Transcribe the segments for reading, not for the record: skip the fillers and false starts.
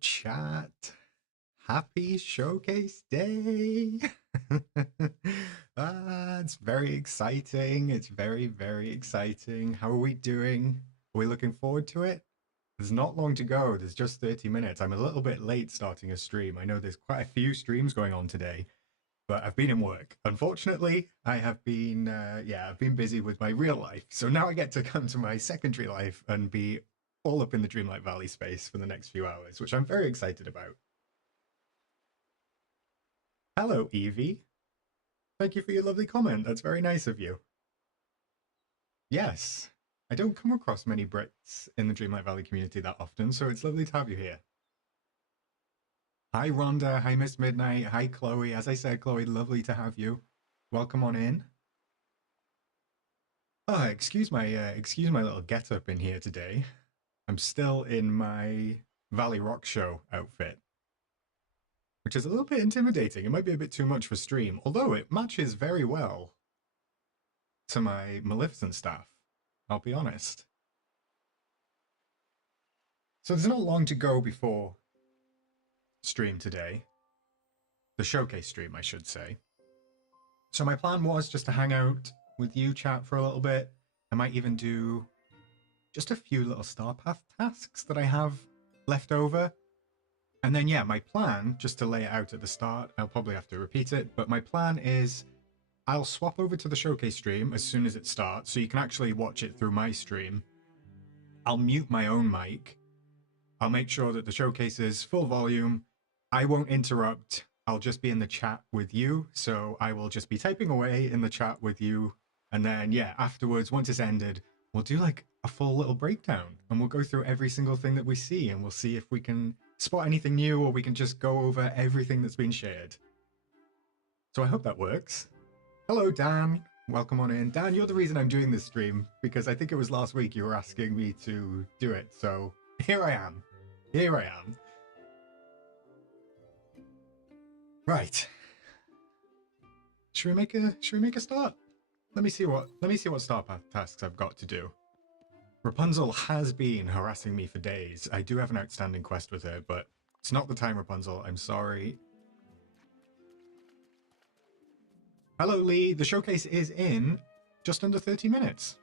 chat. Happy Showcase Day. It's very exciting. It's very, very exciting. How are we doing? Are we looking forward to it? There's not long to go. There's just 30 minutes. I'm a little bit late starting a stream. I know there's quite a few streams going on today, but I've been in work. Unfortunately, I have been, I've been busy with my real life. So now I get to come to my secondary life and be all up in the Dreamlight Valley space for the next few hours, which I'm very excited about. Hello, Evie. Thank you for your lovely comment. That's very nice of you. Yes, I don't come across many Brits in the Dreamlight Valley community that often, so it's lovely to have you here. Hi, Rhonda. Hi, Miss Midnight. Hi, Chloe. As I said, Chloe, lovely to have you. Welcome on in. Oh, excuse my little get-up in here today. I'm still in my Valley Rock Show outfit, which is a little bit intimidating. It might be a bit too much for stream, although it matches very well to my Maleficent staff, I'll be honest. So there's not long to go before stream today. The showcase stream, I should say. So my plan was just to hang out with you, chat, for a little bit. I might even do just a few little Star Path tasks that I have left over. And then, yeah, my plan, just to lay it out at the start, I'll probably have to repeat it, but my plan is I'll swap over to the showcase stream as soon as it starts, so you can actually watch it through my stream. I'll mute my own mic. I'll make sure that the showcase is full volume. I won't interrupt. I'll just be in the chat with you, so I will just be typing away in the chat with you. And then, yeah, afterwards, once it's ended, we'll do like a full little breakdown, and we'll go through every single thing that we see, and we'll see if we can spot anything new, or we can just go over everything that's been shared. So I hope that works. Hello, Dan. Welcome on in. Dan, you're the reason I'm doing this stream, because I think it was last week you were asking me to do it. So here I am. Here I am. Right. Should we make a start? Let me see what Star Path tasks I've got to do. Rapunzel has been harassing me for days. I do have an outstanding quest with her, but it's not the time, Rapunzel. I'm sorry. Hello, Lee. The showcase is in just under 30 minutes.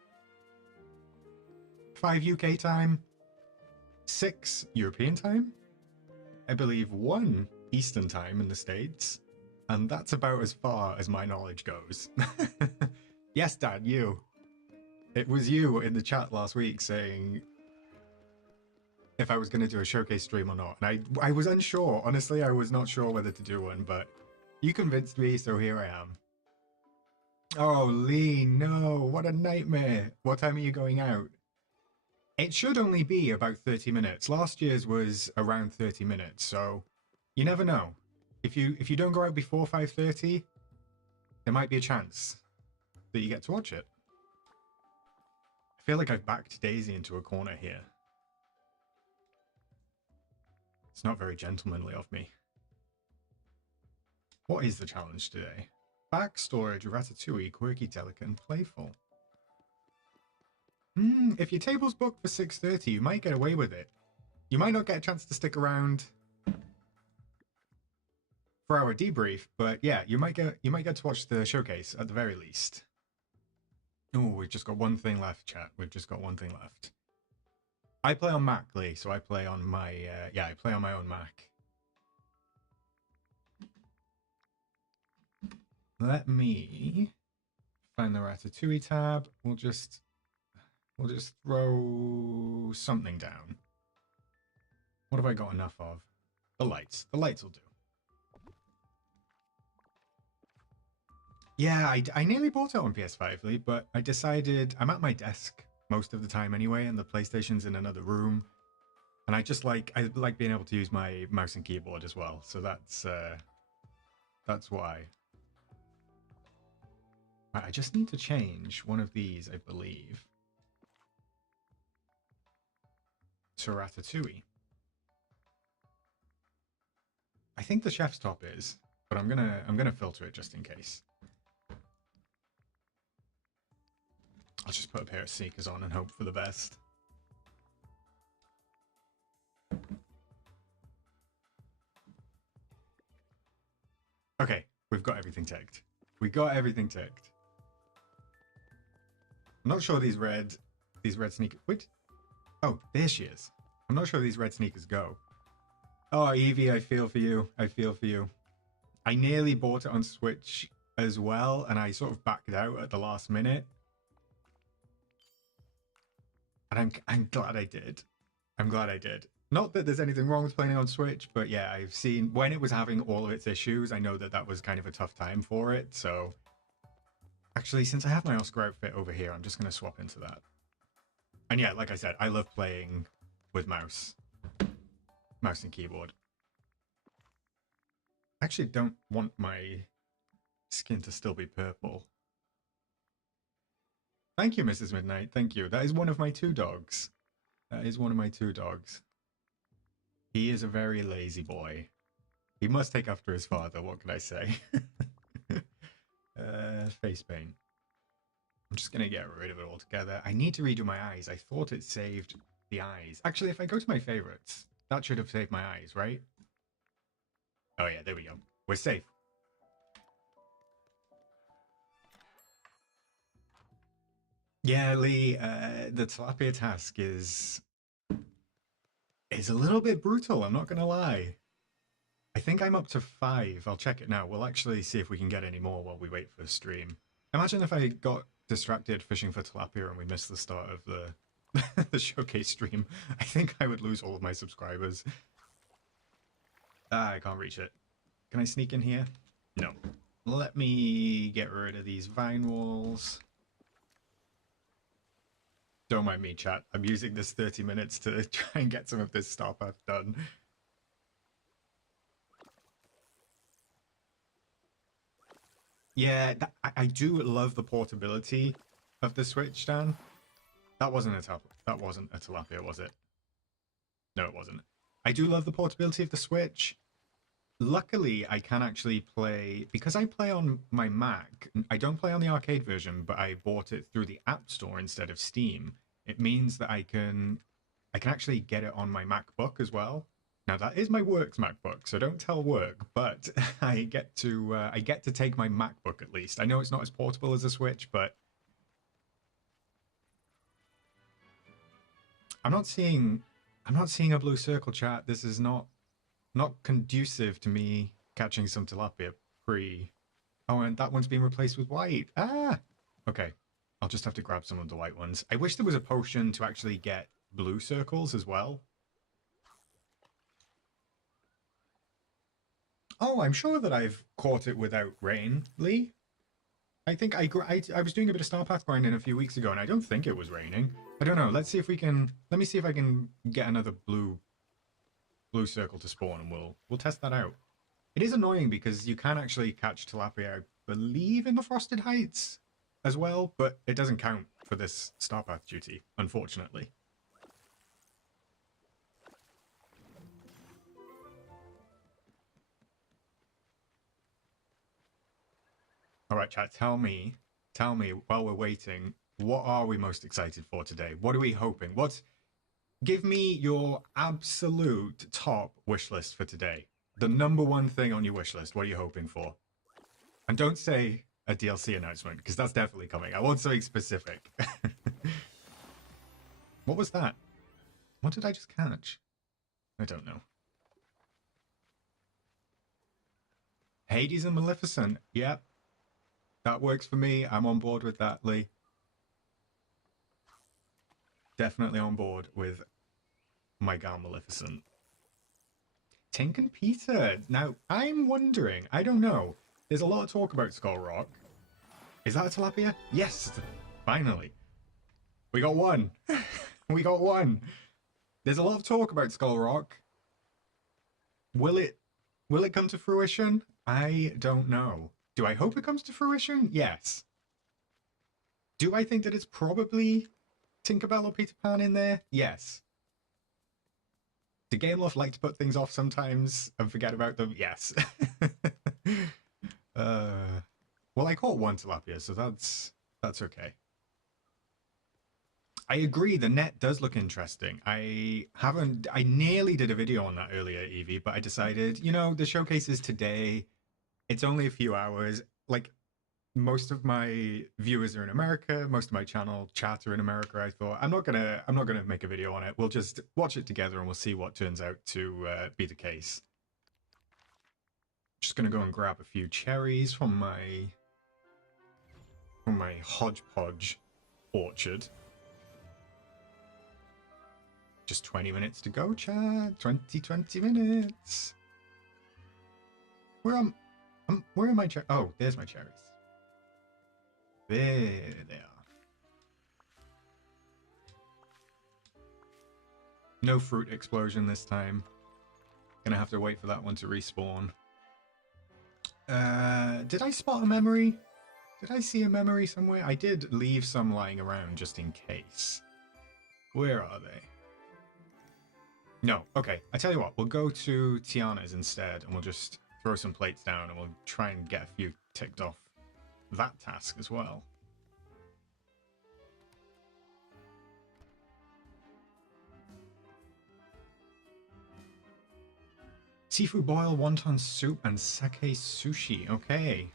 5 UK time, 6 European time, I believe 1 Eastern time in the States, and that's about as far as my knowledge goes. Yes, Dad, you. It was you in the chat last week saying if I was going to do a showcase stream or not. And I was unsure. Honestly, I was not sure whether to do one, but you convinced me, so here I am. Oh, Lee, no. What a nightmare. What time are you going out? It should only be about 30 minutes. Last year's was around 30 minutes, so you never know. If you don't go out before 5:30, there might be a chance that you get to watch it. I feel like I've backed Daisy into a corner here. It's not very gentlemanly of me. What is the challenge today? Back storage, ratatouille, quirky, delicate, and playful. If your table's booked for 6:30, you might get away with it. You might not get a chance to stick around for our debrief, but yeah, you might get to watch the showcase at the very least. Oh, we've just got one thing left, chat. We've just got one thing left. I play on Mac, Lee, so I play on my I play on my own Mac. Let me find the Ratatouille tab. We'll just throw something down. What have I got enough of? The lights. The lights will do. Yeah, I nearly bought it on PS5, Lee, but I decided I'm at my desk most of the time anyway, and the PlayStation's in another room. And I like being able to use my mouse and keyboard as well. So that's why. Right, I just need to change one of these, I believe, to Ratatouille. I think the chef's top is, but I'm gonna filter it just in case. I'll just put a pair of sneakers on and hope for the best. Okay, we've got everything ticked. We got everything ticked. I'm not sure these red sneakers. Wait. Oh, there she is. I'm not sure these red sneakers go. Oh, Evie, I feel for you. I feel for you. I nearly bought it on Switch as well, and I sort of backed out at the last minute. And I'm glad I did. I'm glad I did. Not that there's anything wrong with playing it on Switch, but yeah, I've seen when it was having all of its issues, I know that that was kind of a tough time for it. So actually, since I have my Oscar outfit over here, I'm just going to swap into that. And yeah, like I said, I love playing with mouse and keyboard. I actually don't want my skin to still be purple. Thank you, Mrs. Midnight. Thank you. That is one of my 2 dogs. That is one of my 2 dogs. He is a very lazy boy. He must take after his father. What can I say? Face paint. I'm just going to get rid of it altogether. I need to redo my eyes. I thought it saved the eyes. Actually, if I go to my favorites, that should have saved my eyes, right? Oh yeah, there we go. We're safe. Yeah, Lee, the tilapia task is a little bit brutal, I'm not gonna lie. I think I'm up to 5. I'll check it now. We'll actually see if we can get any more while we wait for the stream. Imagine if I got distracted fishing for tilapia and we missed the start of the the showcase stream. I think I would lose all of my subscribers. Ah, I can't reach it. Can I sneak in here? No. Let me get rid of these vine walls. Don't mind me, chat. I'm using this 30 minutes to try and get some of this star path done. Yeah, I do love the portability of the Switch, Dan. That wasn't a tilapia, was it? No, it wasn't. I do love the portability of the Switch. Luckily, I can actually play, because I play on my Mac, I don't play on the arcade version, but I bought it through the App Store instead of Steam. It means that I can actually get it on my MacBook as well. Now that is my work's MacBook, so don't tell work, but I get to take my MacBook at least. I know it's not as portable as a Switch, but I'm not seeing a blue circle, chat. This is not conducive to me catching some tilapia pre. Oh, and that one's been replaced with white. Ah, okay. I'll just have to grab some of the white ones. I wish there was a potion to actually get blue circles as well. Oh, I'm sure that I've caught it without rain, Lee. I think I was doing a bit of Star Path grinding a few weeks ago, and I don't think it was raining. I don't know. Let's see if we can. Let me see if I can get another blue circle to spawn, and we'll test that out. It is annoying because you can actually catch tilapia, I believe, in the Frosted Heights as well, but it doesn't count for this Star Path duty, unfortunately. All right, chat, tell me, while we're waiting, what are we most excited for today? What are we hoping? Give me your absolute top wish list for today. The number one thing on your wish list. What are you hoping for? And don't say a DLC announcement, because that's definitely coming. I want something specific. What was that? What did I just catch? I don't know. Hades and Maleficent. Yep. That works for me. I'm on board with that, Lee. Definitely on board with my gal Maleficent. Tink and Peter. Now, I'm wondering, I don't know. There's a lot of talk about Skull Rock. Is that a tilapia? Yes! Finally. We got one. We got one. There's a lot of talk about Skull Rock. Will it come to fruition? I don't know. Do I hope it comes to fruition? Yes. Do I think that it's probably Tinkerbell or Peter Pan in there? Yes. Do Gameloft like to put things off sometimes and forget about them? Yes. Well, I caught one tilapia, so that's okay. I agree, the net does look interesting. I nearly did a video on that earlier, Evie, but I decided, you know, the showcase is today. It's only a few hours. Like, most of my viewers are in America. Most of my channel chat are in America. I thought I'm not gonna make a video on it. We'll just watch it together and we'll see what turns out to be the case. Just gonna go and grab a few cherries from my hodgepodge orchard. Just 20 minutes to go, Chad. 20 minutes. Where are my cherries? Oh, there's my cherries. There they are. No fruit explosion this time. Gonna have to wait for that one to respawn. Did I spot a memory? Did I see a memory somewhere? I did leave some lying around just in case. Where are they? No, okay. I tell you what, we'll go to Tiana's instead, and we'll just throw some plates down, and we'll try and get a few ticked off that task as well. Seafood boil, wonton soup, and sake sushi. Okay.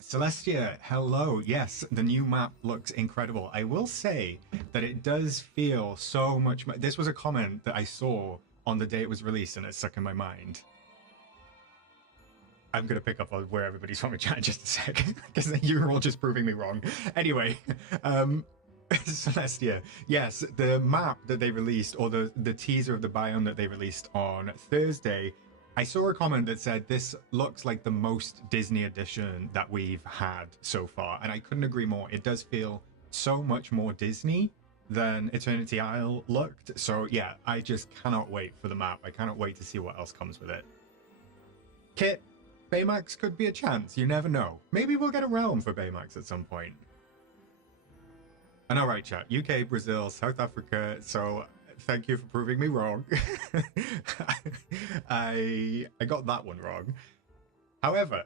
Celestia, hello. Yes, the new map looks incredible. I will say that it does feel so much... This was a comment that I saw on the day it was released, and it's stuck in my mind. I'm going to pick up on where everybody's from in chat in just a sec, because you're all just proving me wrong. Anyway, Celestia, yes, the map that they released, or the teaser of the biome that they released on Thursday, I saw a comment that said this looks like the most Disney edition that we've had so far, and I couldn't agree more. It does feel so much more Disney than Eternity Isle looked. So yeah, I just cannot wait for the map. I cannot wait to see what else comes with it. Kit, Baymax could be a chance. You never know. Maybe we'll get a realm for Baymax at some point. And all right, chat. UK, Brazil, South Africa. So thank you for proving me wrong. I got that one wrong. However,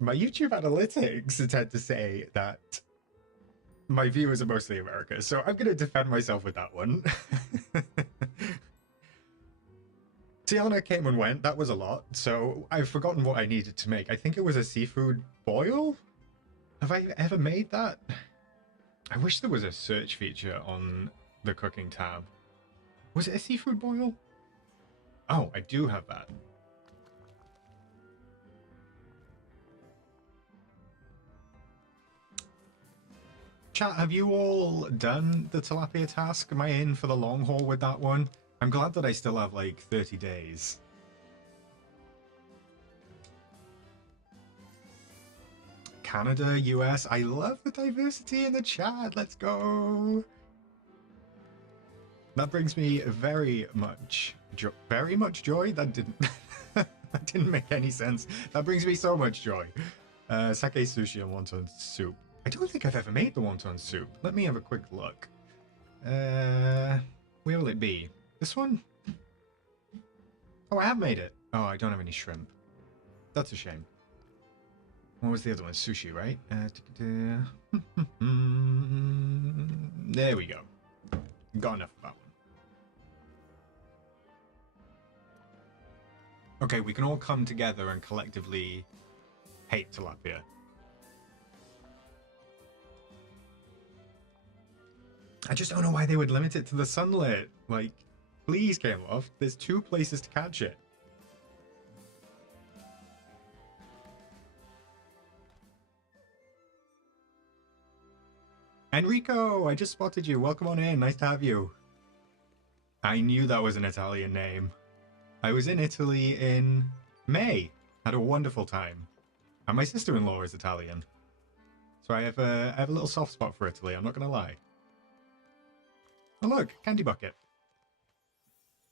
my YouTube analytics tend to say that my viewers are mostly America, so I'm going to defend myself with that one. Tiana came and went. That was a lot, so I've forgotten what I needed to make. I think it was a seafood boil? Have I ever made that? I wish there was a search feature on the cooking tab. Was it a seafood boil? Oh, I do have that. Chat, have you all done the tilapia task? Am I in for the long haul with that one? I'm glad that I still have like 30 days. Canada, US, I love the diversity in the chat. Let's go. That brings me very much joy. That didn't that didn't make any sense. That brings me so much joy. Sake sushi and wonton soup. I don't think I've ever made the wonton soup. Let me have a quick look. Where will it be? This one? Oh, I have made it. Oh, I don't have any shrimp. That's a shame. What was the other one? Sushi, right? There we go. Got enough of that one. Okay, we can all come together and collectively hate tilapia. I just don't know why they would limit it to the sunlit. Like, please, Camelot, there's 2 places to catch it. Enrico, I just spotted you. Welcome on in. Nice to have you. I knew that was an Italian name. I was in Italy in May. Had a wonderful time. And my sister-in-law is Italian. So I have a little soft spot for Italy, I'm not going to lie. Oh look, candy bucket.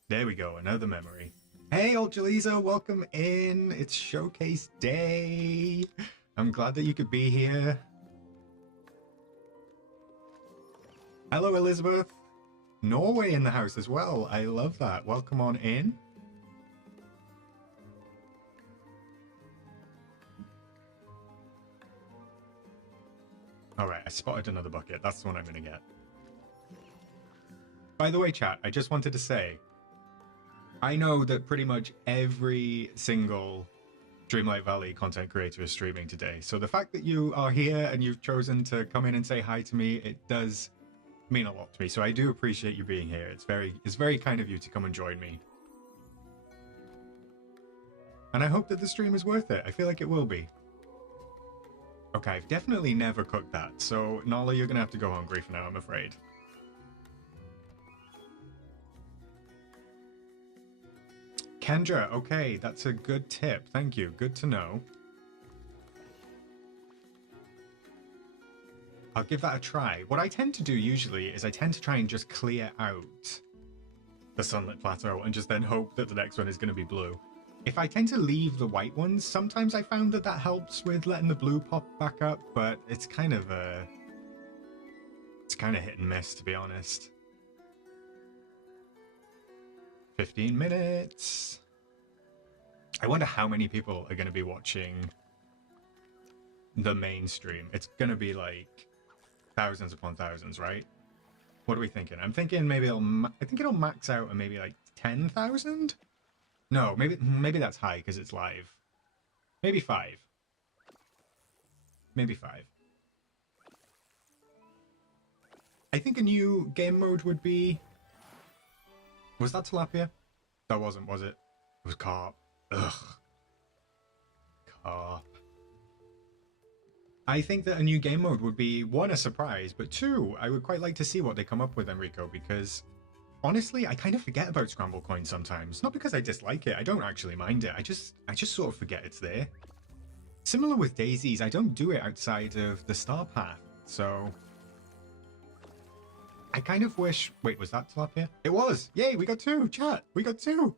There we go, another memory. Hey, Old Jaliza, welcome in. It's showcase day. I'm glad that you could be here. Hello, Elizabeth. Norway in the house as well. I love that. Welcome on in. All right, I spotted another bucket. That's the one I'm going to get. By the way, chat, I just wanted to say, I know that pretty much every single Dreamlight Valley content creator is streaming today. So the fact that you are here and you've chosen to come in and say hi to me, it does mean a lot to me. So I do appreciate you being here. It's very kind of you to come and join me. And I hope that the stream is worth it. I feel like it will be. Okay, I've definitely never cooked that. So Nala, you're gonna have to go hungry for now, I'm afraid. Kendra, okay, that's a good tip. Thank you. Good to know. I'll give that a try. What I tend to do usually is I tend to try and just clear out the sunlit plateau and just then hope that the next one is going to be blue. If I tend to leave the white ones, sometimes I found that that helps with letting the blue pop back up, but it's kind of hit and miss, to be honest. 15 minutes. I wonder how many people are going to be watching the main stream. It's going to be like thousands upon thousands, right? What are we thinking? I'm thinking maybe I think it'll max out at maybe like 10,000? No, maybe that's high because it's live. Maybe 5. Maybe 5. I think a new game mode would be... Was that tilapia? That wasn't, was it? It was carp. Ugh. Carp. I think that a new game mode would be, 1, a surprise, but 2, I would quite like to see what they come up with, Enrico, because honestly, I kind of forget about Scramble Coins sometimes. Not because I dislike it, I don't actually mind it, I just sort of forget it's there. Similar with daisies, I don't do it outside of the star path, so... I kind of wish... Wait, was that tilapia? It was! Yay, we got 2! Chat, we got 2!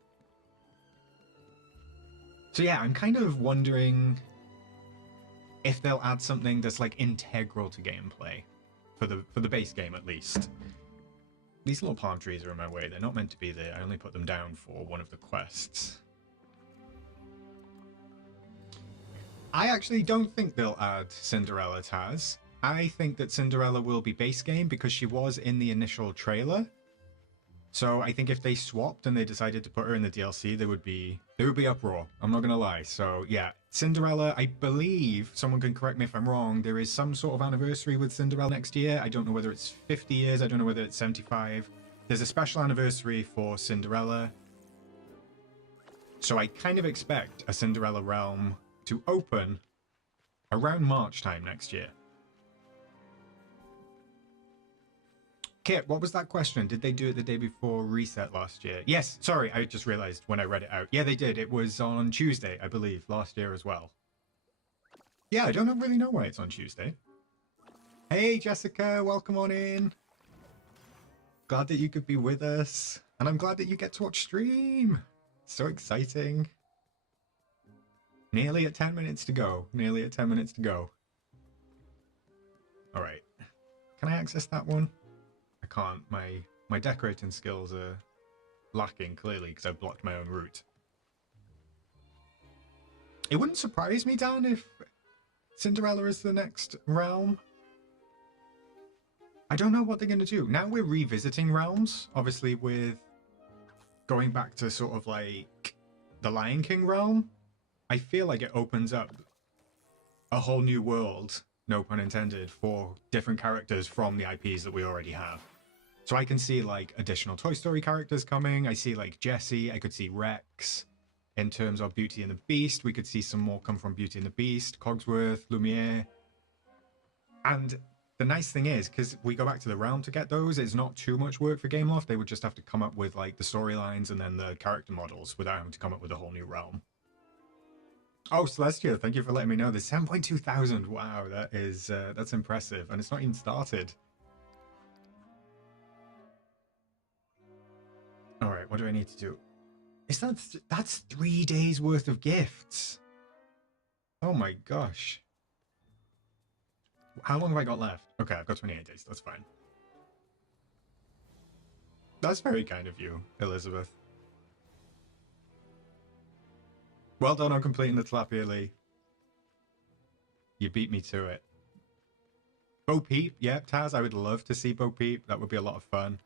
So yeah, I'm kind of wondering if they'll add something that's like integral to gameplay. For the base game, at least. These little palm trees are in my way. They're not meant to be there. I only put them down for one of the quests. I actually don't think they'll add Cinderella, Taz. I think that Cinderella will be base game because she was in the initial trailer. So I think if they swapped and they decided to put her in the DLC, there would be uproar. I'm not gonna lie. So yeah, Cinderella, I believe, someone can correct me if I'm wrong, there is some sort of anniversary with Cinderella next year. I don't know whether it's 50 years, I don't know whether it's 75. There's a special anniversary for Cinderella. So I kind of expect a Cinderella realm to open around March time next year. Kit, what was that question? Did they do it the day before Reset last year? Yes, sorry, I just realized when I read it out. Yeah, they did. It was on Tuesday, I believe, last year as well. Yeah, I don't really know why it's on Tuesday. Hey, Jessica, welcome on in. Glad that you could be with us. And I'm glad that you get to watch stream. So exciting. Nearly at 10 minutes to go. Nearly at 10 minutes to go. All right. Can I access that one? I can't. My decorating skills are lacking, clearly, because I've blocked my own route. It wouldn't surprise me, Dan, if Cinderella is the next realm. I don't know what they're going to do. Now we're revisiting realms, obviously with going back to sort of like the Lion King realm. I feel like it opens up a whole new world, no pun intended, for different characters from the IPs that we already have. So I can see like additional Toy Story characters coming. I see like Jessie. I could see Rex. In terms of Beauty and the Beast, we could see some more come from Beauty and the Beast, Cogsworth, Lumiere. And the nice thing is, because we go back to the realm to get those, it's not too much work for Gameloft. They would just have to come up with like the storylines and then the character models without having to come up with a whole new realm. Oh, Celestia, thank you for letting me know. There's 7.2 thousand. Wow, that is that's impressive. And it's not even started. All right, what do I need to do? Is that's 3 days worth of gifts? Oh my gosh. How long have I got left? Okay, I've got 28 days. That's fine. That's very kind of you, Elizabeth. Well done on completing the Tilapia Lee. You beat me to it. Bo Peep, yeah, Taz, I would love to see Bo Peep. That would be a lot of fun.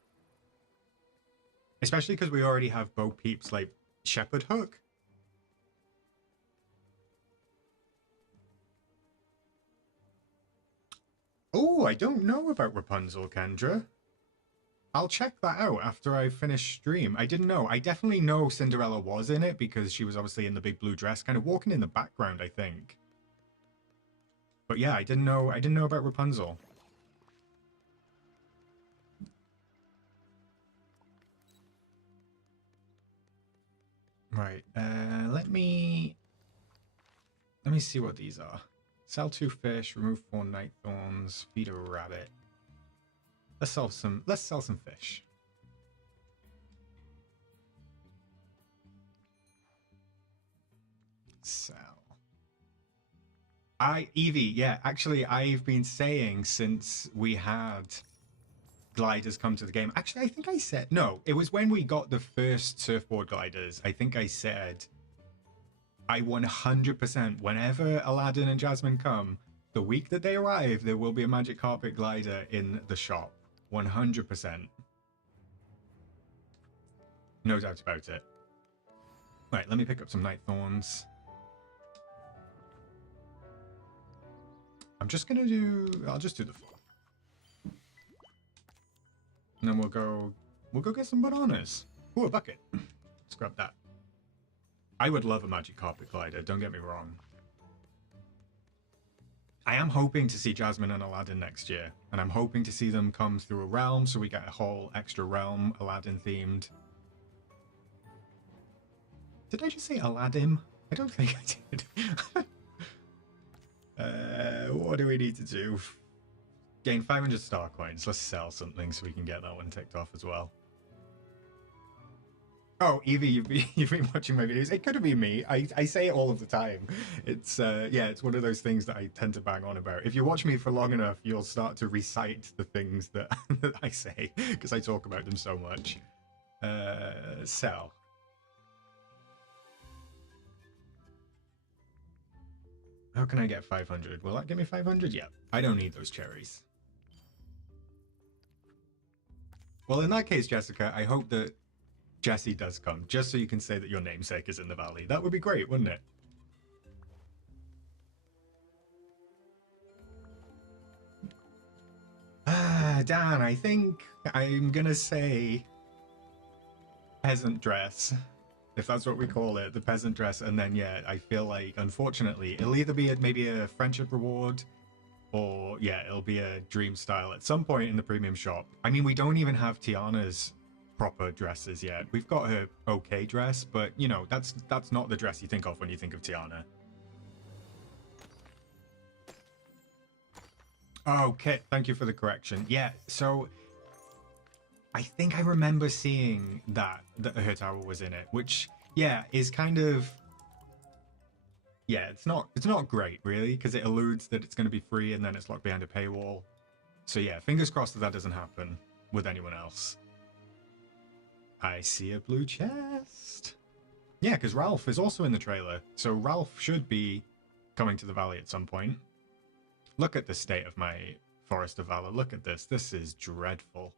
Especially because we already have Bo Peep's, like, Shepherd Hook. Oh, I don't know about Rapunzel, Kendra. I'll check that out after I finish stream. I didn't know. I definitely know Cinderella was in it because she was obviously in the big blue dress, kind of walking in the background, I think. But yeah, I didn't know about Rapunzel. Right. Let me see what these are. Sell 2 fish, remove 4 night thorns, feed a rabbit. Let's sell some fish. Sell. Evie, yeah, actually I've been saying since we had gliders come to the game. Actually, I think I said no, it was when we got the first surfboard gliders. I think I said I 100% whenever Aladdin and Jasmine come, the week that they arrive, there will be a magic carpet glider in the shop. 100%. No doubt about it. Right, let me pick up some night thorns. I'll just do the floor. And then we'll go get some bananas. Ooh, a bucket. Let's grab that. I would love a magic carpet glider, don't get me wrong. I am hoping to see Jasmine and Aladdin next year, and I'm hoping to see them come through a realm, so we get a whole extra realm Aladdin themed. Did I just say Aladdin? I don't think I did. What do we need to do? Gain 500 star coins. Let's sell something so we can get that one ticked off as well. Oh, Evie, you've been watching my videos. It could have been me. I say it all of the time. It's yeah, it's one of those things that I tend to bang on about. If you watch me for long enough, you'll start to recite the things that, that I say because I talk about them so much. Sell. How can I get 500? Will that give me 500? Yeah, I don't need those cherries. Well, in that case, Jessica, I hope that Jessie does come, just so you can say that your namesake is in the valley. That would be great, wouldn't it? Dan, I think I'm gonna say peasant dress, if that's what we call it, the peasant dress. And then, yeah, I feel like, unfortunately, it'll either be maybe a friendship reward or, yeah, it'll be a dream style at some point in the premium shop. I mean, we don't even have Tiana's proper dresses yet. We've got her okay dress, but, you know, that's not the dress you think of when you think of Tiana. Oh, Kit, thank you for the correction. Yeah, so I think I remember seeing that her tower was in it, which, yeah, is kind of, yeah, it's not great really, because it alludes that it's going to be free and then it's locked behind a paywall. So yeah, fingers crossed that doesn't happen with anyone else. I see a blue chest. Yeah, because Ralph is also in the trailer, so Ralph should be coming to the valley at some point. Look at the state of my Forest of Valor. Look at this. This is dreadful.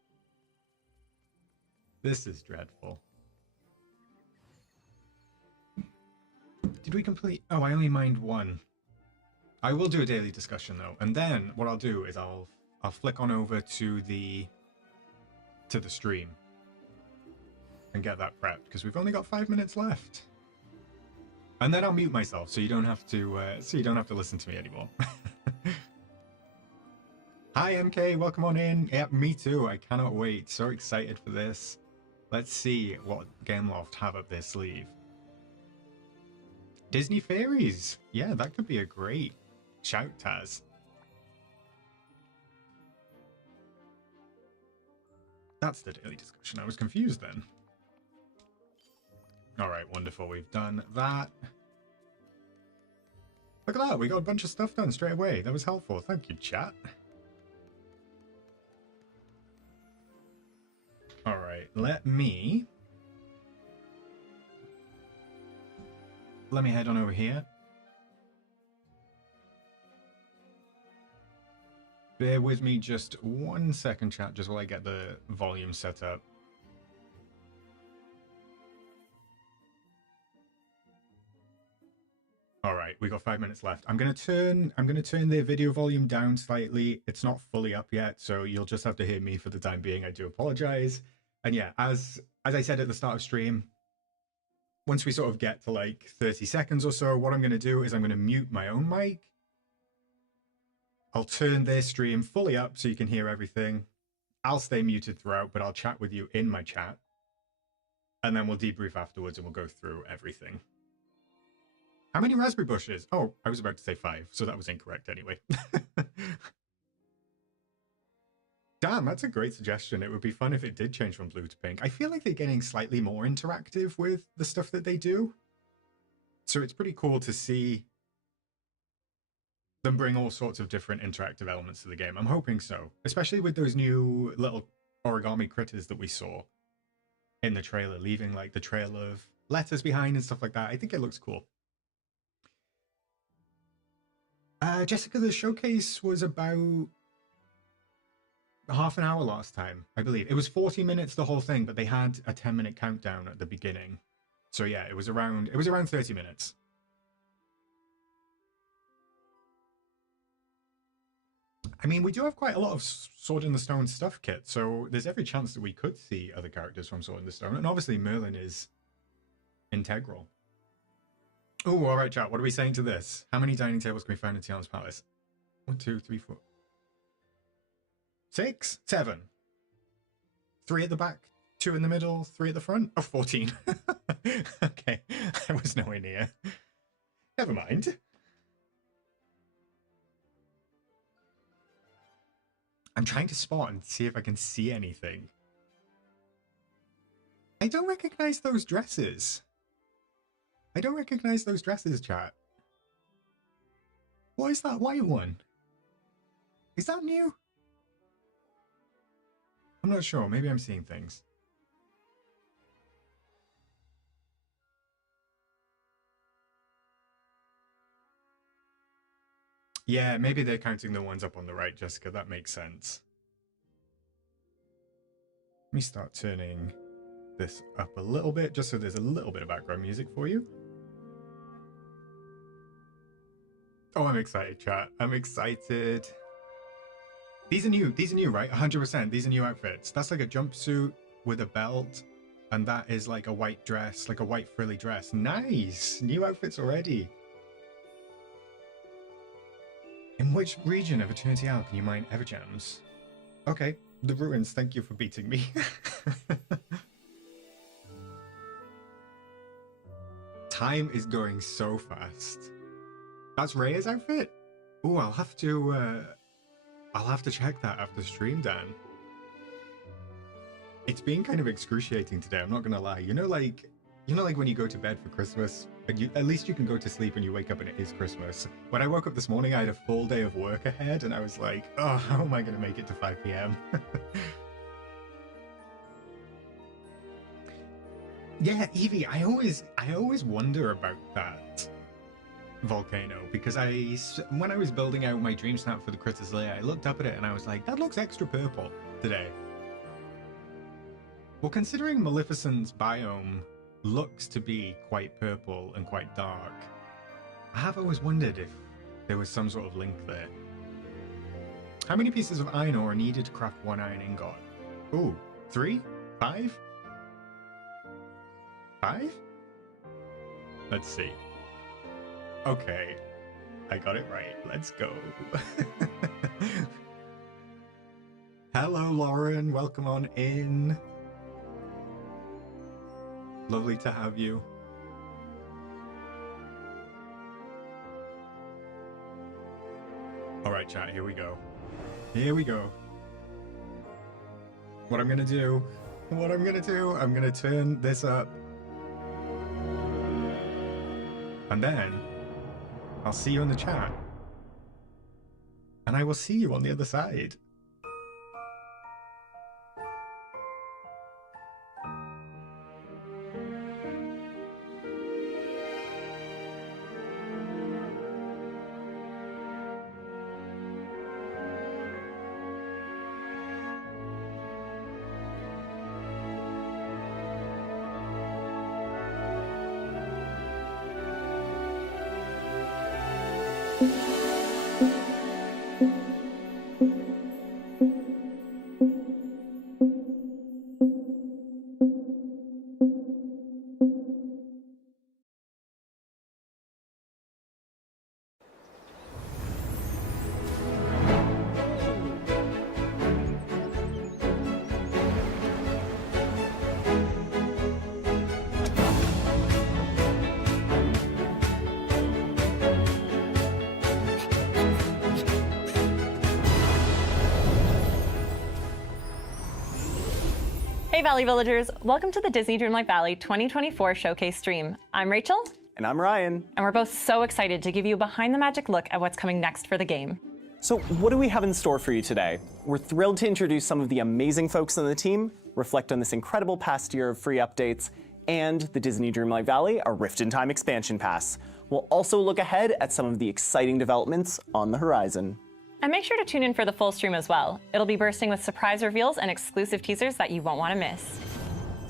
This is dreadful. Did we complete? Oh, I only mined one. I will do a daily discussion though, and then what I'll do is I'll flick on over to the stream and get that prepped because we've only got 5 minutes left. And then I'll mute myself so you don't have to listen to me anymore. Hi MK, welcome on in. Yep, me too. I cannot wait. So excited for this. Let's see what Gameloft have up their sleeve. Disney Fairies. Yeah, that could be a great shout, Taz. That's the daily discussion. I was confused then. All right, wonderful. We've done that. Look at that. We got a bunch of stuff done straight away. That was helpful. Thank you, chat. All right, let me head on over here. Bear with me just 1 second, chat, just while I get the volume set up. All right, we got 5 minutes left. I'm gonna turn the video volume down slightly. It's not fully up yet, so you'll just have to hear me for the time being. I do apologize. And yeah, as I said at the start of stream, once we sort of get to like 30 seconds or so, what I'm gonna do is I'm gonna mute my own mic. I'll turn their stream fully up so you can hear everything. I'll stay muted throughout, but I'll chat with you in my chat. And then we'll debrief afterwards and we'll go through everything. How many raspberry bushes? Oh, I was about to say 5, so that was incorrect anyway. Damn, that's a great suggestion. It would be fun if it did change from blue to pink. I feel like they're getting slightly more interactive with the stuff that they do. So it's pretty cool to see them bring all sorts of different interactive elements to the game. I'm hoping so, especially with those new little origami critters that we saw in the trailer, leaving like the trail of letters behind and stuff like that. I think it looks cool. Jessica, the showcase was about half an hour last time, I believe. It was 40 minutes the whole thing, but they had a 10-minute countdown at the beginning. So yeah, it was around 30 minutes. I mean, we do have quite a lot of Sword in the Stone stuff kit, so there's every chance that we could see other characters from Sword in the Stone, and obviously Merlin is integral. Oh, all right, chat. What are we saying to this? How many dining tables can we find in Tiana's Palace? 1, 2, 3, 4, 6, 7. 3 at the back, 2 in the middle, 3 at the front. Oh, 14. Okay, I was nowhere near. Never mind. I'm trying to spot and see if I can see anything. I don't recognize those dresses. I don't recognize those dresses, chat. What is that white one? Is that new? I'm not sure. Maybe I'm seeing things. Yeah, maybe they're counting the ones up on the right, Jessica. That makes sense. Let me start turning this up a little bit, just so there's a little bit of background music for you. Oh, I'm excited, chat. I'm excited. These are new, right? 100%. These are new outfits. That's like a jumpsuit with a belt, and that is like a white dress, like a white frilly dress. Nice! New outfits already. In which region of Eternity Isle can you mine Evergems? Okay, the ruins, thank you for beating me. Time is going so fast. That's Rhea's outfit? Oh, I'll have to check that after stream, Dan. It's been kind of excruciating today, I'm not gonna lie. You know like when you go to bed for Christmas, and at least you can go to sleep and you wake up and it is Christmas. When I woke up this morning, I had a full day of work ahead, and I was like, oh, how am I gonna make it to 5 p.m.? Yeah, Evie, I always wonder about that volcano, because when I was building out my dream snap for the Critters layer, I looked up at it and I was like, that looks extra purple today. Well, considering Maleficent's biome looks to be quite purple and quite dark, I have always wondered if there was some sort of link there. How many pieces of iron ore are needed to craft 1 iron ingot? Ooh, 3? 5? 5? Let's see. Okay, I got it right. Let's go. Hello, Lauren. Welcome on in. Lovely to have you. All right, chat, here we go. Here we go. What I'm gonna do, I'm gonna turn this up. And then I'll see you in the chat. And I will see you on the other side. Hey Valley Villagers, welcome to the Disney Dreamlight Valley 2024 Showcase stream. I'm Rachel. And I'm Ryan. And we're both so excited to give you a behind the magic look at what's coming next for the game. So what do we have in store for you today? We're thrilled to introduce some of the amazing folks on the team, reflect on this incredible past year of free updates, and the Disney Dreamlight Valley, a Rift in Time expansion pass. We'll also look ahead at some of the exciting developments on the horizon. And make sure to tune in for the full stream as well. It'll be bursting with surprise reveals and exclusive teasers that you won't want to miss.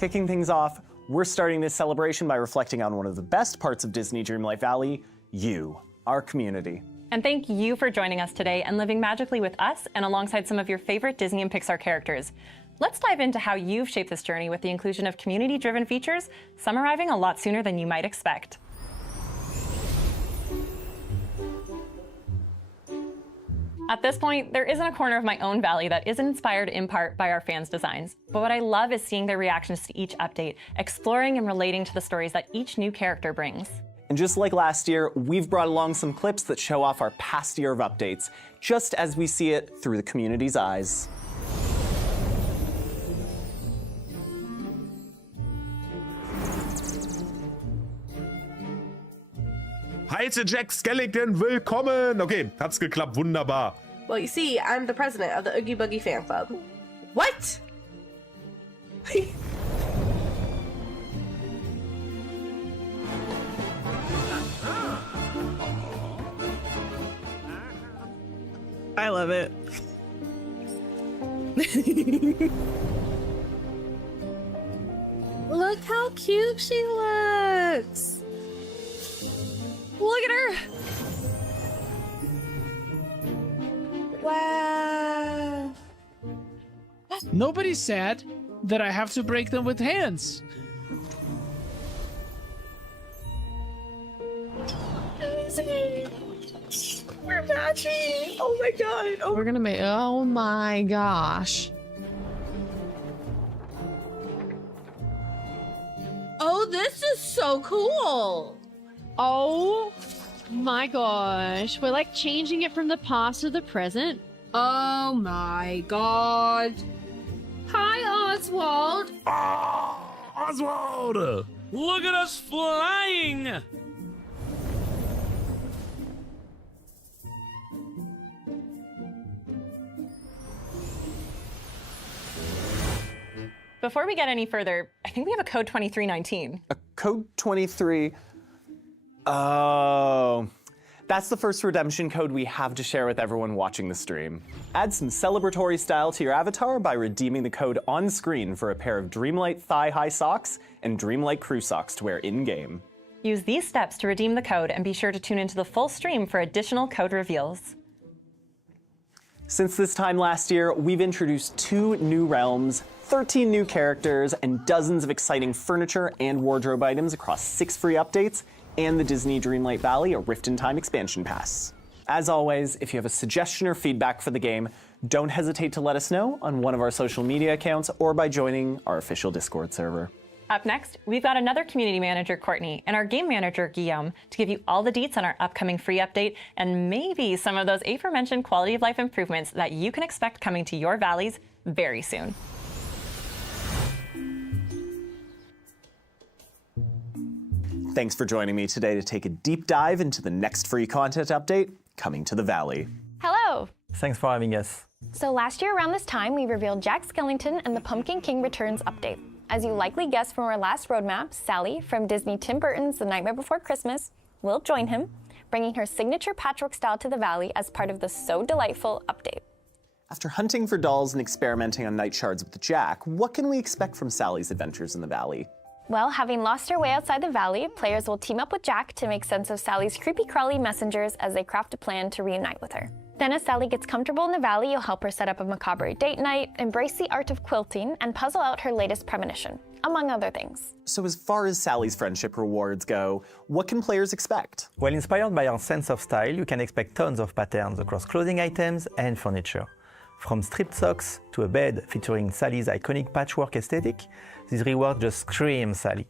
Kicking things off, we're starting this celebration by reflecting on one of the best parts of Disney Dreamlight Valley, you, our community. And thank you for joining us today and living magically with us and alongside some of your favorite Disney and Pixar characters. Let's dive into how you've shaped this journey with the inclusion of community-driven features, some arriving a lot sooner than you might expect. At this point, there isn't a corner of my own valley that isn't inspired in part by our fans' designs. But what I love is seeing their reactions to each update, exploring and relating to the stories that each new character brings. And just like last year, we've brought along some clips that show off our past year of updates, just as we see it through the community's eyes. Heiße Jack Skellington, willkommen! Okay, hat's geklappt, wunderbar. Well, you see, I'm the president of the Oogie Boogie fan club. What? I love it. Look how cute she looks. Look at her. Wow. Nobody's sad that I have to break them with hands. We're matching. Oh my god. Oh. We're gonna make. Oh my gosh. Oh, this is so cool. Oh my gosh. We're like changing it from the past to the present. Oh my god. Hi, Oswald. Oswald! Look at us flying! Before we get any further, I think we have a code 2319. A code 23. Oh. That's the first redemption code we have to share with everyone watching the stream. Add some celebratory style to your avatar by redeeming the code on screen for a pair of Dreamlight thigh-high socks and Dreamlight crew socks to wear in-game. Use these steps to redeem the code and be sure to tune into the full stream for additional code reveals. Since this time last year, we've introduced 2 new realms, 13 new characters, and dozens of exciting furniture and wardrobe items across 6 free updates, and the Disney Dreamlight Valley, a Rift in Time expansion pass. As always, if you have a suggestion or feedback for the game, don't hesitate to let us know on one of our social media accounts or by joining our official Discord server. Up next, we've got another community manager, Courtney, and our game manager, Guillaume, to give you all the deets on our upcoming free update and maybe some of those aforementioned quality of life improvements that you can expect coming to your valleys very soon. Thanks for joining me today to take a deep dive into the next free content update coming to the Valley. Hello! Thanks for having us. So last year around this time, we revealed Jack Skellington and the Pumpkin King Returns update. As you likely guessed from our last roadmap, Sally from Disney Tim Burton's The Nightmare Before Christmas will join him, bringing her signature patchwork style to the Valley as part of the So Delightful update. After hunting for dolls and experimenting on night shards with Jack, what can we expect from Sally's adventures in the Valley? Well, having lost her way outside the valley, players will team up with Jack to make sense of Sally's creepy-crawly messengers as they craft a plan to reunite with her. Then as Sally gets comfortable in the valley, you'll help her set up a macabre date night, embrace the art of quilting, and puzzle out her latest premonition, among other things. So as far as Sally's friendship rewards go, what can players expect? Well, inspired by our sense of style, you can expect tons of patterns across clothing items and furniture. From stripped socks to a bed featuring Sally's iconic patchwork aesthetic, these rewards just scream Sally.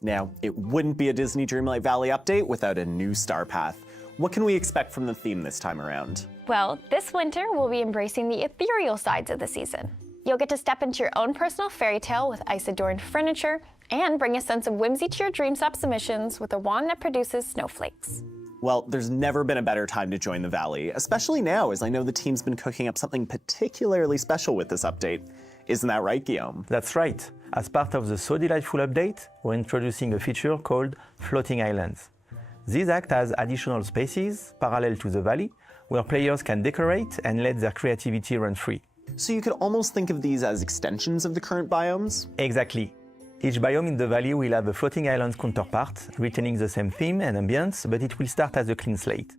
Now, it wouldn't be a Disney Dreamlight Valley update without a new star path. What can we expect from the theme this time around? Well, this winter we'll be embracing the ethereal sides of the season. You'll get to step into your own personal fairy tale with ice-adorned furniture and bring a sense of whimsy to your Dreamstop submissions with a wand that produces snowflakes. Well, there's never been a better time to join the Valley, especially now as I know the team's been cooking up something particularly special with this update. Isn't that right, Guillaume? That's right. As part of the So Delightful update, we're introducing a feature called Floating Islands. These act as additional spaces parallel to the valley, where players can decorate and let their creativity run free. So you could almost think of these as extensions of the current biomes? Exactly. Each biome in the valley will have a floating island counterpart, retaining the same theme and ambience, but it will start as a clean slate.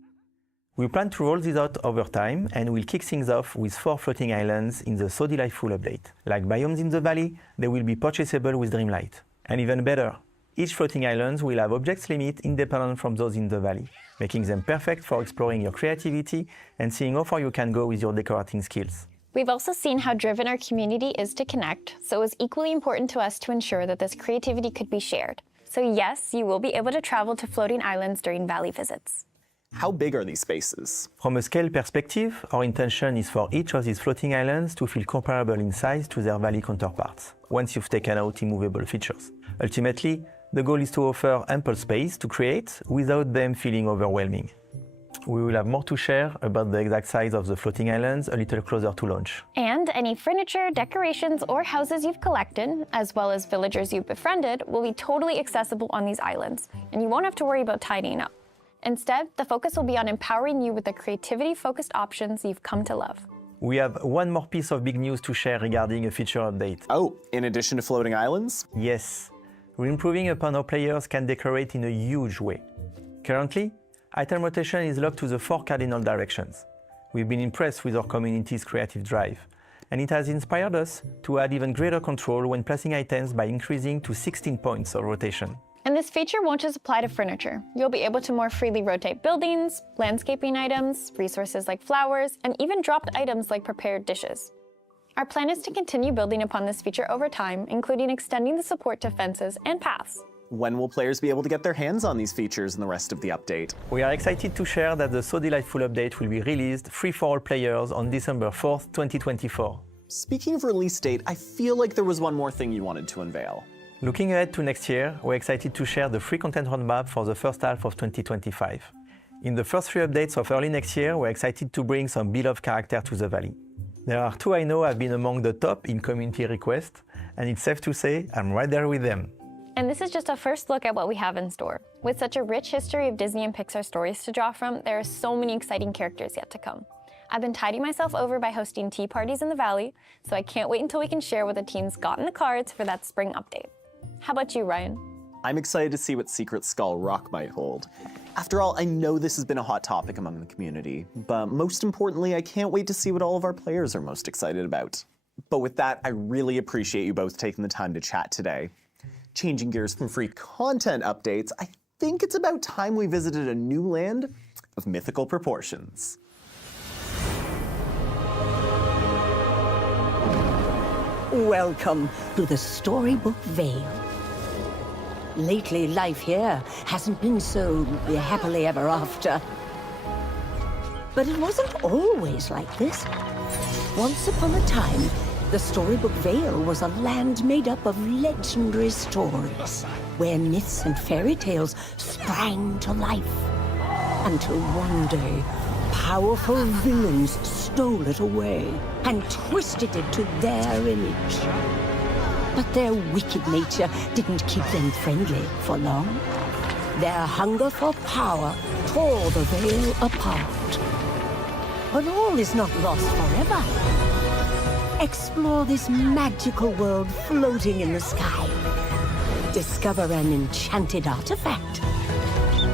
We plan to roll this out over time, and we'll kick things off with 4 floating islands in the So Delightful update. Like biomes in the valley, they will be purchasable with Dreamlight. And even better, each floating island will have objects limit independent from those in the valley, making them perfect for exploring your creativity and seeing how far you can go with your decorating skills. We've also seen how driven our community is to connect, so it was equally important to us to ensure that this creativity could be shared. So yes, you will be able to travel to floating islands during valley visits. How big are these spaces? From a scale perspective, our intention is for each of these floating islands to feel comparable in size to their valley counterparts, once you've taken out immovable features. Ultimately, the goal is to offer ample space to create without them feeling overwhelming. We will have more to share about the exact size of the floating islands a little closer to launch. And any furniture, decorations, or houses you've collected, as well as villagers you've befriended, will be totally accessible on these islands, and you won't have to worry about tidying up. Instead, the focus will be on empowering you with the creativity-focused options you've come to love. We have one more piece of big news to share regarding a feature update. Oh, in addition to floating islands? Yes. We're improving upon how players can decorate in a huge way. Currently, item rotation is locked to the 4 cardinal directions. We've been impressed with our community's creative drive, and it has inspired us to add even greater control when placing items by increasing to 16 points of rotation. And this feature won't just apply to furniture. You'll be able to more freely rotate buildings, landscaping items, resources like flowers, and even dropped items like prepared dishes. Our plan is to continue building upon this feature over time, including extending the support to fences and paths. When will players be able to get their hands on these features in the rest of the update? We are excited to share that the So Delightful update will be released free for all players on December 4th, 2024. Speaking of release date, I feel like there was one more thing you wanted to unveil. Looking ahead to next year, we're excited to share the free content roadmap for the first half of 2025. In the first 3 updates of early next year, we're excited to bring some beloved characters to the Valley. There are 2 I know have been among the top in community requests, and it's safe to say I'm right there with them. And this is just a first look at what we have in store. With such a rich history of Disney and Pixar stories to draw from, there are so many exciting characters yet to come. I've been tiding myself over by hosting tea parties in the Valley, so I can't wait until we can share what the team's got in the cards for that spring update. How about you, Ryan? I'm excited to see what Secret Skull Rock might hold. After all, I know this has been a hot topic among the community, but most importantly, I can't wait to see what all of our players are most excited about. But with that, I really appreciate you both taking the time to chat today. Changing gears from free content updates, I think it's about time we visited a new land of mythical proportions. Welcome to the Storybook Vale. Lately, life here hasn't been so happily ever after. But it wasn't always like this. Once upon a time, the Storybook Vale was a land made up of legendary stories, where myths and fairy tales sprang to life. Until one day, powerful villains stole it away and twisted it to their image. But their wicked nature didn't keep them friendly for long. Their hunger for power tore the Vale apart. But all is not lost forever. Explore this magical world floating in the sky. Discover an enchanted artifact.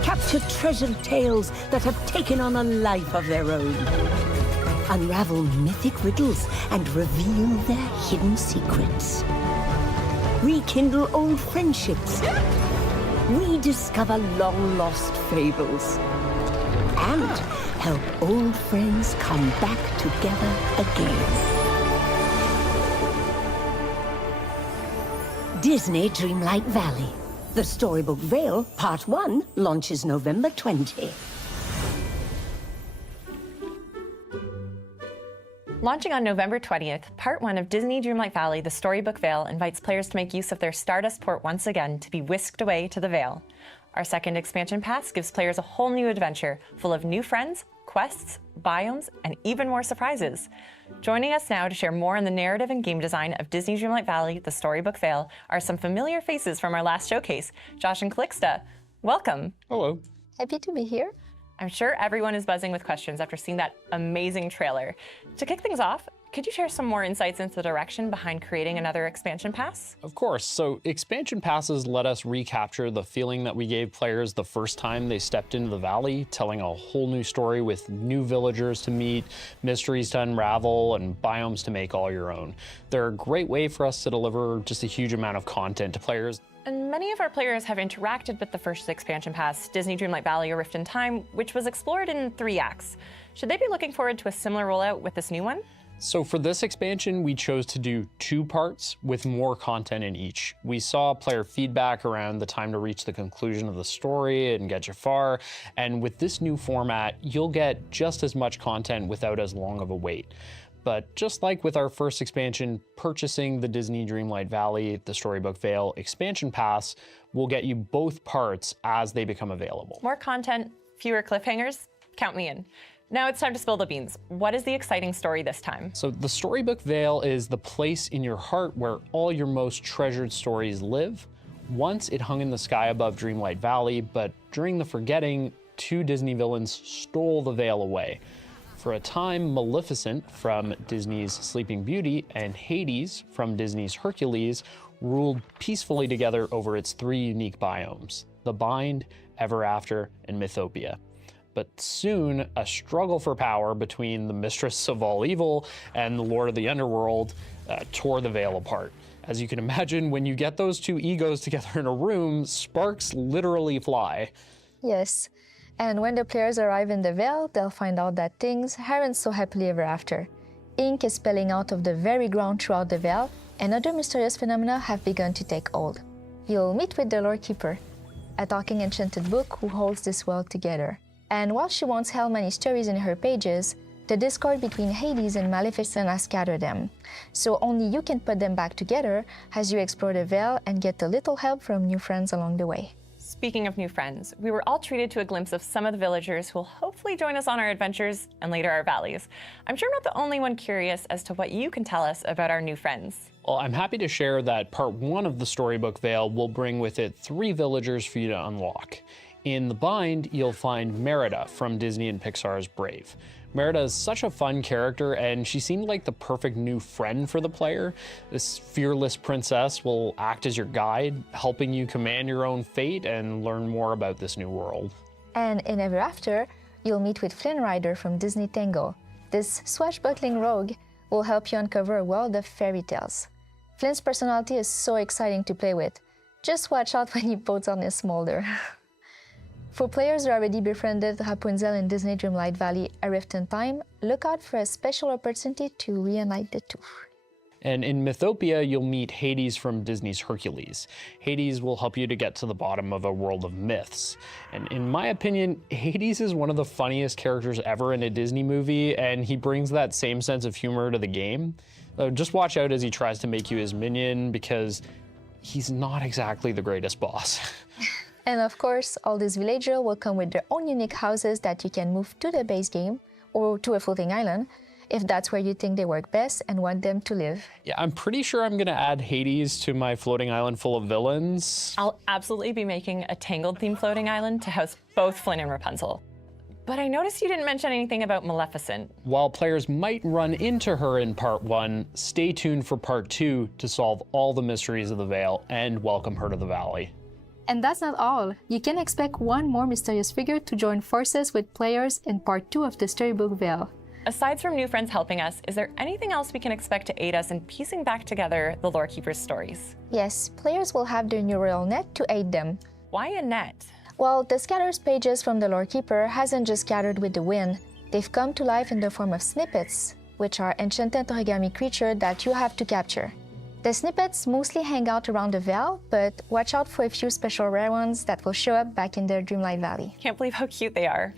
Capture treasured tales that have taken on a life of their own. Unravel mythic riddles and reveal their hidden secrets. Rekindle old friendships. Rediscover long-lost fables. And help old friends come back together again. Disney Dreamlight Valley. The Storybook Vale, Part 1, launches November 20. Launching on November 20th, Part 1 of Disney Dreamlight Valley, The Storybook Vale invites players to make use of their Stardust port once again to be whisked away to the Vale. Our second expansion pass gives players a whole new adventure, full of new friends, quests, biomes, and even more surprises. Joining us now to share more on the narrative and game design of Disney Dreamlight Valley, The Storybook Vale, are some familiar faces from our last showcase, Josh and Calixta. Welcome. Hello. Happy to be here. I'm sure everyone is buzzing with questions after seeing that amazing trailer. To kick things off, could you share some more insights into the direction behind creating another expansion pass? Of course. So expansion passes let us recapture the feeling that we gave players the first time they stepped into the valley, telling a whole new story with new villagers to meet, mysteries to unravel, and biomes to make all your own. They're a great way for us to deliver just a huge amount of content to players. And many of our players have interacted with the first expansion pass, Disney Dreamlight Valley: A Rift in Time, which was explored in 3 acts. Should they be looking forward to a similar rollout with this new one? So for this expansion, we chose to do 2 parts with more content in each. We saw player feedback around the time to reach the conclusion of the story and get you far, and with this new format, you'll get just as much content without as long of a wait. But just like with our first expansion, purchasing the Disney Dreamlight Valley, the Storybook Vale expansion pass will get you both parts as they become available. More content, fewer cliffhangers? Count me in. Now it's time to spill the beans. What is the exciting story this time? So the Storybook Vale is the place in your heart where all your most treasured stories live. Once it hung in the sky above Dreamlight Valley, but during the forgetting, 2 Disney villains stole the Vale away. For a time, Maleficent from Disney's Sleeping Beauty and Hades from Disney's Hercules ruled peacefully together over its 3 unique biomes: the Bind, Ever After, and Mythopia. But soon, a struggle for power between the Mistress of All Evil and the Lord of the Underworld tore the Vale apart. As you can imagine, when you get those 2 egos together in a room, sparks literally fly. Yes, and when the players arrive in the Vale, they'll find out that things aren't so happily ever after. Ink is spilling out of the very ground throughout the Vale, and other mysterious phenomena have begun to take hold. You'll meet with the Lore Keeper, a talking enchanted book who holds this world together. And while she won't tell many stories in her pages, the discord between Hades and Maleficent has scattered them. So only you can put them back together as you explore the Vale and get a little help from new friends along the way. Speaking of new friends, we were all treated to a glimpse of some of the villagers who will hopefully join us on our adventures and later our valleys. I'm sure I'm not the only one curious as to what you can tell us about our new friends. Well, I'm happy to share that Part 1 of the Storybook Vale will bring with it 3 villagers for you to unlock. In the Bind, you'll find Merida from Disney and Pixar's Brave. Merida is such a fun character, and she seemed like the perfect new friend for the player. This fearless princess will act as your guide, helping you command your own fate and learn more about this new world. And in Ever After, you'll meet with Flynn Rider from Disney Tango. This swashbuckling rogue will help you uncover a world of fairy tales. Flynn's personality is so exciting to play with. Just watch out when he puts on his smolder. For players who already befriended Rapunzel in Disney Dreamlight Valley: A Rift in Time, look out for a special opportunity to reunite the 2. And in Mythopia, you'll meet Hades from Disney's Hercules. Hades will help you to get to the bottom of a world of myths. And in my opinion, Hades is one of the funniest characters ever in a Disney movie, and he brings that same sense of humor to the game. Just watch out as he tries to make you his minion, because he's not exactly the greatest boss. And of course, all these villagers will come with their own unique houses that you can move to the base game or to a floating island if that's where you think they work best and want them to live. Yeah, I'm pretty sure I'm gonna add Hades to my floating island full of villains. I'll absolutely be making a Tangled-themed floating island to house both Flynn and Rapunzel. But I noticed you didn't mention anything about Maleficent. While players might run into her in Part 1, stay tuned for Part 2 to solve all the mysteries of the Vale and welcome her to the Valley. And that's not all. You can expect one more mysterious figure to join forces with players in Part 2 of the Storybook Vale. Aside from new friends helping us, is there anything else we can expect to aid us in piecing back together the Lore Keeper's stories? Yes, players will have their neural net to aid them. Why a net? Well, the scatters pages from the Lore Keeper hasn't just scattered with the wind. They've come to life in the form of snippets, which are enchanted origami creatures that you have to capture. The snippets mostly hang out around the Vale, but watch out for a few special rare ones that will show up back in the Dreamlight Valley. Can't believe how cute they are.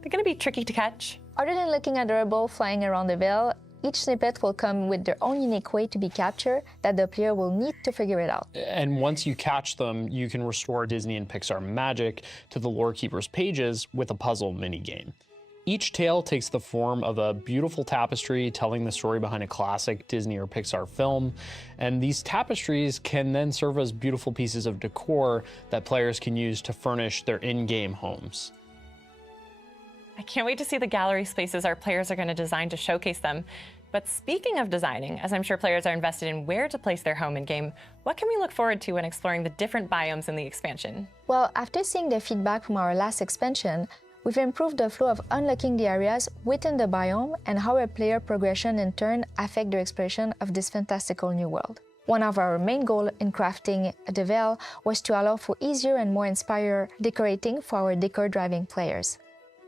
They're gonna be tricky to catch. Other than looking adorable flying around the Vale, each snippet will come with their own unique way to be captured that the player will need to figure it out. And once you catch them, you can restore Disney and Pixar magic to the Lore Keeper's pages with a puzzle minigame. Each tale takes the form of a beautiful tapestry telling the story behind a classic Disney or Pixar film, and these tapestries can then serve as beautiful pieces of decor that players can use to furnish their in-game homes. I can't wait to see the gallery spaces our players are going to design to showcase them. But speaking of designing, as I'm sure players are invested in where to place their home in-game, what can we look forward to when exploring the different biomes in the expansion? Well, after seeing the feedback from our last expansion, we've improved the flow of unlocking the areas within the biome and how a player progression in turn affect their exploration of this fantastical new world. One of our main goals in crafting the Vale was to allow for easier and more inspired decorating for our decor-driving players.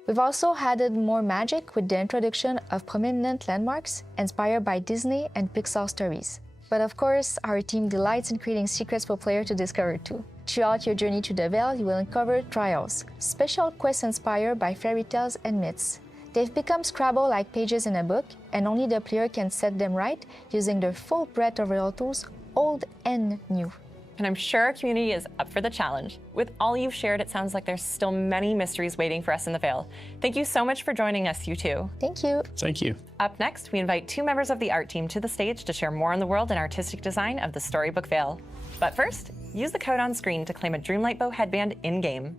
We've also added more magic with the introduction of prominent landmarks inspired by Disney and Pixar stories. But of course, our team delights in creating secrets for players to discover too. Throughout your journey to the Vale, you will uncover trials, special quests inspired by fairy tales and myths. They've become Scrabble-like pages in a book, and only the player can set them right using their full breadth of real tools, old and new. And I'm sure our community is up for the challenge. With all you've shared, it sounds like there's still many mysteries waiting for us in the Vale. Thank you so much for joining us, you two. Thank you. Thank you. Up next, we invite two members of the art team to the stage to share more on the world and artistic design of the Storybook Vale. But first, use the code on screen to claim a Dreamlight Bow headband in-game.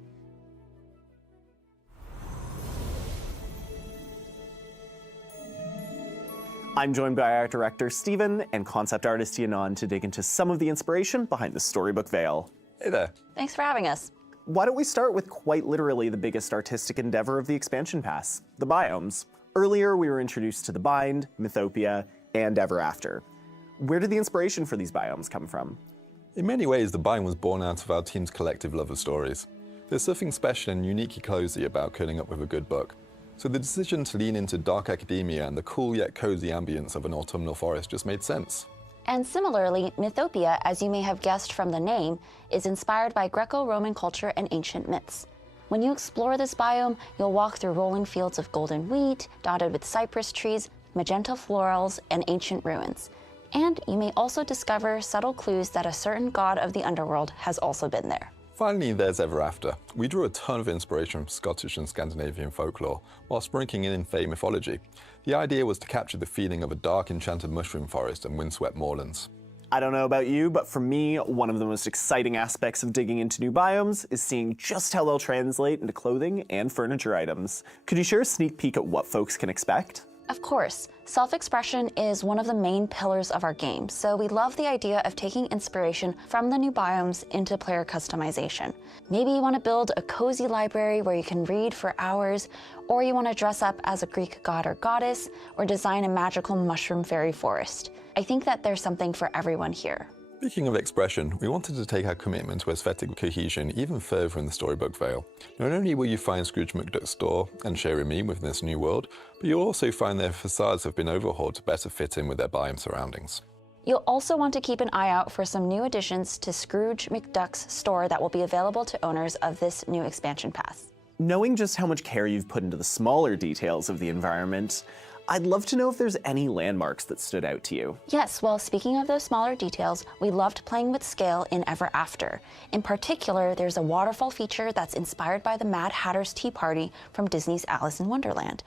I'm joined by art director Steven and concept artist Yanon to dig into some of the inspiration behind the Storybook Vale. Hey there. Thanks for having us. Why don't we start with quite literally the biggest artistic endeavor of the expansion pass, the biomes. Earlier, we were introduced to the Bind, Mythopia, and Ever After. Where did the inspiration for these biomes come from? In many ways, the Bind was born out of our team's collective love of stories. There's something special and uniquely cozy about curling up with a good book. So the decision to lean into dark academia and the cool yet cozy ambience of an autumnal forest just made sense. And similarly, Mythopia, as you may have guessed from the name, is inspired by Greco-Roman culture and ancient myths. When you explore this biome, you'll walk through rolling fields of golden wheat, dotted with cypress trees, magenta florals, and ancient ruins. And you may also discover subtle clues that a certain god of the underworld has also been there. Finally, there's Ever After. We drew a ton of inspiration from Scottish and Scandinavian folklore, while sprinkling in Fae mythology. The idea was to capture the feeling of a dark enchanted mushroom forest and windswept moorlands. I don't know about you, but for me, one of the most exciting aspects of digging into new biomes is seeing just how they'll translate into clothing and furniture items. Could you share a sneak peek at what folks can expect? Of course, self-expression is one of the main pillars of our game, so we love the idea of taking inspiration from the new biomes into player customization. Maybe you want to build a cozy library where you can read for hours, or you want to dress up as a Greek god or goddess, or design a magical mushroom fairy forest. I think that there's something for everyone here. Speaking of expression, we wanted to take our commitment to aesthetic cohesion even further in the Storybook Vale. Not only will you find Scrooge McDuck's store and Sherry Me within this new world, but you'll also find their facades have been overhauled to better fit in with their biome surroundings. You'll also want to keep an eye out for some new additions to Scrooge McDuck's store that will be available to owners of this new expansion pass. Knowing just how much care you've put into the smaller details of the environment, I'd love to know if there's any landmarks that stood out to you. Yes, well, speaking of those smaller details, we loved playing with scale in Ever After. In particular, there's a waterfall feature that's inspired by the Mad Hatter's Tea Party from Disney's Alice in Wonderland.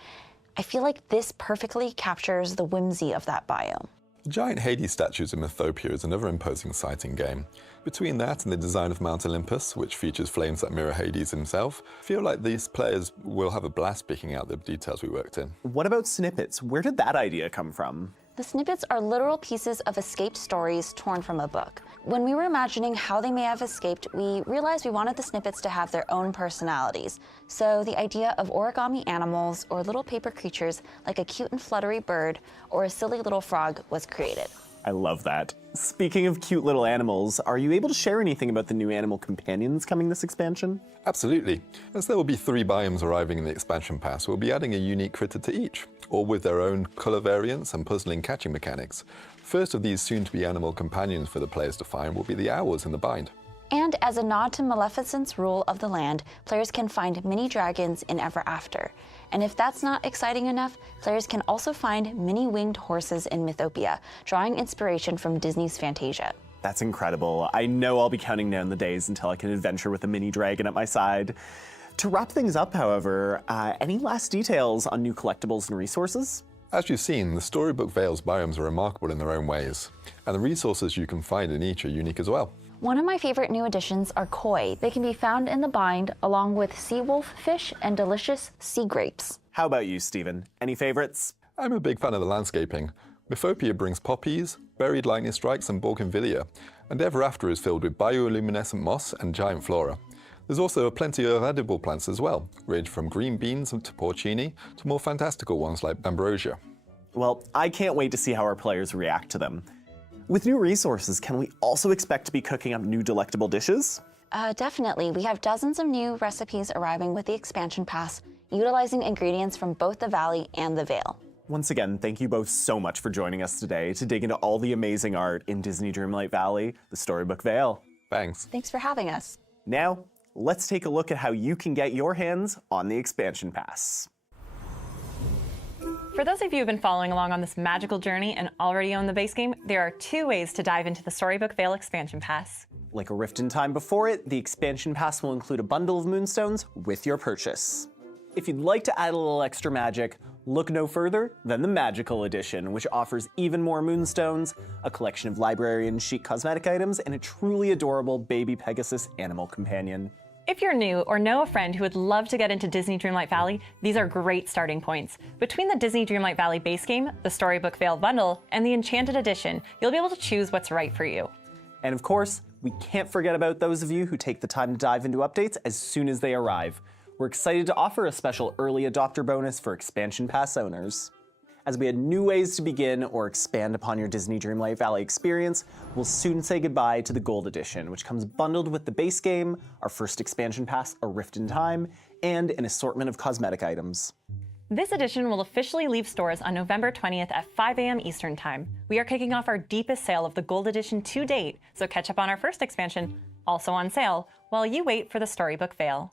I feel like this perfectly captures the whimsy of that biome. The giant Hades statues in Mythopia is another imposing sight in game. Between that and the design of Mount Olympus, which features flames that mirror Hades himself, I feel like these players will have a blast picking out the details we worked in. What about snippets? Where did that idea come from? The snippets are literal pieces of escaped stories torn from a book. When we were imagining how they may have escaped, we realized we wanted the snippets to have their own personalities. So the idea of origami animals or little paper creatures like a cute and fluttery bird or a silly little frog was created. I love that. Speaking of cute little animals, are you able to share anything about the new animal companions coming this expansion? Absolutely. As there will be 3 biomes arriving in the expansion pass, we'll be adding a unique critter to each, all with their own colour variants and puzzling catching mechanics. First of these soon-to-be animal companions for the players to find will be the owls in the bind. And as a nod to Maleficent's rule of the land, players can find mini dragons in Ever After. And if that's not exciting enough, players can also find mini winged horses in Mythopia, drawing inspiration from Disney's Fantasia. That's incredible. I know I'll be counting down the days until I can adventure with a mini dragon at my side. To wrap things up, however, any last details on new collectibles and resources? As you've seen, the Storybook Vale's biomes are remarkable in their own ways, and the resources you can find in each are unique as well. One of my favorite new additions are koi. They can be found in the bind along with sea wolf fish and delicious sea grapes. How about you, Stephen? Any favorites? I'm a big fan of the landscaping. Mythopia brings poppies, buried lightning strikes and bougainvillea, and Ever After is filled with bioluminescent moss and giant flora. There's also plenty of edible plants as well, ranging from green beans to porcini to more fantastical ones like ambrosia. Well, I can't wait to see how our players react to them. With new resources, can we also expect to be cooking up new delectable dishes? Definitely. We have dozens of new recipes arriving with the expansion pass, utilizing ingredients from both the Valley and the Vale. Once again, thank you both so much for joining us today to dig into all the amazing art in Disney Dreamlight Valley, the Storybook Vale. Thanks. Thanks for having us. Now, let's take a look at how you can get your hands on the expansion pass. For those of you who've been following along on this magical journey and already own the base game, there are 2 ways to dive into the Storybook Vale expansion pass. Like a rift in time before it, the expansion pass will include a bundle of moonstones with your purchase. If you'd like to add a little extra magic, look no further than the Magical Edition, which offers even more moonstones, a collection of library and chic cosmetic items, and a truly adorable baby Pegasus animal companion. If you're new or know a friend who would love to get into Disney Dreamlight Valley, these are great starting points. Between the Disney Dreamlight Valley base game, the Storybook Vale bundle, and the Enchanted Edition, you'll be able to choose what's right for you. And of course, we can't forget about those of you who take the time to dive into updates as soon as they arrive. We're excited to offer a special early adopter bonus for expansion pass owners. As we add new ways to begin or expand upon your Disney Dreamlight Valley experience, we'll soon say goodbye to the Gold Edition, which comes bundled with the base game, our first expansion pass, A Rift in Time, and an assortment of cosmetic items. This edition will officially leave stores on November 20th at 5 a.m. Eastern Time. We are kicking off our deepest sale of the Gold Edition to date, so catch up on our first expansion, also on sale, while you wait for the Storybook Vale.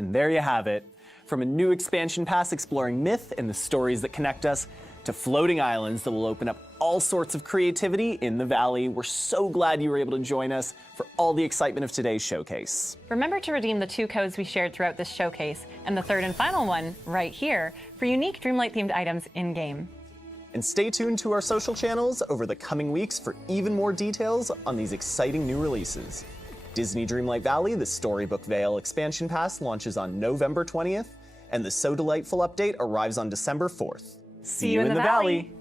And there you have it. From a new expansion pass exploring myth and the stories that connect us, to floating islands that will open up all sorts of creativity in the Valley, we're so glad you were able to join us for all the excitement of today's showcase. Remember to redeem the 2 codes we shared throughout this showcase, and the third and final one, right here, for unique Dreamlight-themed items in-game. And stay tuned to our social channels over the coming weeks for even more details on these exciting new releases. Disney Dreamlight Valley, the Storybook Vale expansion pass launches on November 20th, and the So Delightful update arrives on December 4th. See you in the Valley!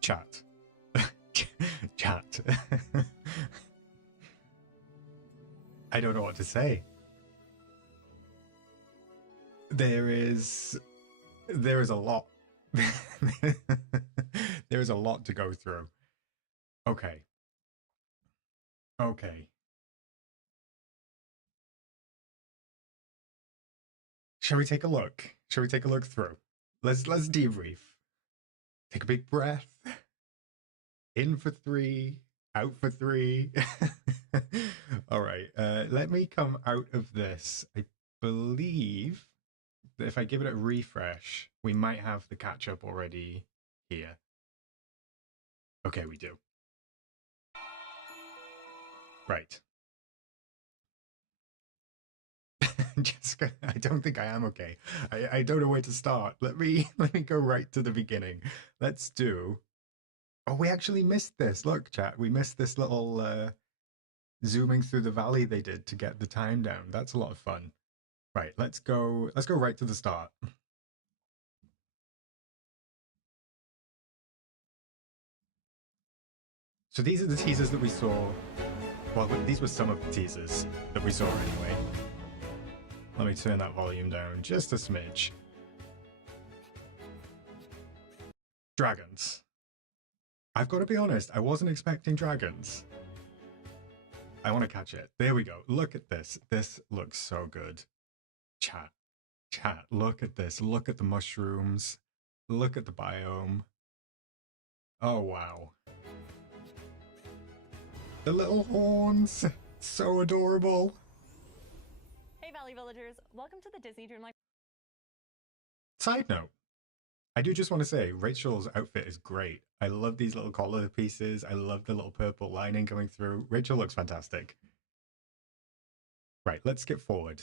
Chat. Chat. I don't know what to say. There is a lot. There is a lot to go through. Okay. Shall we take a look? Shall we take a look through? Let's debrief. Take a big breath. In for 3, out for 3. All right. Let me come out of this. I believe that if I give it a refresh, we might have the catch up already here. Okay, we do. Right. Jessica, I don't think I am okay. I don't know where to start. Let me go right to the beginning. Let's do. Oh, we actually missed this. Look, chat, we missed this little zooming through the valley they did to get the time down. That's a lot of fun. Right, let's go right to the start. So these are the teasers that we saw. Well, these were some of the teasers that we saw anyway. Let me turn that volume down just a smidge. Dragons. I've got to be honest, I wasn't expecting dragons. I want to catch it. There we go. Look at this. This looks so good. Chat, look at this. Look at the mushrooms. Look at the biome. Oh, wow. The little horns. So adorable. Hey, Valley Villagers. Welcome to the Disney Dreamlight. Side note. I do just want to say, Rachel's outfit is great. I love these little collar pieces. I love the little purple lining coming through. Rachel looks fantastic. Right, let's skip forward.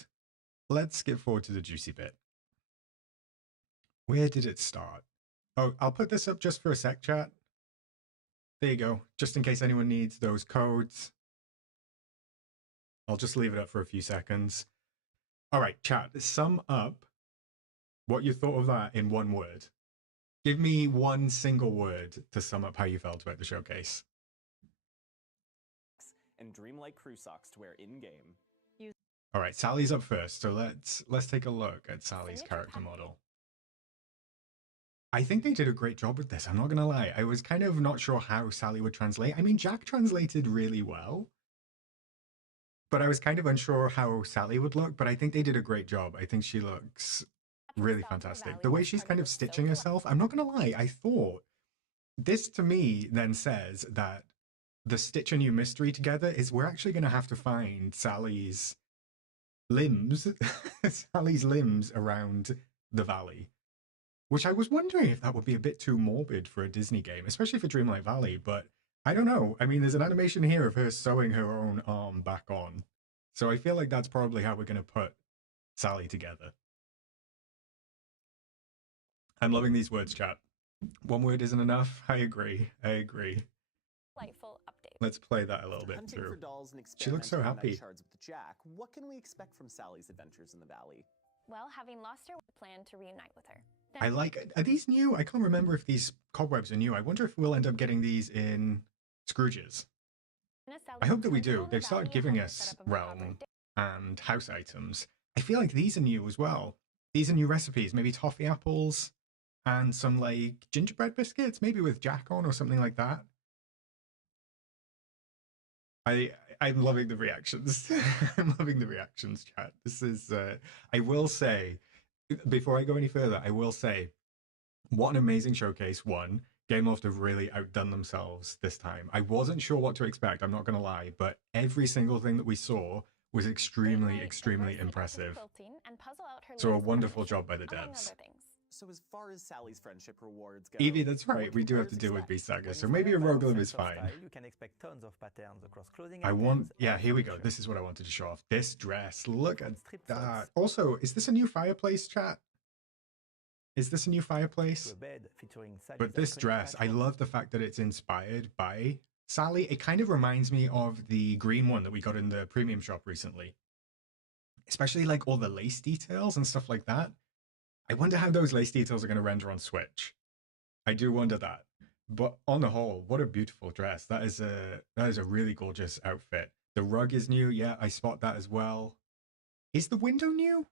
Let's skip forward to the juicy bit. Where did it start? Oh, I'll put this up just for a sec, chat. There you go. Just in case anyone needs those codes. I'll just leave it up for a few seconds. All right, chat, sum up what you thought of that in one word. Give me one single word to sum up how you felt about the showcase. And Dreamlight crew socks to wear in-game. All right, Sally's up first, so let's take a look at Sally's character model. I think they did a great job with this, I'm not gonna lie. I was kind of not sure how Sally would translate. I mean, Jack translated really well, but I was kind of unsure how Sally would look, but I think they did a great job. I think she looks really fantastic. The way she's kind of stitching herself, I'm not gonna lie, I thought this to me then says that the Stitch a New Mystery together is we're actually gonna have to find Sally's limbs, Sally's limbs around the valley, which I was wondering if that would be a bit too morbid for a Disney game, especially for Dreamlight Valley, but I don't know. I mean, there's an animation here of her sewing her own arm back on, so I feel like that's probably how we're gonna put Sally together. I'm loving these words, chat. One word isn't enough. I agree. Delightful update. Let's play that a little bit Hunting through. for dolls and She looks so experimenting happy. with night shards with Jack. What can we expect from Sally's adventures in the valley? Well, having lost her, we plan to reunite with her. I like, are these new? I can't remember if these cobwebs are new. I wonder if we'll end up getting these in Scrooge's. I hope that we do. They've started giving us realm and house items. I feel like these are new as well. These are new recipes, maybe toffee apples and some like gingerbread biscuits, maybe with Jack on or something like that. I'm loving the reactions. I'm loving the reactions, chat. This is, I will say, before I go any further, I will say, what an amazing showcase. One, Gameloft have really outdone themselves this time. I wasn't sure what to expect, I'm not going to lie, but every single thing that we saw was extremely, extremely impressive. So a wonderful job by the devs. So as far as Sally's friendship rewards go, Evie, that's right, we do have to deal with Beast Saga, so maybe a Roguelim is fine. You can expect tons of patterns across clothing I want, items yeah, and here we go. furniture. This is what I wanted to show off. This dress, look at that. Also, is this a new fireplace, chat? Is this a new fireplace? To a bed featuring Sally's But this iconic dress, I patchwork. love the fact that it's inspired by Sally. It kind of reminds me of the green one that we got in the premium shop recently. Especially like all the lace details and stuff like that. I wonder how those lace details are going to render on Switch. I do wonder that. But on the whole, what a beautiful dress. That is a really gorgeous outfit. The rug is new. Yeah, I spot that as well. Is the window new?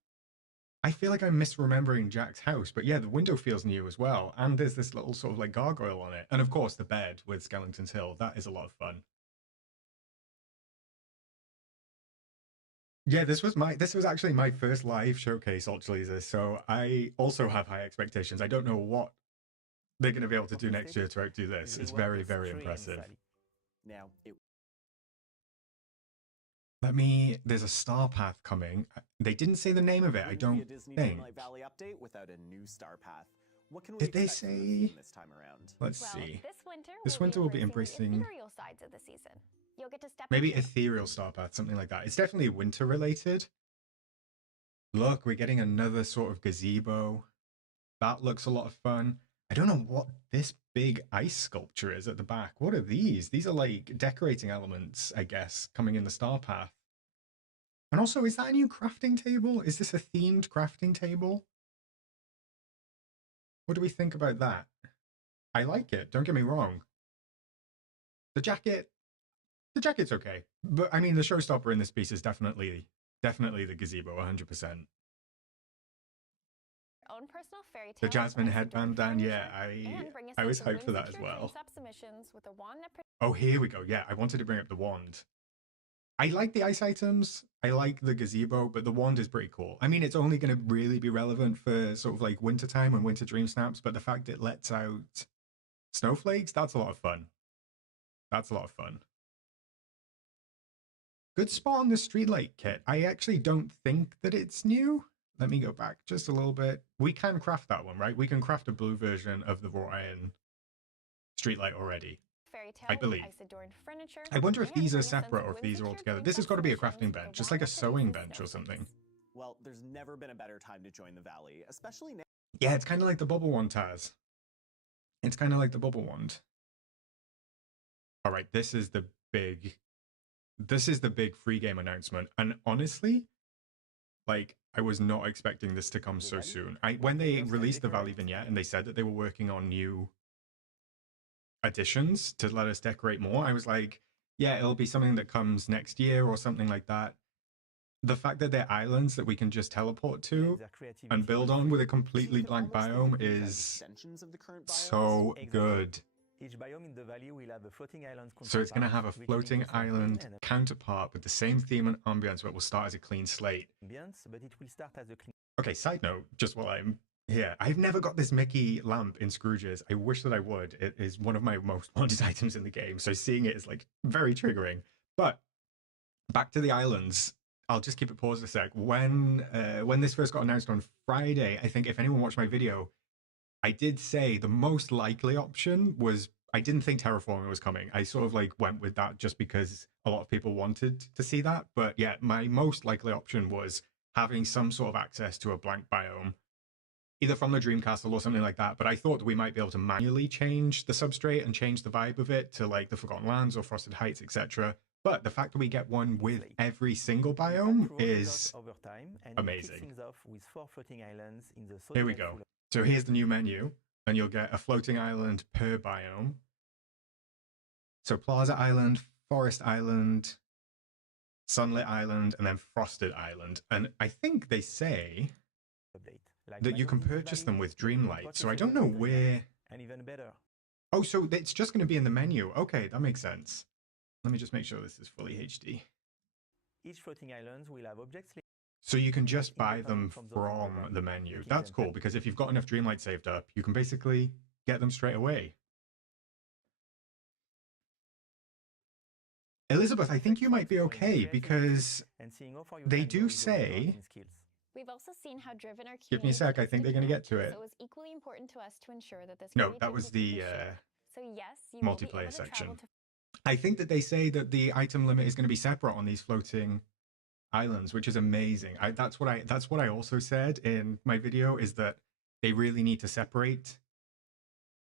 I feel like I'm misremembering Jack's house, but yeah, the window feels new as well. And there's this little sort of like gargoyle on it. And of course, the bed with Skellington's Hill. That is a lot of fun. Yeah, this was actually my first live showcase, Ultralaser, so I also have high expectations. I don't know what they're going to be able to do next year to outdo this. It's very, very impressive. Now, There's a star path coming. They didn't say the name of it, I don't a Disney think. Dreamlight Valley update without a new star path. What can we Did they expect from the say? theme this time around? Let's Well, see. This winter will be the embracing ethereal sides of the season. You'll get to step maybe into ethereal star path, something like that. It's definitely winter related. Look, we're getting another sort of gazebo. That looks a lot of fun. I don't know what this big ice sculpture is at the back. What are these? These are like decorating elements, I guess, coming in the star path. And also, is that a new crafting table? Is this a themed crafting table? What do we think about that? I like it, don't get me wrong. The jacket's okay. But I mean, the showstopper in this piece is definitely the gazebo, 100%. Own personal fairy The tales Jasmine as the headband, Dorn Dan, yeah, furniture, and bring us I was into hyped for that as whimsy-cured well. dream submissions with a wand that Oh, here we go. Yeah, I wanted to bring up the wand. I like the ice items. I like the gazebo, but the wand is pretty cool. I mean, it's only going to really be relevant for sort of like wintertime and winter dream snaps, but the fact it lets out snowflakes, that's a lot of fun. That's a lot of fun. Good spot on the streetlight kit. I actually don't think that it's new. Let me go back just a little bit. We can craft that one, right? We can craft a blue version of the wrought iron streetlight already, I believe. I wonder if these are separate or if these are all together. This has got to be a crafting bench, just like a sewing bench or something. Well, there's never been a better time to join the Valley, especially now. Yeah, it's kind of like the bubble wand, Taz. It's kind of like the bubble wand. All right, this is the big free game announcement. And honestly, like, I was not expecting this to come so soon. When they released the Valley vignette and they said that they were working on new additions to let us decorate more, I was like, yeah, it'll be something that comes next year or something like that. The fact that they're islands that we can just teleport to and build on with a completely blank biome is so good. Each biome in the valley will have a floating island counterpart. So it's going to have a floating island counterpart with the same theme and ambience, but will start as a clean slate. But it will start as a clean. Okay, side note, just while I'm here, I've never got this Mickey lamp in Scrooge's. I wish that I would. It is one of my most wanted items in the game, so seeing it is like very triggering. But back to the islands. I'll just keep it paused a sec. When this first got announced on Friday, I think if anyone watched my video, I did say the most likely option was, I didn't think terraforming was coming. I sort of like went with that just because a lot of people wanted to see that. But yeah, my most likely option was having some sort of access to a blank biome, either from the Dream Castle or something like that. But I thought we might be able to manually change the substrate and change the vibe of it to like the Forgotten Lands or Frosted Heights, etc. But the fact that we get one with every single biome is amazing. Here we go. So here's the new menu, and you'll get a floating island per biome. So Plaza Island, Forest Island, Sunlit Island, and then Frosted Island. And I think they say that you can purchase them with Dreamlight. So I don't know where... Oh, so it's just going to be in the menu. Okay, that makes sense. Let me just make sure this is fully HD. Each floating island will have objects. So you can just buy them from the menu. That's cool, because if you've got enough Dreamlight saved up, you can basically get them straight away. Elizabeth, I think you might be okay, because they do say... We've also seen how driven our Give me a sec, I think they're going to get to it. So it was equally important to us to ensure that this No, that was the multiplayer section. I think that they say that the item limit is going to be separate on these floating islands, which is amazing. That's what I also said in my video, is that they really need to separate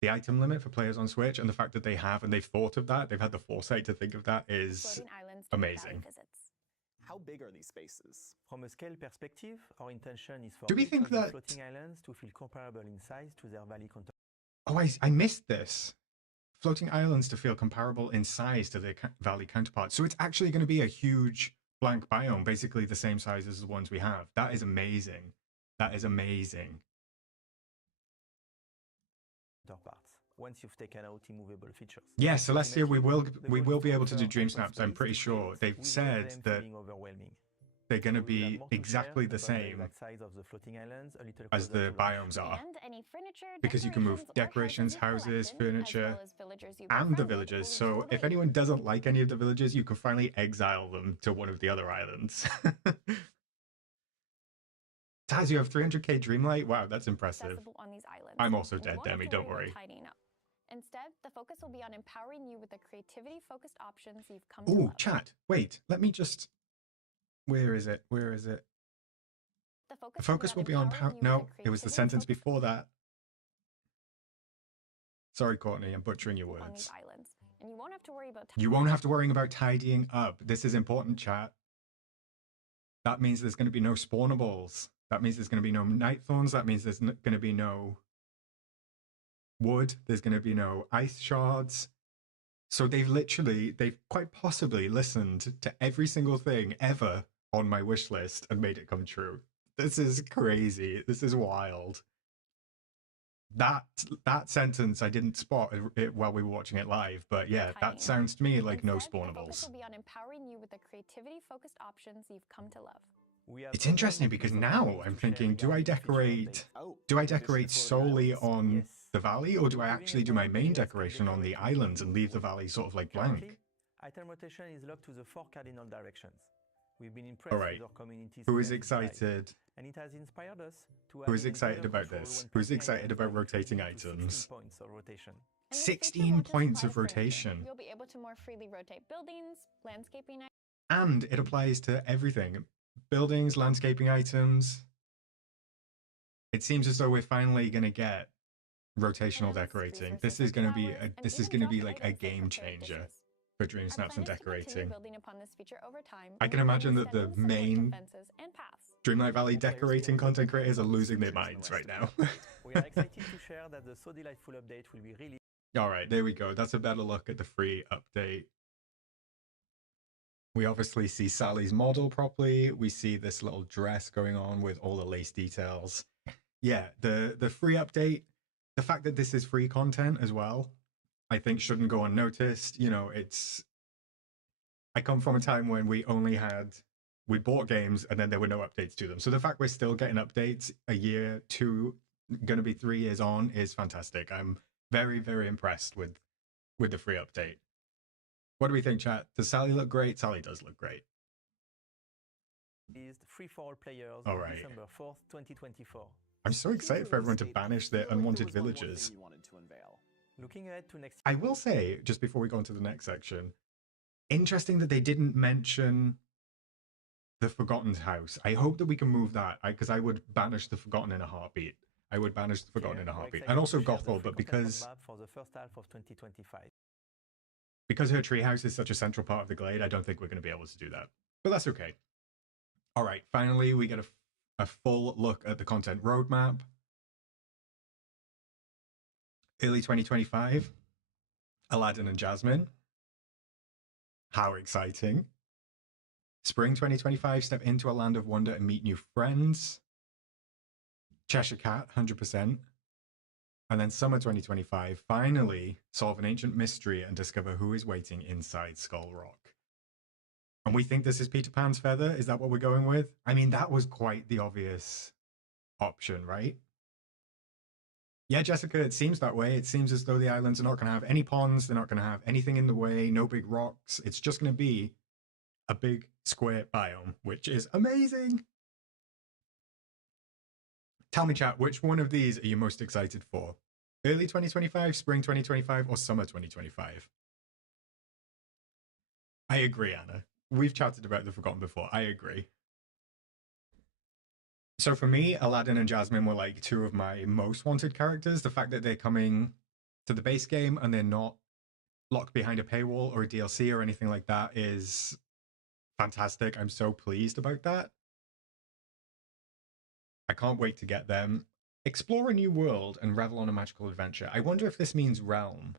the item limit for players on Switch, and the fact that they have, and they've thought of that, they've had the foresight to think of that, is amazing. How big are these spaces? From a scale perspective, our intention is for Do we think that... floating islands to feel comparable in size to their valley counterparts. Oh, I missed this. Floating islands to feel comparable in size to their valley counterparts. So it's actually going to be a huge blank biome, basically the same size as the ones we have. That is amazing. That is amazing. Once you've taken out immovable features. Yeah, Celestia, we will be able to do dream snaps, I'm pretty sure. They've said that they're going to be exactly the same as the biomes are. Because you can move decorations, houses, furniture, and the villages. So if anyone doesn't like any of the villages, you can finally exile them to one of the other islands. Taz, you have 300k Dreamlight? Wow, that's impressive. I'm also dead, Demi, don't worry. Instead, the focus will be on empowering you with the creativity-focused options you've come to love. Chat, wait, let me just... Where is it? Where is it? The focus will be on power. No, it was the sentence before that. Sorry, Courtney, I'm butchering your words. And you won't have to worry about You won't have to worry about tidying up. This is important, chat. That means there's going to be no spawnables. That means there's going to be no night thorns. That means there's going to be no wood. There's going to be no ice shards. So they've quite possibly listened to every single thing ever on my wish list and made it come true. This is crazy. This is wild. That sentence I didn't spot it while we were watching it live, but yeah, that sounds to me like no spawnables. will be on empowering you with the creativity-focused options you've come to love. It's interesting because now I'm thinking, do I decorate solely on the valley, or do I actually do my main decoration on the islands and leave the valley sort of like blank? Item rotation is locked to the 4 cardinal directions. We've been impressed with our community's Who is excited? And it has inspired us to Who is excited about this? Who's excited about rotating items? 16 points of rotation. You'll be able to more freely rotate buildings, landscaping. And it applies to everything. Buildings, landscaping items. It seems as though we're finally going to get rotational decorating. This is going to be like a game changer for Dream Snaps and decorating. I can imagine that the main Dreamlight Valley decorating content creators are losing their minds right now. We are excited to share that the So Delightful update will be released. All right, there we go. That's a better look at the free update. We obviously see Sally's model properly. We see this little dress going on with all the lace details. Yeah, the free update, the fact that this is free content as well, I think shouldn't go unnoticed. You know, I come from a time when we bought games and then there were no updates to them. So the fact we're still getting updates a year, 2, going to be 3 years on is fantastic. I'm very, very impressed with the free update. What do we think, chat? Does Sally look great? Sally does look great. Free for all players all right. December 4th, 2024. I'm so excited for everyone to banish their unwanted villagers. Looking ahead to next. I will say, just before we go on to the next section, interesting that they didn't mention the Forgotten House. I hope that we can move that, because I would banish the Forgotten in a heartbeat. I would banish the Forgotten in a heartbeat. And also Gothel, but because for the first half of 2025. Because her treehouse is such a central part of the glade, I don't think we're going to be able to do that. But that's okay. All right, finally, we get a full look at the content roadmap. Early 2025, Aladdin and Jasmine. How exciting. Spring 2025, step into a land of wonder and meet new friends. Cheshire Cat, 100%. And then summer 2025, finally solve an ancient mystery and discover who is waiting inside Skull Rock. And we think this is Peter Pan's feather? Is that what we're going with? I mean, that was quite the obvious option, right? Yeah, Jessica, it seems that way. It seems as though the islands are not going to have any ponds. They're not going to have anything in the way, no big rocks. It's just going to be a big square biome, which is amazing. Tell me, chat, which one of these are you most excited for? Early 2025, spring 2025, or summer 2025? I agree, Anna. We've chatted about the Forgotten before. I agree. So for me, Aladdin and Jasmine were like 2 of my most wanted characters. The fact that they're coming to the base game and they're not locked behind a paywall or a DLC or anything like that is fantastic. I'm so pleased about that. I can't wait to get them. Explore a new world and revel on a magical adventure. I wonder if this means realm.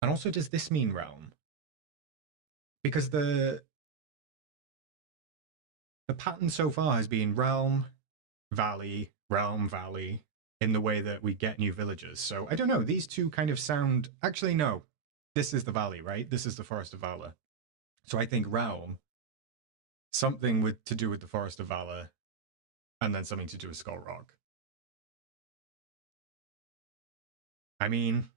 And also, does this mean realm? Because the pattern so far has been realm, valley, in the way that we get new villagers. So I don't know, these two kind of sound... Actually, no. This is the valley, right? This is the Forest of Valor. So I think realm, something to do with the Forest of Valor, and then something to do with Skull Rock. I mean,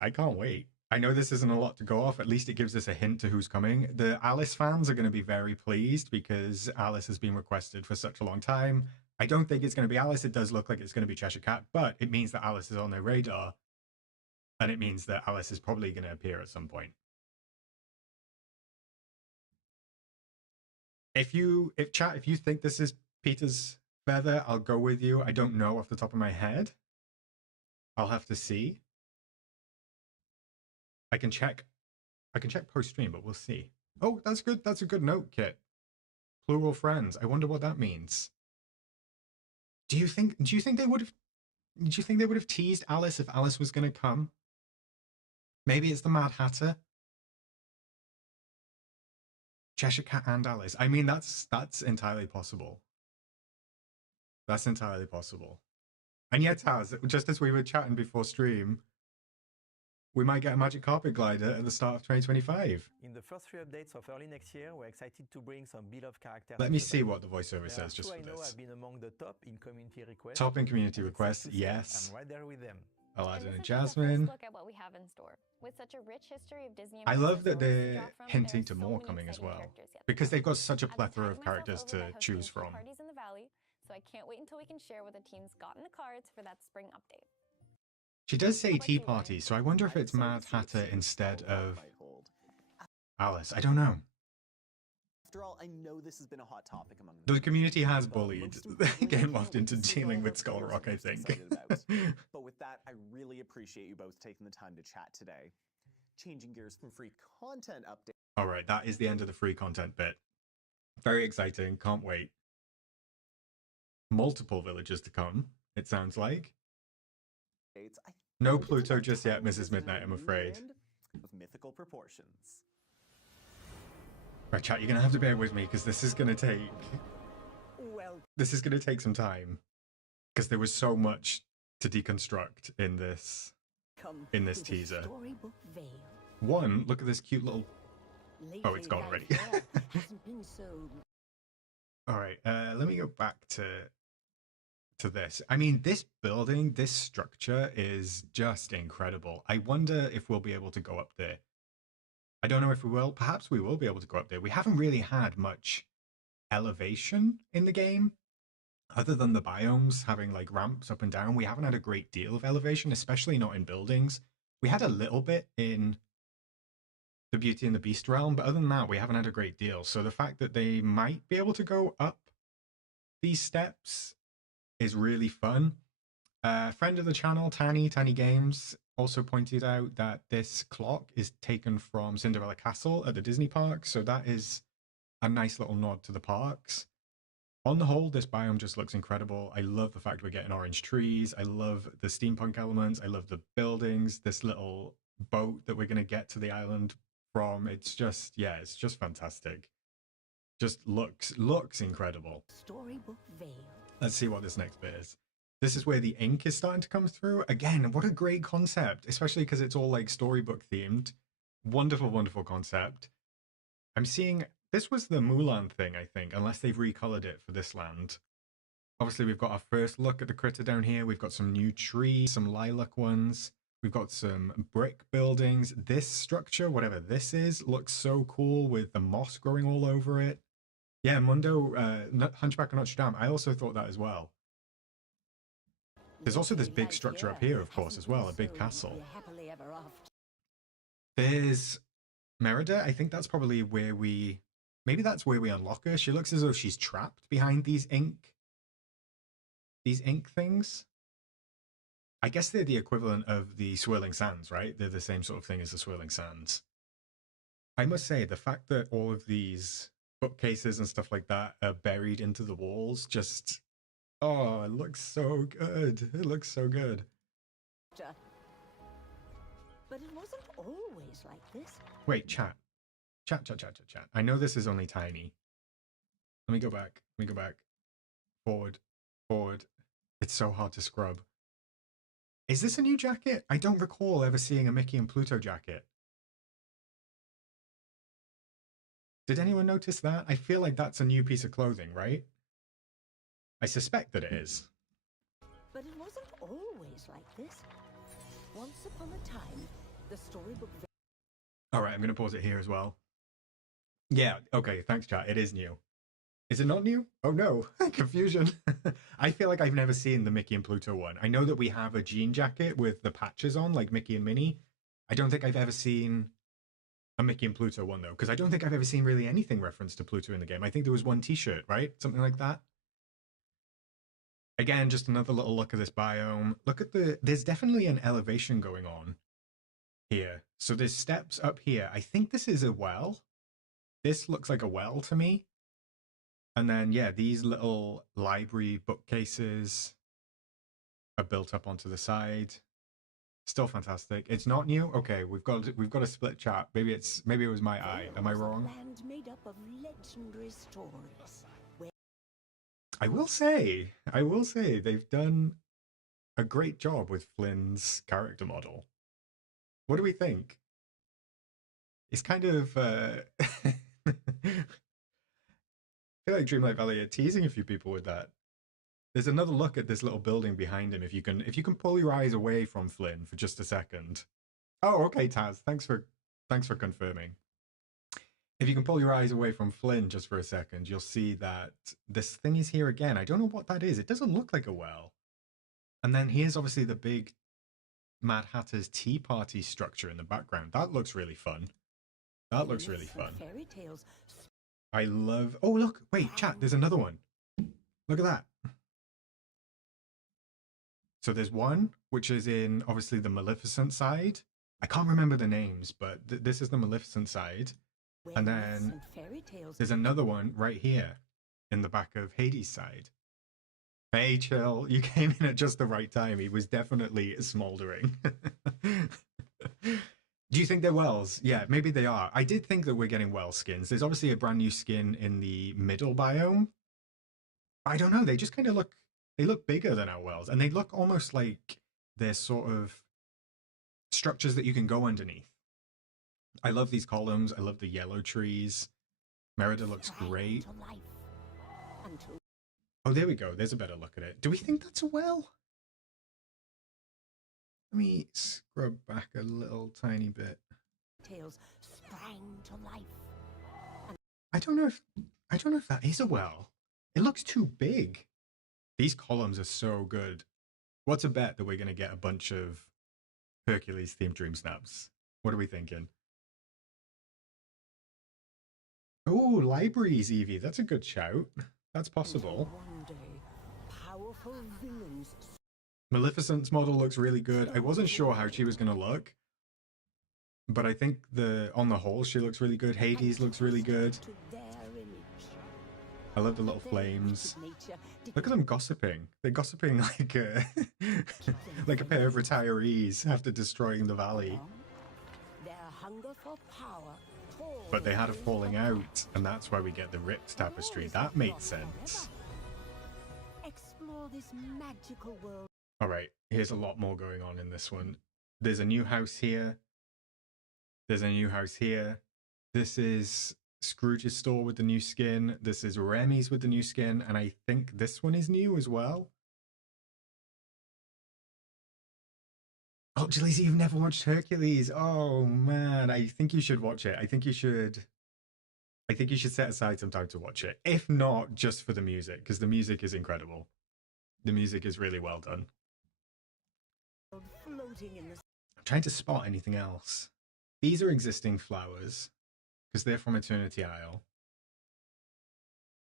I can't wait. I know this isn't a lot to go off. At least it gives us a hint to who's coming. The Alice fans are going to be very pleased because Alice has been requested for such a long time. I don't think it's going to be Alice. It does look like it's going to be Cheshire Cat, but it means that Alice is on their radar. And it means that Alice is probably going to appear at some point. If you think this is Peter's feather, I'll go with you. I don't know off the top of my head. I'll have to see. I can check post stream, but we'll see. Oh, that's good. That's a good note, Kit. Plural friends. I wonder what that means. Do you think they would have teased Alice if Alice was going to come? Maybe it's the Mad Hatter. Cheshire Cat and Alice. I mean, that's entirely possible. That's entirely possible. And yet, Taz, just as we were chatting before stream, we might get a Magic Carpet Glider at the start of 2025. In the first 3 updates of early next year, we're excited to bring some beloved characters. Let me see what the voiceover says just for this. Have been among the top in community requests. Top in community requests, yes. I'm right there with them. Aladdin and Jasmine. Look at what we have in store. With such a rich history of Disney, I love that they're hinting to more coming as well, because they've got such a plethora of characters to choose from. Parties in the Valley, so I can't wait until we can share what the team's got in the cards for that spring update. She does say tea party, so I wonder if it's Mad Hatter instead of Alice. I don't know. After all, I know this has been a hot topic among the community has bullied Game Loft into dealing with Skull Rock, I think. But with that, I really appreciate you both taking the time to chat today. Changing gears from free content update. All right, that is the end of the free content bit. Very exciting. Can't wait. Multiple villages to come, it sounds like. No Pluto just yet, Mrs. Midnight, I'm afraid. Of mythical proportions. Right, chat, you're gonna have to bear with me because this is gonna take some time because there was so much to deconstruct in this teaser. One, look at this cute little. Oh, it's gone already. All right, let me go back to this. I mean, this building, this structure is just incredible. I wonder if we'll be able to go up there. I don't know if we will. Perhaps we will be able to go up there. We haven't really had much elevation in the game. Other than the biomes having like ramps up and down, we haven't had a great deal of elevation, especially not in buildings. We had a little bit in the Beauty and the Beast realm, but other than that, we haven't had a great deal. So the fact that they might be able to go up these steps is really fun. Friend of the channel, Tiny Games, also pointed out that this clock is taken from Cinderella Castle at the Disney park, so that is a nice little nod to the parks. On the whole, this biome just looks incredible. I love the fact we're getting orange trees. I love the steampunk elements. I love the buildings, this little boat that we're going to get to the island from. It's just, yeah, it's just fantastic. Just looks incredible. Storybook Vale. Let's see what this next bit is. This is where the ink is starting to come through. Again, what a great concept, especially because it's all like storybook themed. Wonderful, wonderful concept. I'm seeing, this was the Mulan thing, I think, unless they've recolored it for this land. Obviously, we've got our first look at the critter down here. We've got some new trees, some lilac ones. We've got some brick buildings. This structure, whatever this is, looks so cool with the moss growing all over it. Yeah, Mundo, Hunchback of Notre Dame, I also thought that as well. There's also this big structure up here, of course, as well, a big castle. There's Merida. I think that's probably where maybe that's where we unlock her. She looks as though she's trapped behind these ink things. I guess they're the equivalent of the Swirling Sands, right? They're the same sort of thing as the Swirling Sands. I must say, the fact that all of these bookcases and stuff like that are buried into the walls just... Oh, it looks so good. It looks so good. But it wasn't always like this. Wait, chat. I know this is only tiny. Let me go back. Forward. It's so hard to scrub. Is this a new jacket? I don't recall ever seeing a Mickey and Pluto jacket. Did anyone notice that? I feel like that's a new piece of clothing, right? I suspect that it is. But it wasn't always like this. Once upon a time, the storybook... Alright, I'm going to pause it here as well. Yeah, okay, thanks chat. It is new. Is it not new? Oh no, confusion. I feel like I've never seen the Mickey and Pluto one. I know that we have a jean jacket with the patches on, like Mickey and Minnie. I don't think I've ever seen a Mickey and Pluto one though, because I don't think I've ever seen really anything referenced to Pluto in the game. I think there was one t-shirt, right? Something like that. Again, just another little look at this biome. Look at there's definitely an elevation going on here. So there's steps up here. I think this is a well. This looks like a well to me. And then, yeah, these little library bookcases are built up onto the side. Still fantastic. It's not new. Okay, we've got a split chat. Maybe it was my eye. Am I wrong? Land made up of legendary stories. I will say they've done a great job with Flynn's character model. What do we think? It's kind of I feel like Dreamlight Valley are teasing a few people with that. There's another look at this little building behind him. If you can pull your eyes away from Flynn for just a second. Oh, okay, Taz. Thanks for confirming. If you can pull your eyes away from Flynn just for a second, you'll see that this thing is here again. I don't know what that is. It doesn't look like a well. And then here's obviously the big Mad Hatter's Tea Party structure in the background. That looks really fun. That looks really fun. I love... Oh, look. Wait, chat. There's another one. Look at that. So there's one, which is in, obviously, the Maleficent side. I can't remember the names, but this is the Maleficent side. And then there's another one right here in the back of Hades' side. Hey, chill. You came in at just the right time. He was definitely smoldering. Do you think they're wells? Yeah, maybe they are. I did think that we're getting well skins. There's obviously a brand new skin in the middle biome. I don't know. They just kind of look... They look bigger than our wells. And they look almost like they're sort of structures that you can go underneath. I love these columns. I love the yellow trees. Merida looks great. Oh, there we go. There's a better look at it. Do we think that's a well? Let me scrub back a little tiny bit. I don't know if that is a well. It looks too big. These columns are so good. What's a bet that we're going to get a bunch of Hercules themed dream snaps? What are we thinking? Oh, libraries, Evie. That's a good shout. That's possible. Maleficent's model looks really good. I wasn't sure how she was going to look, but I think on the whole, she looks really good. Hades looks really good. I love the little flames. Look at them gossiping. They're gossiping like a, like a pair of retirees after destroying the valley. But they had a falling out, and that's why we get the ripped tapestry. That makes sense. Alright, here's a lot more going on in this one. There's a new house here. There's a new house here. This is Scrooge's store with the new skin. This is Remy's with the new skin, and I think this one is new as well. Oh, Jalisa, you've never watched Hercules. Oh man, I think you should watch it. I think you should set aside some time to watch it. If not, just for the music, because the music is incredible. The music is really well done. I'm trying to spot anything else. These are existing flowers, because they're from Eternity Isle.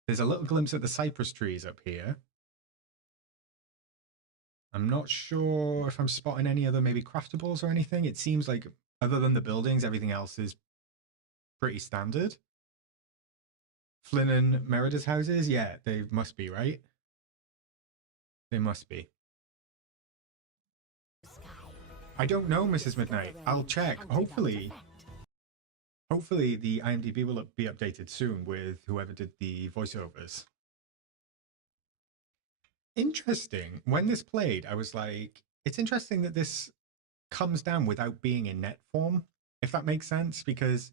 There's a little glimpse at the cypress trees up here. I'm not sure if I'm spotting any other maybe craftables or anything. It seems like, other than the buildings, everything else is pretty standard. Flynn and Merida's houses? Yeah, they must be, right? They must be. I don't know, Mrs. Midnight. I'll check. Hopefully the IMDb will be updated soon with whoever did the voiceovers. Interesting. When this played, I was like, it's interesting that this comes down without being in net form, if that makes sense, because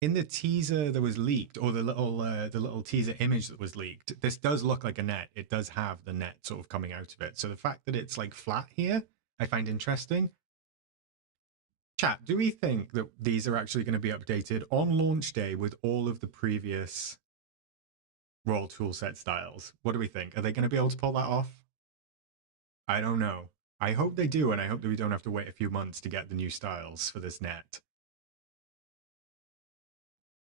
in the teaser that was leaked, or the little teaser image that was leaked, this does look like a net. It does have the net sort of coming out of it. So the fact that it's like flat here, I find interesting. Chat, do we think that these are actually going to be updated on launch day with all of the previous Royal Toolset styles? What do we think? Are they going to be able to pull that off? I don't know. I hope they do, and I hope that we don't have to wait a few months to get the new styles for this net.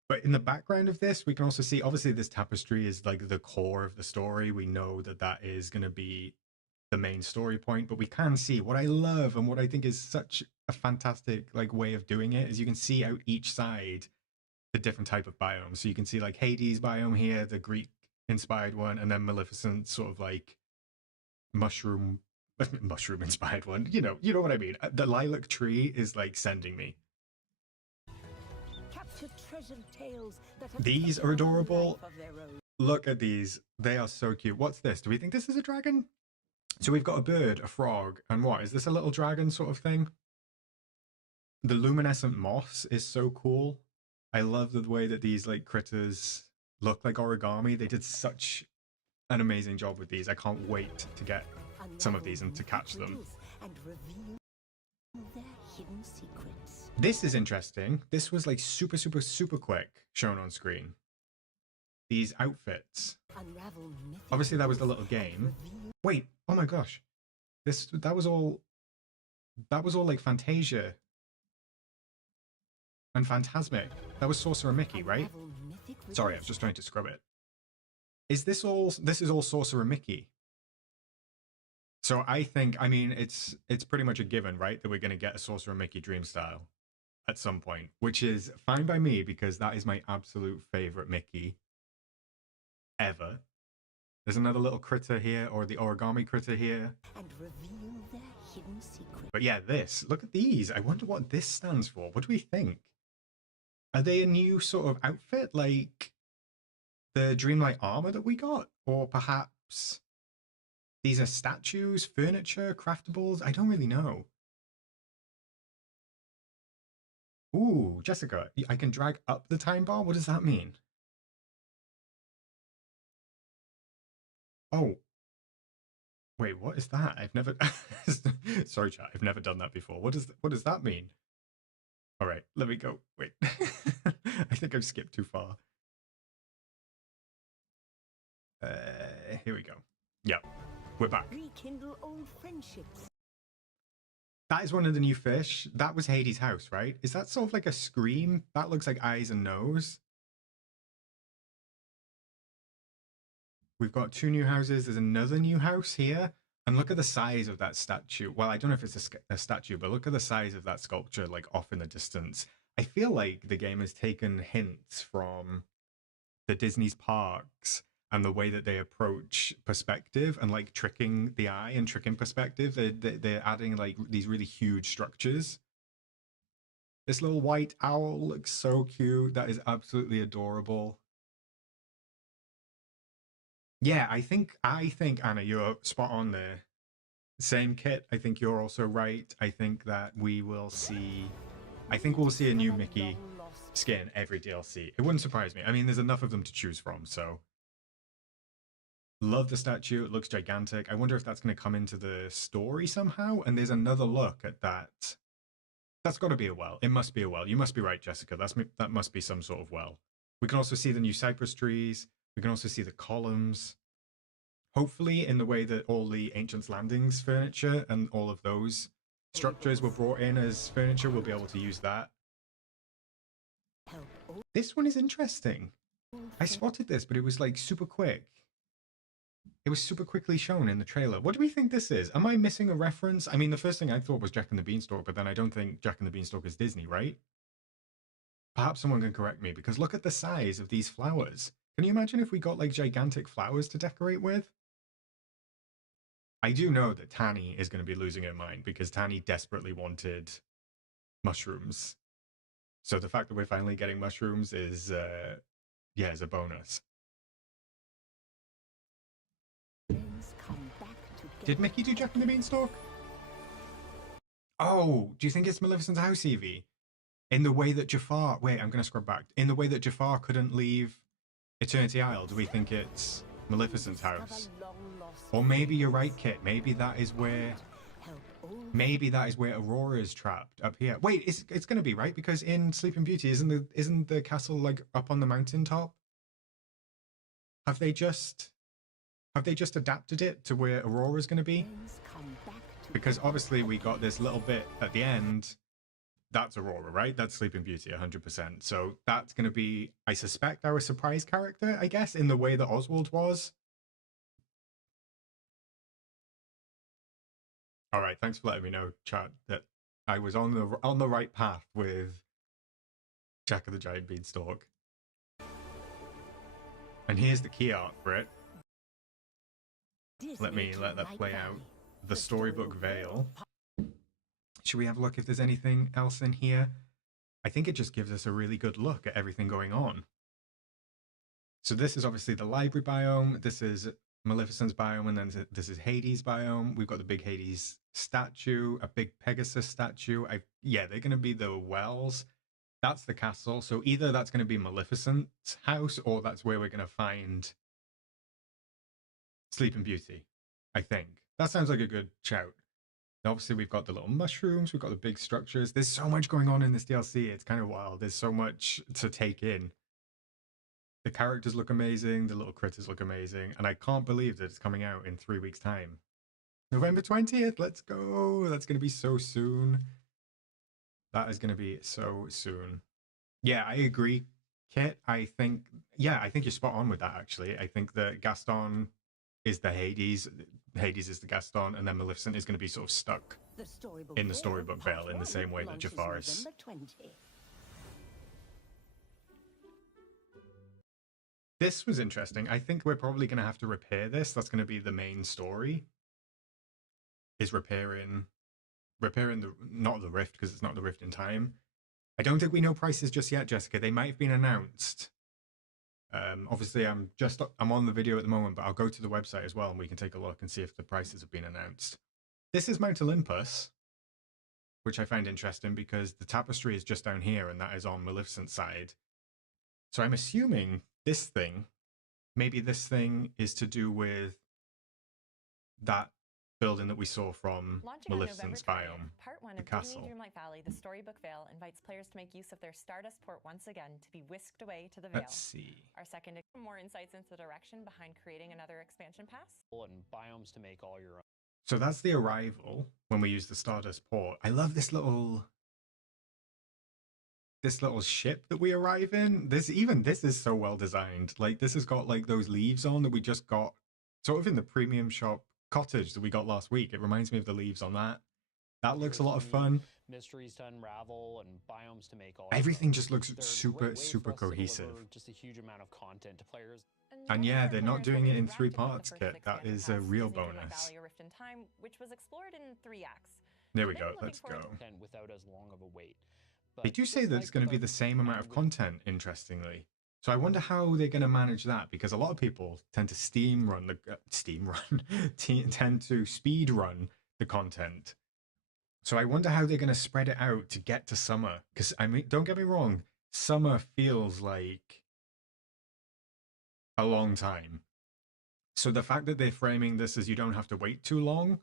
But in the background of this, we can also see, obviously, this tapestry is like the core of the story. We know that that is going to be the main story point, but we can see what I love and what I think is such a fantastic like way of doing it is you can see out each side the different type of biomes. So you can see like Hades biome here, the Greek inspired one, and then Maleficent sort of like mushroom inspired one. You know what I mean. The lilac tree is like sending me. These are adorable. Look at these. They are so cute. What's this? Do we think this is a dragon? So we've got a bird, a frog, and what? Is this a little dragon sort of thing? The luminescent moss is so cool. I love the way that these like critters look like origami. They did such an amazing job with these. I can't wait to get some of these and to catch them. This is interesting. This was like super quick shown on screen. These outfits. Obviously that was the little game. Wait, oh my gosh. That was all like Fantasia and Phantasmic. That was Sorcerer Mickey, right? Sorry, I was just trying to scrub it. This is all Sorcerer Mickey. So I mean, it's pretty much a given, right? That we're going to get a Sorcerer Mickey Dream Style at some point, which is fine by me because that is my absolute favorite Mickey ever. There's another little critter here, or the origami critter here. And reveal their hidden secret. But yeah, look at these. I wonder what this stands for. What do we think? Are they a new sort of outfit, like the Dreamlight armor that we got? Or perhaps these are statues, furniture, craftables? I don't really know. Ooh, Jessica, I can drag up the time bar? What does that mean? Oh. Wait, what is that? I've never... Sorry, chat. I've never done that before. What does that mean? All right, let me go. Wait. I think I've skipped too far. Here we go. Yep, we're back. Rekindle old friendships. That is one of the new fish. That was Hades' house, right? Is that sort of like a scream? That looks like eyes and nose. We've got two new houses. There's another new house here. And look at the size of that statue. Well, I don't know if it's a statue, but look at the size of that sculpture, like off in the distance. I feel like the game has taken hints from the Disney's parks and the way that they approach perspective and like tricking the eye and tricking perspective. They're adding like these really huge structures. This little white owl looks so cute. That is absolutely adorable. Yeah, I think Anna, you're spot on there. Same kit. I think you're also right. I think that we'll see a new Mickey skin every DLC. It wouldn't surprise me. I mean, there's enough of them to choose from, so. Love the statue. It looks gigantic. I wonder if that's going to come into the story somehow. And there's another look at that. That's got to be a well. It must be a well. You must be right, Jessica. That must be some sort of well. We can also see the new cypress trees. We can also see the columns. Hopefully in the way that all the Ancients Landings furniture and all of those structures were brought in as furniture, we'll be able to use that. This one is interesting. I spotted this, but it was like super quick. It was super quickly shown in the trailer. What do we think this is? Am I missing a reference? I mean, the first thing I thought was Jack and the Beanstalk, but then I don't think Jack and the Beanstalk is Disney, right? Perhaps someone can correct me, because look at the size of these flowers. Can you imagine if we got like gigantic flowers to decorate with? I do know that Tanny is going to be losing her mind because Tanny desperately wanted mushrooms. So the fact that we're finally getting mushrooms is a bonus. Did Mickey do Jack and the Beanstalk? Oh, do you think it's Maleficent's house, Evie? In the way that Jafar... Wait, I'm going to scrub back. In the way that Jafar couldn't leave Eternity Isle, do we think it's Maleficent's house? Or maybe you're right, Kit. Maybe that is where Aurora is trapped up here. Wait, it's going to be, right? Because in Sleeping Beauty, isn't the castle like up on the mountain top? Have they just adapted it to where Aurora's going to be? Because obviously we got this little bit at the end That's Aurora, right? That's Sleeping Beauty, 100%. So that's going to be, I suspect, our surprise character, I guess, in the way that Oswald was. All right, thanks for letting me know, chat, that I was on the right path with Jack of the Giant Beanstalk. And here's the key art for it. Let that play out. The storybook veil. Should we have a look if there's anything else in here? I think it just gives us a really good look at everything going on. So this is obviously the library biome. This is Maleficent's biome, and then this is Hades' biome. We've got the big Hades statue, a big Pegasus statue. Yeah, they're going to be the wells. That's the castle. So either that's going to be Maleficent's house, or that's where we're going to find Sleeping Beauty, I think. That sounds like a good shout. Obviously, we've got the little mushrooms. We've got the big structures. There's so much going on in this DLC. It's kind of wild. There's so much to take in. The characters look amazing. The little critters look amazing. And I can't believe that it's coming out in 3 weeks' time. November 20th. Let's go. That's going to be so soon. That is going to be so soon. Yeah, I agree, Kit. I think you're spot on with that, actually. I think that Gaston is the Hades. Hades is the Gaston, and then Maleficent is going to be sort of stuck in the storybook veil in the same way that Jafar is. This was interesting. I think we're probably going to have to repair this. That's going to be the main story. Is repairing not the rift, because it's not the rift in time. I don't think we know prices just yet, Jessica. They might have been announced. Obviously, I'm on the video at the moment, but I'll go to the website as well, and we can take a look and see if the prices have been announced. This is Mount Olympus, which I find interesting because the tapestry is just down here, and that is on Maleficent's side. So I'm assuming maybe this thing is to do with that building that we saw from Maleficent's biome, Part 1 the of castle. Disney Dreamlight Valley, the Storybook Veil invites players to make use of their Stardust port once again to be whisked away to the Veil. Let's see. Our second, more insights into the direction behind creating another expansion pass. And biomes to make all your own. So that's the arrival when we use the Stardust port. I love this little ship that we arrive in. This is so well designed. Like, this has got like those leaves on that we just got sort of in the premium shop cottage that we got last week. It reminds me of the leaves on that. That looks a lot of fun. Mysteries to unravel and biomes to make all. Everything just looks super cohesive. Just a huge amount of content to players. And yeah, they're not doing it in 3 parts, Kit. That is a real bonus. Rift in Time, which was explored in 3 acts. There we go. Let's go. Without as long of a wait. They do say that it's going to be the same amount of content, interestingly. So I wonder how they're going to manage that, because a lot of people tend to tend to speed run the content. So I wonder how they're going to spread it out to get to summer. Because, I mean, don't get me wrong, summer feels like a long time. So the fact that they're framing this as you don't have to wait too long,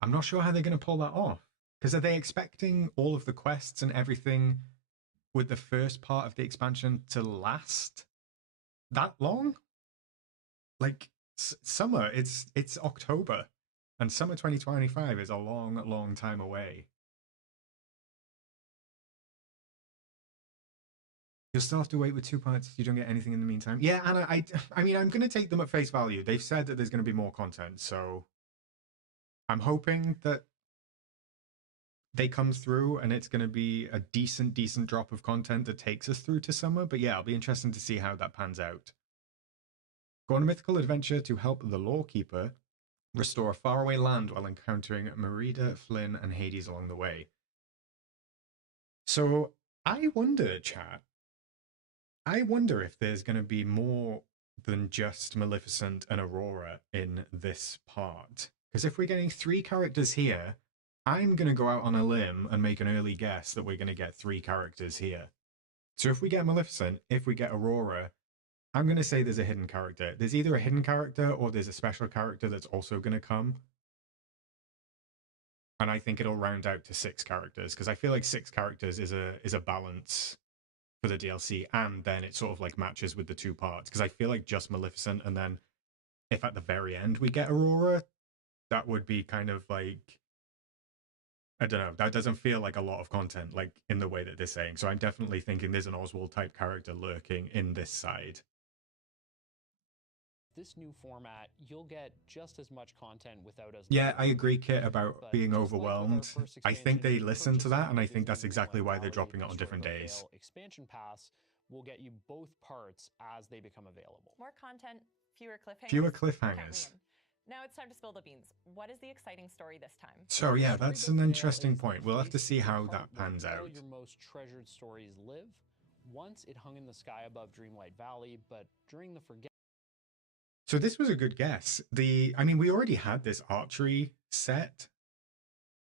I'm not sure how they're going to pull that off. Because are they expecting all of the quests and everything with the first part of the expansion to last that long? Like, summer, it's October, and summer 2025 is a long time away. You'll still have to wait with 2 parts if you don't get anything in the meantime. Yeah, Anna, I mean, I'm going to take them at face value. They've said that there's going to be more content, so I'm hoping that they come through and it's going to be a decent drop of content that takes us through to summer. But yeah, it'll be interesting to see how that pans out. Go on a mythical adventure to help the Lawkeeper restore a faraway land while encountering Merida, Flynn, and Hades along the way. So I wonder, chat, if there's going to be more than just Maleficent and Aurora in this part. Because if we're getting 3 characters here, I'm going to go out on a limb and make an early guess that we're going to get 3 characters here. So if we get Maleficent, if we get Aurora, I'm going to say there's a hidden character. There's either a hidden character or there's a special character that's also going to come. And I think it'll round out to 6 characters, because I feel like 6 characters is a balance for the DLC, and then it sort of like matches with the 2 parts. Because I feel like just Maleficent, and then if at the very end we get Aurora, that would be kind of like I don't know. That doesn't feel like a lot of content, like in the way that they're saying. So I'm definitely thinking there's an Oswald type character lurking in this side. This new format, you'll get just as much content without us. Yeah, I agree, Kit, about being overwhelmed. I think they listen to that, and I think that's exactly why they're dropping it on different days. Expansion Pass will get you both parts as they become available. More content, fewer cliffhangers. Fewer cliffhangers. Now it's time to spill the beans. What is the exciting story this time? So yeah, that's an interesting point. We'll have to see how that pans out. All your most treasured stories live. Once it hung in the sky above Dreamlight Valley, but during the So this was a good guess. I mean, we already had this archery set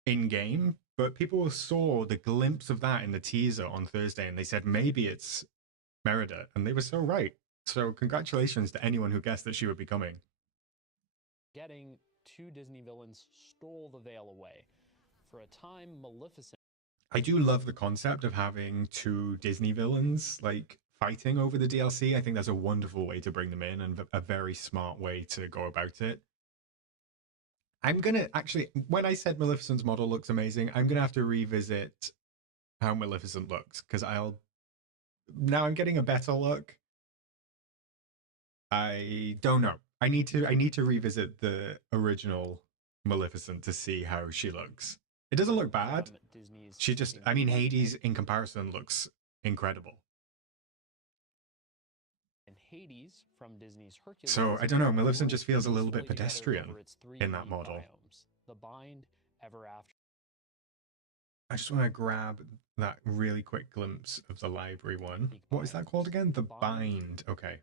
in game, but people saw the glimpse of that in the teaser on Thursday, and they said maybe it's Merida, and they were so right. So congratulations to anyone who guessed that she would be coming. Getting two Disney villains stole the veil away. For a time, Maleficent. I do love the concept of having two Disney villains like fighting over the DLC. I think that's a wonderful way to bring them in and a very smart way to go about it. I'm gonna actually, when I said Maleficent's model looks amazing, I'm gonna have to revisit how Maleficent looks because now I'm getting a better look. I don't know. I need to revisit the original Maleficent to see how she looks. It doesn't look bad. She just, I mean, Hades in comparison looks incredible. And Hades from Disney's Hercules. So I don't know. Maleficent just feels a little bit pedestrian in that model. Biomes, the Bind, Ever After. I just want to grab that really quick glimpse of the library one. What is that called again? The Bind. Okay.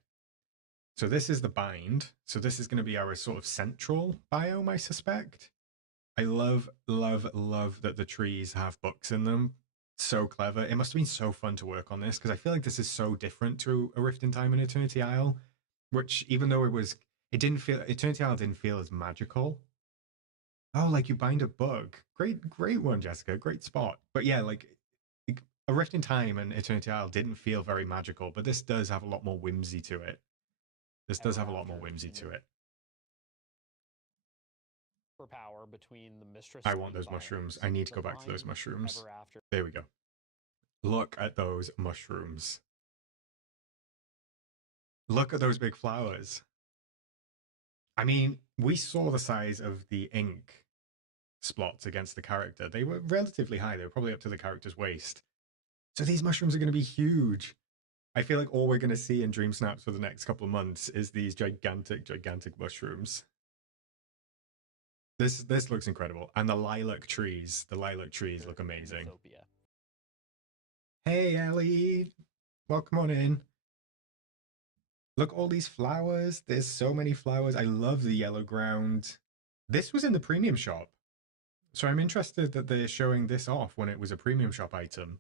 So this is the Bind. So this is going to be our sort of central biome, I suspect. I love, love, love that the trees have books in them. So clever. It must have been so fun to work on this because I feel like this is so different to A Rift in Time and Eternity Isle, which even though Eternity Isle didn't feel as magical. Oh, like you bind a bug. Great one, Jessica. Great spot. But yeah, like A Rift in Time and Eternity Isle didn't feel very magical, but this does have a lot more whimsy to it. This does have a lot more whimsy to it. Power between the Mistress. I want those mushrooms. I need to go back to those mushrooms. There we go. Look at those mushrooms. Look at those big flowers. I mean, we saw the size of the ink splots against the character. They were relatively high. They were probably up to the character's waist. So these mushrooms are going to be huge. I feel like all we're going to see in Dream Snaps for the next couple of months is these gigantic, gigantic mushrooms. This looks incredible. And the lilac trees look amazing. Hey, Ellie. Welcome on in. Look, all these flowers. There's so many flowers. I love the yellow ground. This was in the premium shop. So I'm interested that they're showing this off when it was a premium shop item.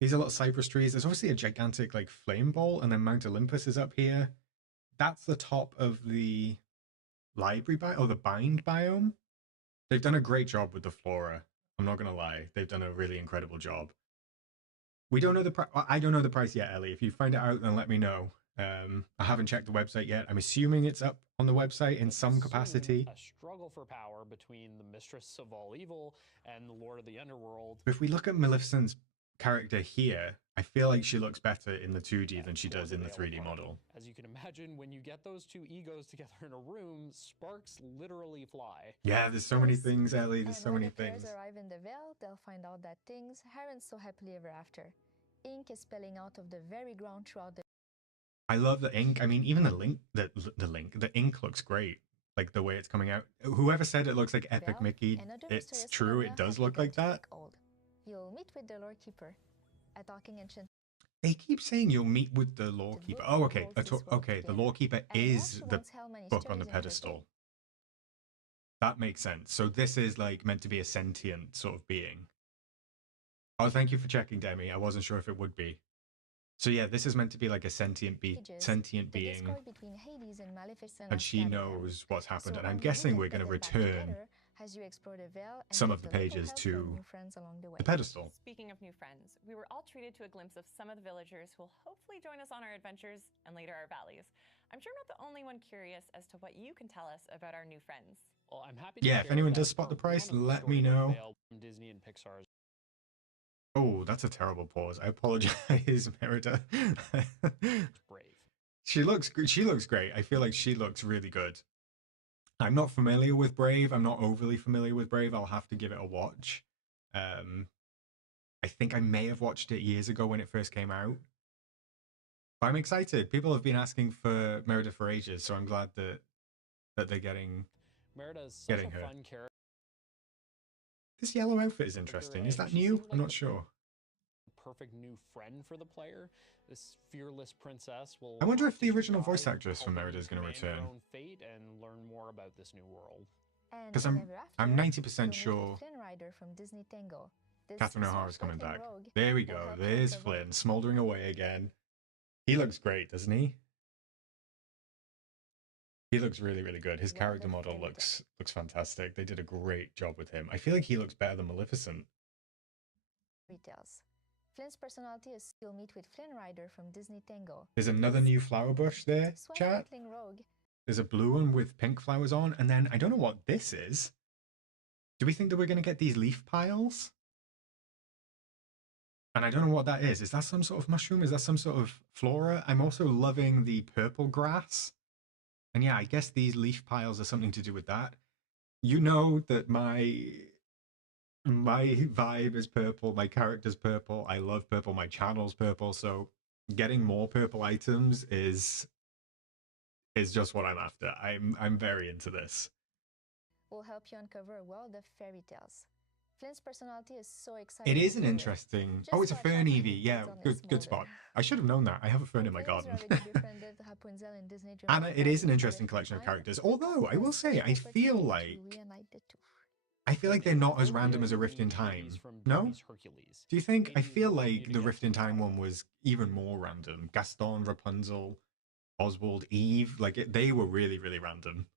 These are little cypress trees. There's obviously a gigantic like flame bolt, and then Mount Olympus is up here. That's the top of the library biome, or the Bind biome. They've done a great job with the flora. I'm not gonna lie. They've done a really incredible job. We don't know the price. I don't know the price yet, Ellie. If you find it out, then let me know. I haven't checked the website yet. I'm assuming it's up on the website in some capacity. A struggle for power between the Mistress of all evil and the Lord of the Underworld. If we look at Maleficent's character here, I feel like she looks better in the 2D than she does in the 3D model. As you can imagine, when you get those two egos together in a room, sparks literally fly. Yeah, there's so many things, Ellie. There's so many things. Arrive in the Veil, they'll find out that things aren't so happily ever after. Ink is spilling out of the very ground throughout the. I love the ink. I mean, even the ink looks great. Like the way it's coming out. Whoever said it looks like Epic Mickey, it's true. It does look like that. You'll meet with the Lore Keeper, a talking ancient. They keep saying you'll meet with the Lore Keeper. Oh, okay. Okay, the Lore Keeper is the book on the pedestal. That makes sense. So this is like meant to be a sentient sort of being. Oh, thank you for checking, Demi. I wasn't sure if it would be. So yeah, this is meant to be like a sentient being, and she knows what's happened. And I'm guessing we're going to return some of the pages to the pedestal. Speaking of new friends, we were all treated to a glimpse of some of the villagers who will hopefully join us on our adventures and later our valleys. I'm sure I'm not the only one curious as to what you can tell us about our new friends. Well, I'm happy to Yeah, if share anyone that does spot the for price, one of the let me storybook know. veil from Disney and Pixar's. Oh, that's a terrible pause. I apologize, Merida. Brave. She looks great. I feel like she looks really good. I'm not familiar with Brave. I'm not overly familiar with Brave. I'll have to give it a watch. I think I may have watched it years ago when it first came out. But I'm excited. People have been asking for Merida for ages, so I'm glad that they're getting Merida's such getting a her. fun character. This yellow outfit is interesting. Is and that she new? seemed I'm like not the sure. Perfect new friend for the player. This fearless princess will. I wonder have if the to original survive, voice actress for helping Merida is going to command her return. own fate and learn more about this new world. Because I'm 90% sure Catherine O'Hara's coming back. There we go. There's Flynn, smoldering away again. He looks great, doesn't he? He looks really, really good. His character model looks fantastic. They did a great job with him. I feel like he looks better than Maleficent. Flynn's personality is you'll meet with Flynn Rider from Disney Tango. There's another new flower bush there, chat. There's a blue one with pink flowers on, and then I don't know what this is. Do we think that we're going to get these leaf piles? And I don't know what that is. Is that some sort of mushroom? Is that some sort of flora? I'm also loving the purple grass. And yeah, I guess these leaf piles are something to do with that. You know that my vibe is purple, my character's purple, I love purple, my channel's purple, so getting more purple items is just what I'm after. I'm very into this. Will help you uncover a world of fairy tales. Flynn's personality is so exciting. It is an interesting. Oh, it's a fern Eevee. Yeah, good spot. I should have known that. I have a fern in my garden. And it is an interesting collection of characters. Although I will say, I feel like they're not as random as a Rift in Time. No? Do you think? I feel like the Rift in Time one was even more random. Gaston, Rapunzel, Oswald, Eve, they were really, really random.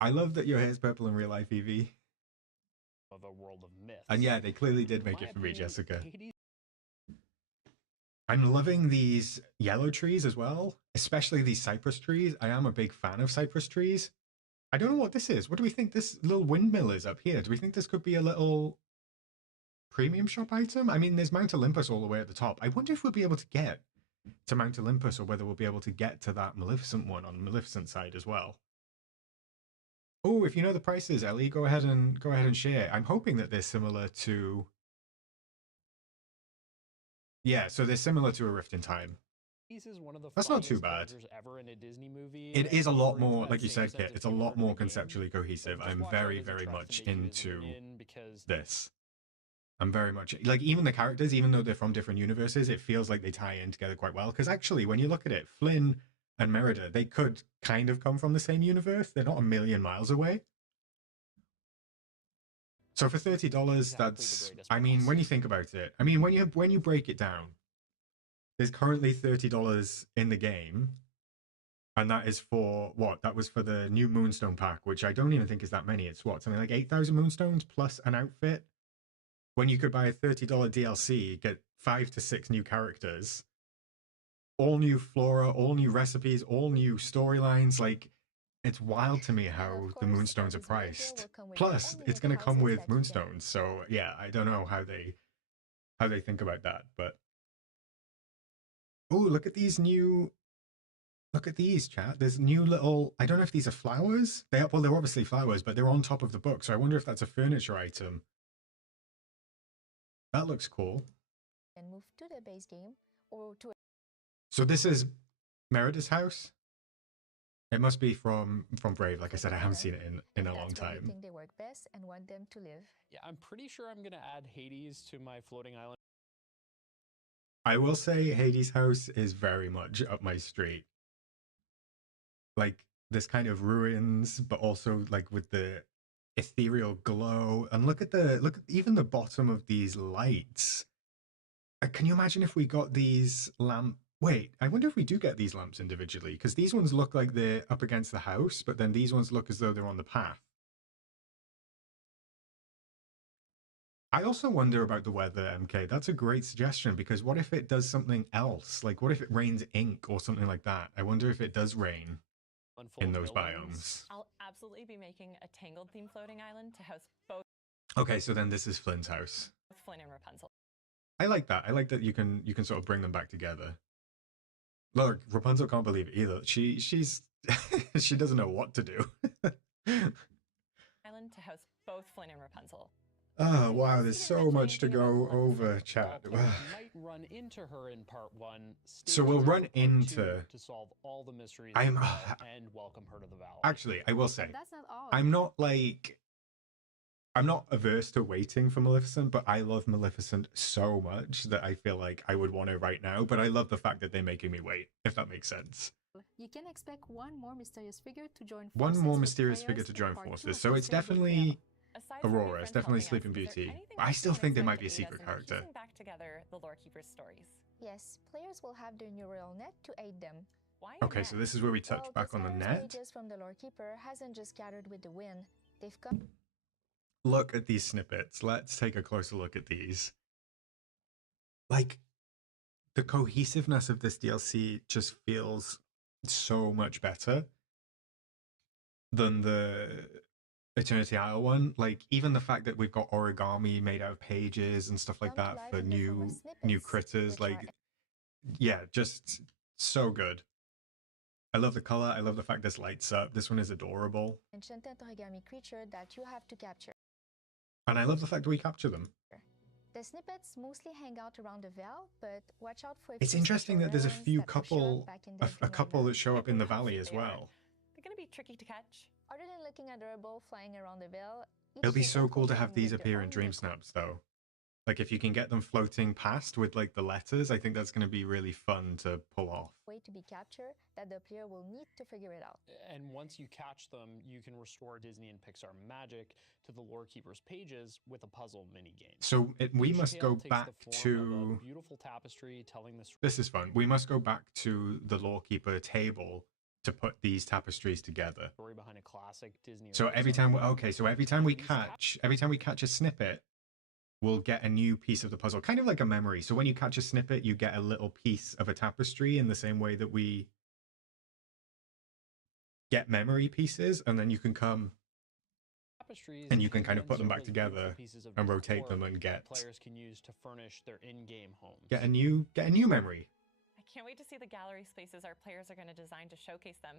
I love that your hair's purple in real life, Evie. Of a world of myths. And yeah, they clearly did make it for me, Jessica. I'm loving these yellow trees as well, especially these cypress trees. I am a big fan of cypress trees. I don't know what this is. What do we think this little windmill is up here? Do we think this could be a little premium shop item? I mean, there's Mount Olympus all the way at the top. I wonder if we'll be able to get to Mount Olympus or whether we'll be able to get to that Maleficent one on the Maleficent side as well. Oh, if you know the prices, Ellie, go ahead and share. I'm hoping that they're similar to. Yeah, so they're similar to a Rift in Time. Is one of the That's not too bad. Ever in a Disney movie. It is a lot more, like you said, Kit, it's a lot more conceptually cohesive. I'm very, very much into this. I'm very much, even the characters, even though they're from different universes, it feels like they tie in together quite well. Because actually, when you look at it, Flynn and Merida, they could kind of come from the same universe. They're not a million miles away. So for $30, that's, I mean, when you think about it, I mean, when you break it down, there's currently $30 in the game, and that is for what? That was for the new Moonstone pack, which I don't even think is that many. It's what, something like 8,000 Moonstones plus an outfit? When you could buy a $30 DLC, get 5 to 6 new characters, all new flora, all new recipes, all new storylines. It's wild to me how the Moonstones are priced. Plus, it's going to come with Moonstones. So yeah, I don't know how they think about that, but. Oh, look at these, chat. There's new little, I don't know if these are flowers. They're obviously flowers, but they're on top of the book. So I wonder if that's a furniture item. That looks cool. And move to the base game or to. So this is Merida's house. It must be from Brave. Like I said, I haven't seen it in a long time. I think they work best and want them to live. Yeah, I'm pretty sure I'm gonna add Hades to my floating island. I will say Hades' house is very much up my street. This kind of ruins, but also with the ethereal glow. And look at even the bottom of these lights. Can you imagine if we got these lamp? Wait, I wonder if we do get these lamps individually, because these ones look like they're up against the house, but then these ones look as though they're on the path. I also wonder about the weather, MK. That's a great suggestion, because what if it does something else? What if it rains ink or something like that? I wonder if it does rain. full in of those villains. biomes. I'll absolutely be making a Tangled theme floating island to house both Okay, so then this is Flynn's house. Flynn and Rapunzel. I like that. I like that you can sort of bring them back together. Look, Rapunzel can't believe it either. She's she doesn't know what to do. Island to house both Flynn and Rapunzel. Oh wow, there's so much to go over, chat. Might run into her in part 1. So we'll run Part into. 2 to solve all the mysteries I'm of Belle and welcome her to the Valley. actually, I will say, That's not all. I'm not averse to waiting for Maleficent, but I love Maleficent so much that I feel like I would want her right now. But I love the fact that they're making me wait, if that makes sense. You can expect one more mysterious figure to join forces. One more with mysterious players figure to in join part 2 forces. of So the it's Storybook definitely Vale. Aside from Aurora. new It's friends definitely helping Sleeping us, is there Beauty. anything I else still you can think they expect might be a to lead us secret in character. piecing back together the lore keepers' stories. Yes, players will have their neural net to aid them. Why Okay, so this is where we touch Well, back the on the scattered net. pages from the lore keeper hasn't just gathered with the wind. They've come. Look at these snippets. Let's take a closer look at these. Like, the cohesiveness of this DLC just feels so much better than the Eternity Isle one. Like, even the fact that we've got origami made out of pages and stuff like that for new critters, like, yeah, just so good. I love the color. I love the fact this lights up. This one is adorable. Enchanted origami creature that you have to capture. And I love the fact that we capture them. The snippets mostly hang out around the Vale, but watch out for. It's interesting that there's a few couple, a couple that show up in the valley as well. They're going to be tricky to catch. Other than looking adorable flying around the Vale, It'll be so cool to have these appear in Dream Snaps, though. Like, if you can get them floating past with, like, the letters, I think that's going to be really fun to pull off. way to be captured that the player will need to figure it out. And once you catch them, you can restore Disney and Pixar magic to the Lore Keeper's pages with a puzzle minigame. So we Each must tale go takes the back form of to... a beautiful tapestry telling the story. This is fun. We must go back to the Lore Keeper table to put these tapestries together. Story behind a classic Disney. So every time, so every time we catch a snippet, we'll get a new piece of the puzzle, kind of like a memory. So when you catch a snippet, you get a little piece of a tapestry in the same way that we get memory pieces, and then you can come and you can kind of put them back together and rotate them and get players can use to furnish their in-game homes. get a new memory. I can't wait to see the gallery spaces our players are going to design to showcase them.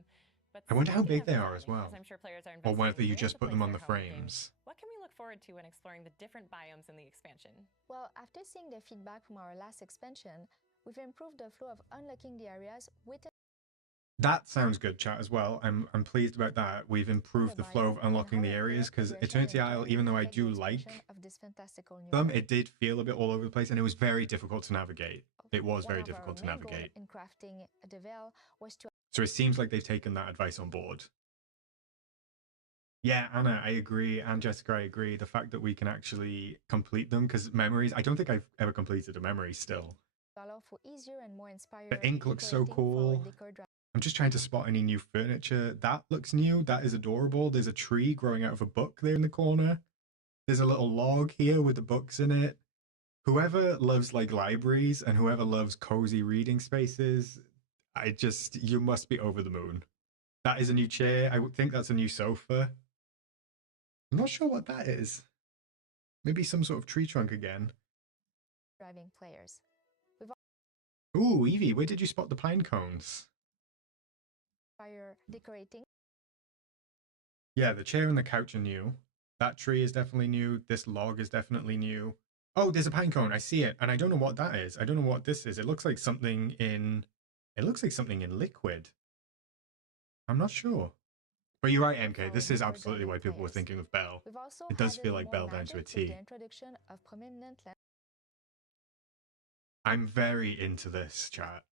But I wonder how speaking big of they are as designing, well. as I'm sure players are Or investing whether in you years just to put them place on the their home games. frames. What can we look forward to when exploring the different biomes in the expansion? Well, after seeing the feedback from our last expansion, we've improved the flow of unlocking the areas within. That sounds good, chat, as well. I'm pleased about that. We've improved the flow of unlocking the areas, because Eternity Isle, even though I do like them, it did feel a bit all over the place, and it was very difficult to navigate. It was very difficult to navigate. In crafting the Vale was to. So it seems like they've taken that advice on board. Yeah, Anna, I agree, and Jessica, I agree. The fact that we can actually complete them, because memories, I don't think I've ever completed a memory still. Allow for easier and more inspired. The ink looks so cool. I'm just trying to spot any new furniture. That looks new. That is adorable. There's a tree growing out of a book there in the corner. There's a little log here with the books in it. Whoever loves like libraries and whoever loves cozy reading spaces, you must be over the moon. That is a new chair. I would think that's a new sofa. I'm not sure what that is. Maybe some sort of tree trunk again. Driving players. Ooh, Evie, where did you spot the pine cones? Fire decorating. Yeah, the chair and the couch are new. That tree is definitely new. This log is definitely new. Oh, there's a pine cone. I see it. And I don't know what that is. I don't know what this is. It looks like something in... It looks like something in liquid. I'm not sure. But you're right, MK. This is absolutely why people were thinking of Belle. It does feel like Belle down to a T. I'm very into this, chat.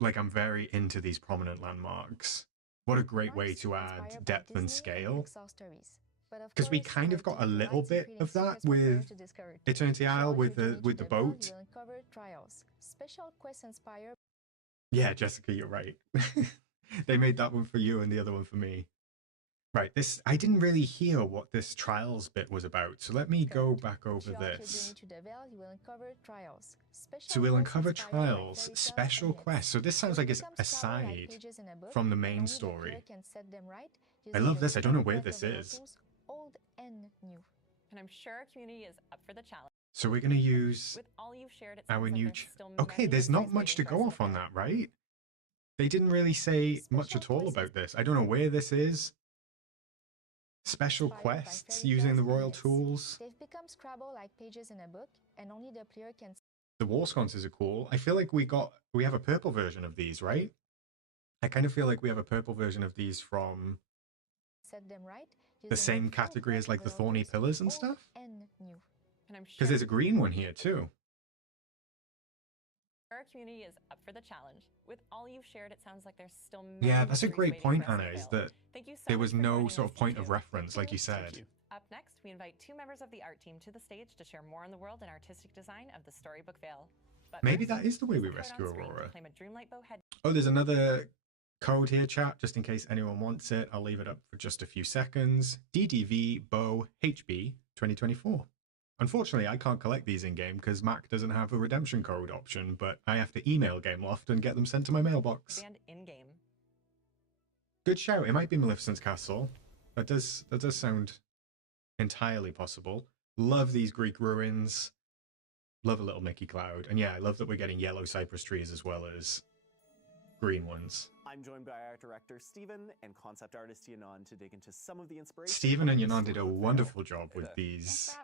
Like, I'm very into these prominent landmarks. What a great way to add depth and scale. Because we kind of got a little bit of that with Eternity Isle, with the boat. Yeah, Jessica, you're right. They made that one for you and the other one for me. Right, this I didn't really hear what this trials bit was about, so let me go back over this. So we'll uncover trials, special quests. So this sounds like it's aside from the main story. I love this. I don't know where this is. And I'm sure our community is up for the challenge. So we're going to use our new... Okay, there's not much to go off on that, right? They didn't really say much at all about this. I don't know where this is. Special quests using the royal tools. They've become Scrabble-like pages in a book, and only the player can... The war sconces are cool. I feel like we have a purple version of these, right? I kind of feel like we have a purple version of these from the same category as like the thorny pillars and stuff. Because there's a green one here too. Our community is up for the challenge. With all you've shared, it sounds like there's still Yeah, that's a great point, Anna, is that there was no sort of point of reference, like you said. Up next, we invite 2 members of the art team to the stage to share more on the world and artistic design of the Storybook Vale. But Maybe first, that is the way we use the code rescue on screen to Aurora. claim a Dreamlight bow head. Oh, there's another code here, chat, just in case anyone wants it. I'll leave it up for just a few seconds. DDV Bow HB 2024. Unfortunately, I can't collect these in-game because Mac doesn't have a redemption code option, but I have to email Gameloft and get them sent to my mailbox. And in-game. Good shout. It might be Maleficent's Castle. That does sound entirely possible. Love these Greek ruins. Love a little Mickey Cloud. And yeah, I love that we're getting yellow cypress trees as well as green ones. I'm joined by art director Stephen and concept artist Yanon to dig into some of the inspiration. Stephen and Yanon did a wonderful job with these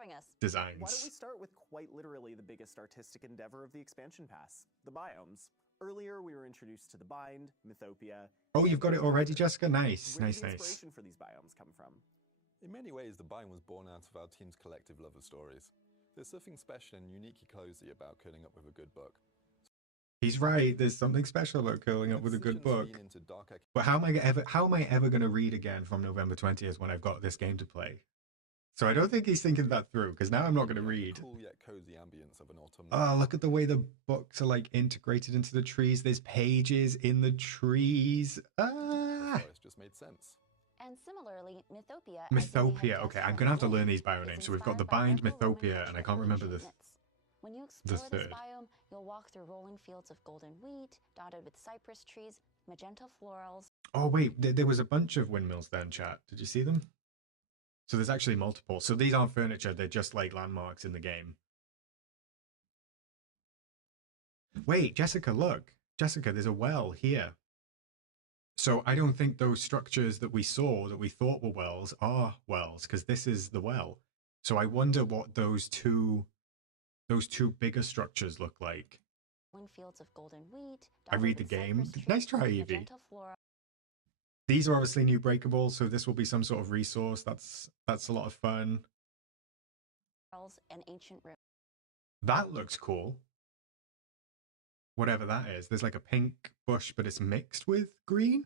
designs. Why don't we start with quite literally the biggest artistic endeavor of the expansion pass, the biomes. Earlier, we were introduced to the Bind, Mythopia... Oh, you've got it already, Jessica? Nice, Where nice, did the nice. inspiration for these biomes come from? In many ways, the biome was born out of our team's collective love of stories. There's something special and uniquely cozy about curling up with a good book. He's right. There's something special about curling up with a good book. But how am I ever going to read again from November 20th when I've got this game to play? So I don't think he's thinking that through, because now I'm not going to read. Cool yet cozy ambience of an autumn. Oh, look at the way the books are like integrated into the trees. There's pages in the trees. Ah! It just made sense. And similarly, Mythopia. Mythopia. Okay, I'm going to have to learn these bio names. So we've got the Bind, Mythopia, and I can't remember When you explore this third. biome, you'll walk through rolling fields of golden wheat, dotted with cypress trees, magenta florals. Oh, wait, there was a bunch of windmills there in chat. Did you see them? So there's actually multiple. So these aren't furniture, they're just like landmarks in the game. Wait, Jessica, look. Jessica, there's a well here. So I don't think those structures that we saw, that we thought were wells, are wells, because this is the well. So I wonder what those two bigger structures look like. Fields of golden wheat, I read the game. Nice try, Evie. magenta florals. These are obviously new breakables, so this will be some sort of resource. That's a lot of fun. And ancient ruins. That looks cool. Whatever that is. There's like a pink bush, but it's mixed with green?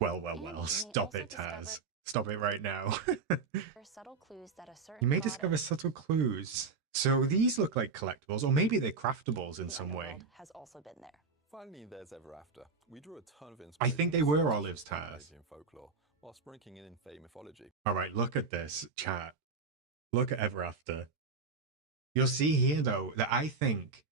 Well. Stop it, Taz. Stop it right now. Subtle clues that a certain You may discover subtle clues. So these look like collectibles, or maybe they're craftables in some way. Has also been there. Finally, there's Ever After. We drew a ton of inspiration. I think they were Olive's Taz. Folklore, while sprinkling in Fae mythology. Alright, look at this, chat. Look at Ever After. You'll see here, though, that I think...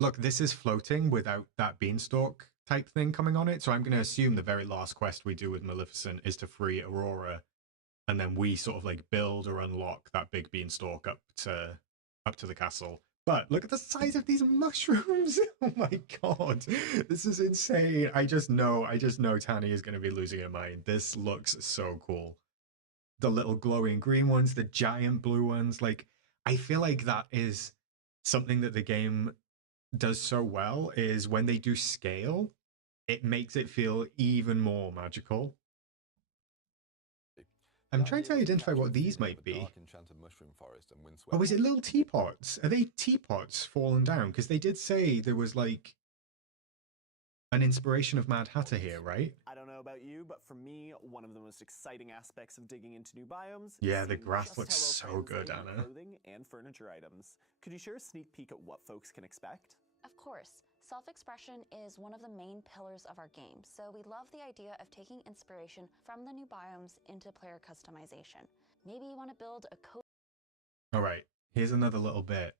Look, this is floating without that beanstalk type thing coming on it, so I'm going to assume the very last quest we do with Maleficent is to free Aurora, and then we sort of like build or unlock that big beanstalk up to the castle. But look at the size of these mushrooms. Oh my god. This is insane. I just know Tani is going to be losing her mind. This looks so cool. The little glowing green ones, the giant blue ones. Like, I feel like that is something that the game does so well, is when they do scale, it makes it feel even more magical. I'm trying to identify what these might be. Oh, is it little teapots? Are they teapots fallen down? Because they did say there was like an inspiration of Mad Hatter here, right? I don't know about you, but for me, one of the most exciting aspects of digging into new biomes... Yeah, is the seeing grass just looks how so well good, translated Anna. Clothing and furniture items. Could you share a sneak peek at what folks can expect? Of course. Self-expression is one of the main pillars of our game, so we love the idea of taking inspiration from the new biomes into player customization. Maybe you want to build a All right, here's another little bit.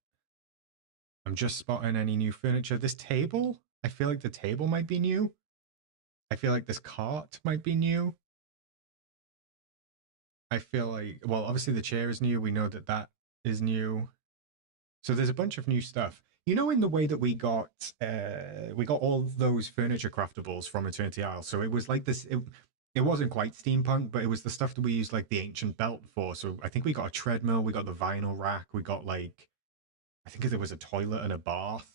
I'm just spotting any new furniture. This table, I feel like the table might be new. I feel like this cart might be new. I feel like, well, obviously the chair is new. We know that that is new. So there's a bunch of new stuff. You know, in the way that we got all those furniture craftables from Eternity Isle. So it was like this. It wasn't quite steampunk, but it was the stuff that we used like the ancient belt for. So I think we got a treadmill, we got the vinyl rack, we got like, I think there was a toilet and a bath.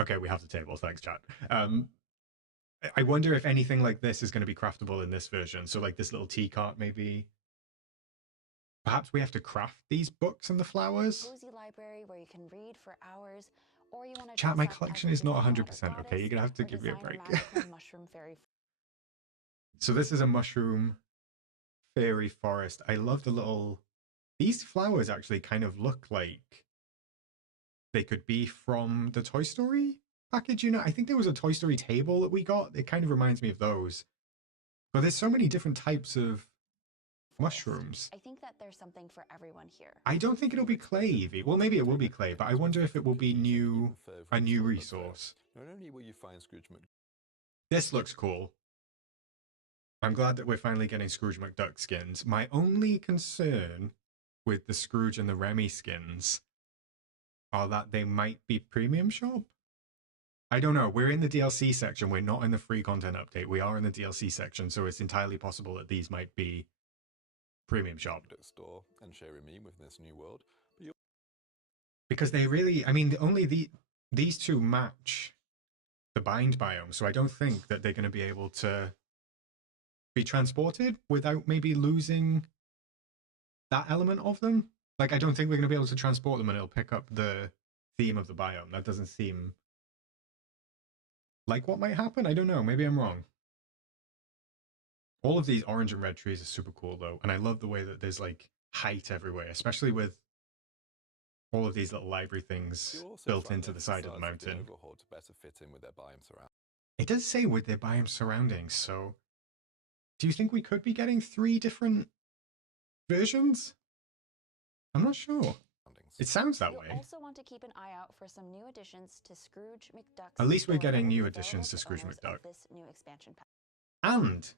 Okay, we have the table. Thanks, chat. I wonder if anything like this is going to be craftable in this version. So like this little tea cart, maybe. Perhaps we have to craft these books and the flowers. cozy library where you can read for hours, or you want to Chat, my collection is not 100%. Okay, you're gonna have to give me a break. mushroom fairy. So this is a mushroom fairy forest. I love the little... These flowers actually kind of look like they could be from the Toy Story package, you know? I think there was a Toy Story table that we got. It kind of reminds me of those. But there's so many different types of mushrooms. I think that there's something for everyone here. I don't think it'll be clay, Evie. Well, maybe it will be clay, but I wonder if it will be a new resource. Not only will you find Scrooge This looks cool. I'm glad that we're finally getting Scrooge McDuck skins. My only concern with the Scrooge and the Remy skins are that they might be premium shop. I don't know. We're in the DLC section. We're not in the free content update. We are in the DLC section, so it's entirely possible that these might be premium shop. Store and share a meme with this new world. Because they really, I mean, these two match the bind biome, so I don't think that they're going to be able to be transported without maybe losing that element of them. Like, I don't think we're going to be able to transport them and it'll pick up the theme of the biome. That doesn't seem like what might happen. I don't know. Maybe I'm wrong. All of these orange and red trees are super cool, though. And I love the way that there's, like, height everywhere, especially with all of these little library things built into the side of the mountain. To better fit in with their biome surroundings. It does say with their biome surroundings, so... Do you think we could be getting 3 different versions? I'm not sure. It sounds that way. You also want to keep an eye out for some new additions to Scrooge McDuck's At least we're store getting new available additions to to Scrooge owners McDuck. of this new expansion pack. And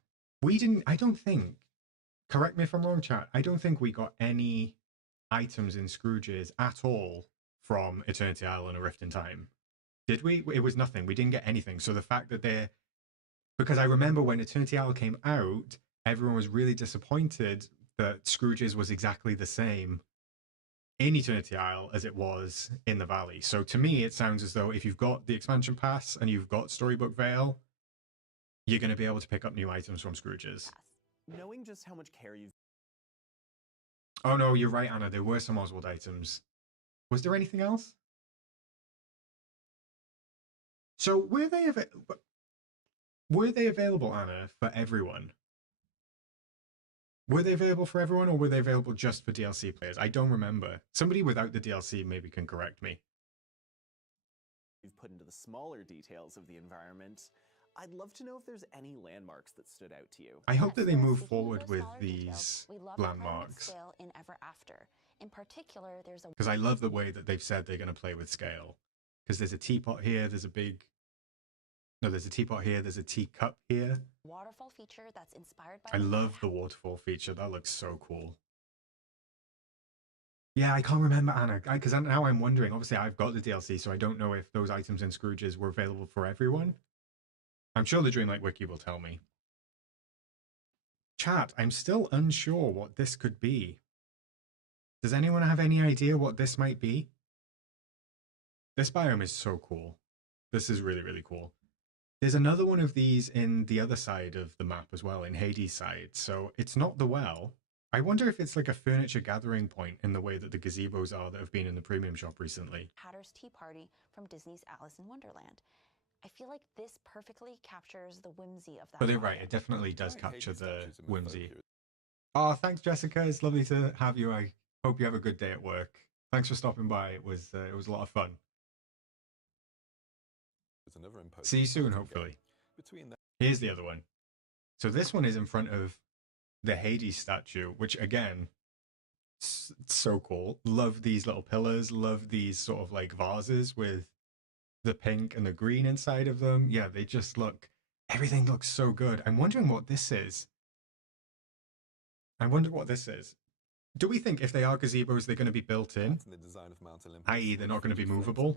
we didn't, I don't think, correct me if I'm wrong, chat, I don't think we got any items in Scrooge's at all from Eternity Isle and A Rift in Time. Did we? It was nothing. We didn't get anything. So the fact that they're... Because I remember when Eternity Isle came out, everyone was really disappointed that Scrooge's was exactly the same in Eternity Isle as it was in the Valley. So to me, it sounds as though if you've got the expansion pass and you've got Storybook Vale, you're going to be able to pick up new items from Scrooge's. Knowing just how much care you've... Oh no, you're right, Anna. There were some Oswald items. Was there anything else? So were they available, Anna, for everyone? Were they available for everyone, or were they available just for DLC players? I don't remember. Somebody without the DLC maybe can correct me. You've put into the smaller details of the environment. I'd love to know if there's any landmarks that stood out to you. I hope that they move forward with these landmarks. In Ever After. In particular, there's a... Because I love the way that they've said they're going to play with scale. Because there's a teapot here, there's a big... No, there's a teapot here, there's a teacup here. waterfall feature that's inspired by... I love the waterfall feature. That looks so cool. Yeah, I can't remember, Anna. Because now I'm wondering. Obviously, I've got the DLC, so I don't know if those items in Scrooge's were available for everyone. I'm sure the Dreamlight Wiki will tell me. Chat, I'm still unsure what this could be. Does anyone have any idea what this might be? This biome is so cool. This is really, really cool. There's another one of these in the other side of the map as well, in Hades' side. So it's not the well. I wonder if it's like a furniture gathering point in the way that the gazebos are that have been in the premium shop recently. Hatter's Tea Party from Disney's Alice in Wonderland. I feel like this perfectly captures the whimsy of that. But they're right, it definitely does capture the whimsy. Oh, thanks, Jessica. It's lovely to have you. I hope you have a good day at work. Thanks for stopping by. It was a lot of fun. See you soon, hopefully. Here's the other one. So this one is in front of the Hades statue, which again, so cool. Love these little pillars. Love these sort of like vases with the pink and the green inside of them. Yeah, they just look, everything looks so good. I'm wondering what this is. I wonder what this is. Do we think if they are gazebos, they're going to be built in? I.e., they're not going to be movable?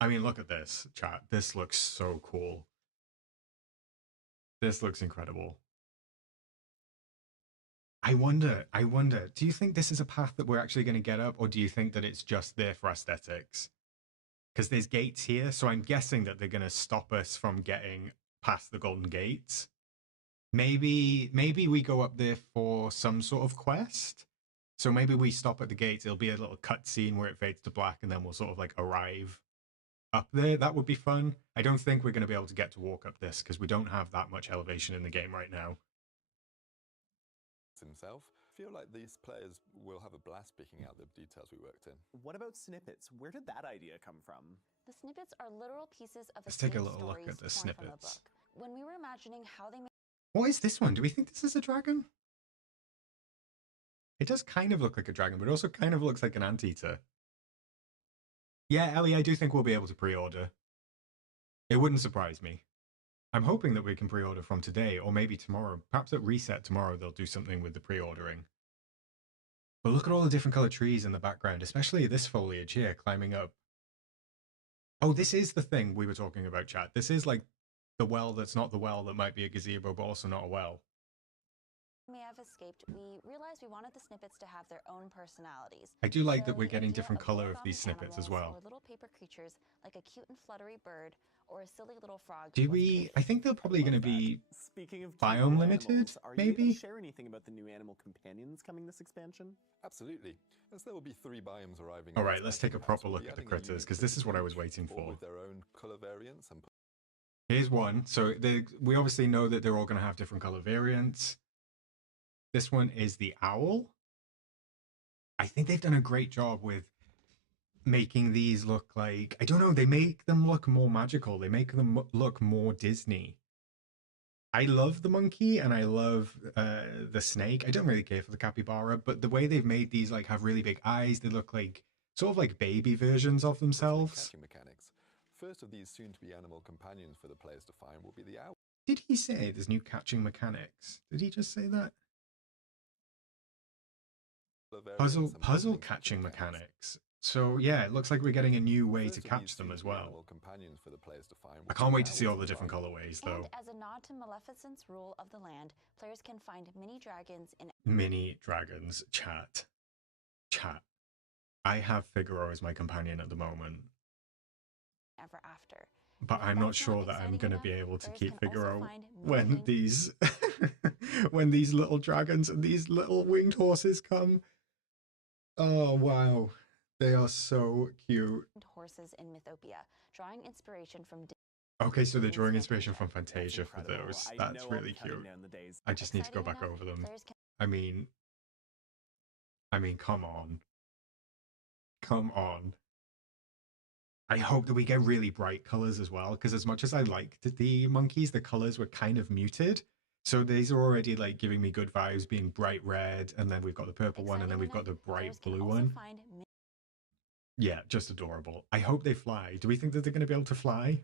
I mean, look at this, chat. This looks so cool. This looks incredible. I wonder, do you think this is a path that we're actually going to get up, or do you think that it's just there for aesthetics? Because there's gates here, so I'm guessing that they're going to stop us from getting past the golden gates. Maybe we go up there for some sort of quest. So maybe we stop at the gates. It'll be a little cutscene where it fades to black, and then we'll sort of like arrive up there. That would be fun. I don't think we're going to be able to get to walk up this because we don't have that much elevation in the game right now. Himself. Feel like these players will have a blast picking out the details we worked in. What about snippets? Where did that idea come from? The snippets are literal pieces of Let's take a little look at the snippets. When we were imagining how they made... What is this one? Do we think this is a dragon? It does kind of look like a dragon, but it also kind of looks like an anteater. Yeah, Ellie, I do think we'll be able to pre-order. It wouldn't surprise me. I'm hoping that we can pre-order from today, or maybe tomorrow. Perhaps at Reset tomorrow they'll do something with the pre-ordering. But look at all the different colored trees in the background, especially this foliage here climbing up. Oh, this is the thing we were talking about, chat. This is like the well that's not the well that might be a gazebo, but also not a well. May have escaped, we realized we wanted the snippets to have their own personalities. I do like that we're getting different color of these snippets as well. Or little paper creatures like a cute and fluttery bird or a silly little frog. Do we? I think they're probably going to be biome limited, maybe? Are you going to share anything about the new animal companions coming this expansion? Absolutely, as there will be 3 biomes arriving. All right, let's take a proper look at the critters, because this is what I was waiting for. With their own color variants and... Here's one. So we obviously know that they're all going to have different color variants. This one is the owl. I think they've done a great job with making these look like, I don't know, they make them look more magical. They make them look more Disney. I love the monkey and I love the snake. I don't really care for the capybara, but the way they've made these like have really big eyes, they look like sort of like baby versions of themselves. Mechanics. First of these soon-to-be animal companions for the players to find will be the owl. Did he say there's new catching mechanics? Did he just say that? Puzzle catching mechanics. So yeah, it looks like we're getting a new way to catch them as well. I can't wait to see all the different colorways though. And as a nod to Maleficent's rule of the land, players can find mini dragons in... Mini dragons, chat. I have Figaro as my companion at the moment. Ever after. But I'm not sure that I'm going to be able to keep Figaro when these when these little dragons and these little winged horses come. Oh wow, they are so cute. Horses in Mythopia, drawing inspiration from... Okay, so they're drawing inspiration from Fantasia for those. That's really cute. I just need to go back over them. I mean, come on. Come on. I hope that we get really bright colors as well, because as much as I liked the monkeys, the colors were kind of muted. So these are already like giving me good vibes, being bright red, and then we've got the purple one, and then we've got the bright blue one. Yeah, just adorable. I hope they fly. Do we think that they're going to be able to fly?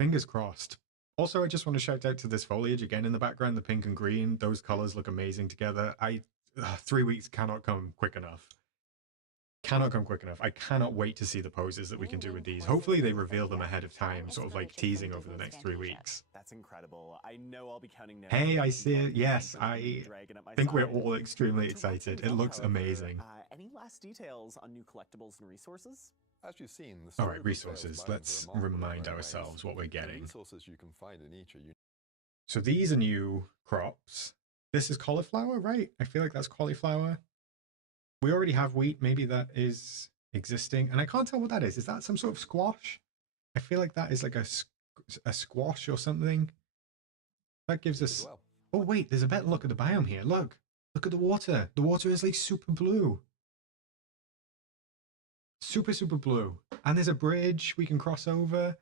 Fingers crossed. Also, I just want to shout out to this foliage again in the background, the pink and green. Those colors look amazing together. 3 weeks cannot come quick enough. Cannot come quick enough. I cannot wait to see the poses that we can do with these. Hopefully they reveal them ahead of time, sort of like teasing over the next 3 weeks. That's incredible. I know I'll be counting down. Hey, I see it. Yes, I think we're all extremely excited. It looks amazing. Any last details on new collectibles and resources? As you've seen, all right, resources. Let's remind ourselves what we're getting. Resources you can find in each are so these are new crops. This is cauliflower, right? I feel like that's cauliflower. We already have wheat. Maybe that is existing. And I can't tell what that is. Is that some sort of squash? I feel like that is like a squash or something. That gives us... Oh, wait. There's a better look at the biome here. Look. Look at the water. The water is like super blue. Super, super blue. And there's a bridge we can cross over.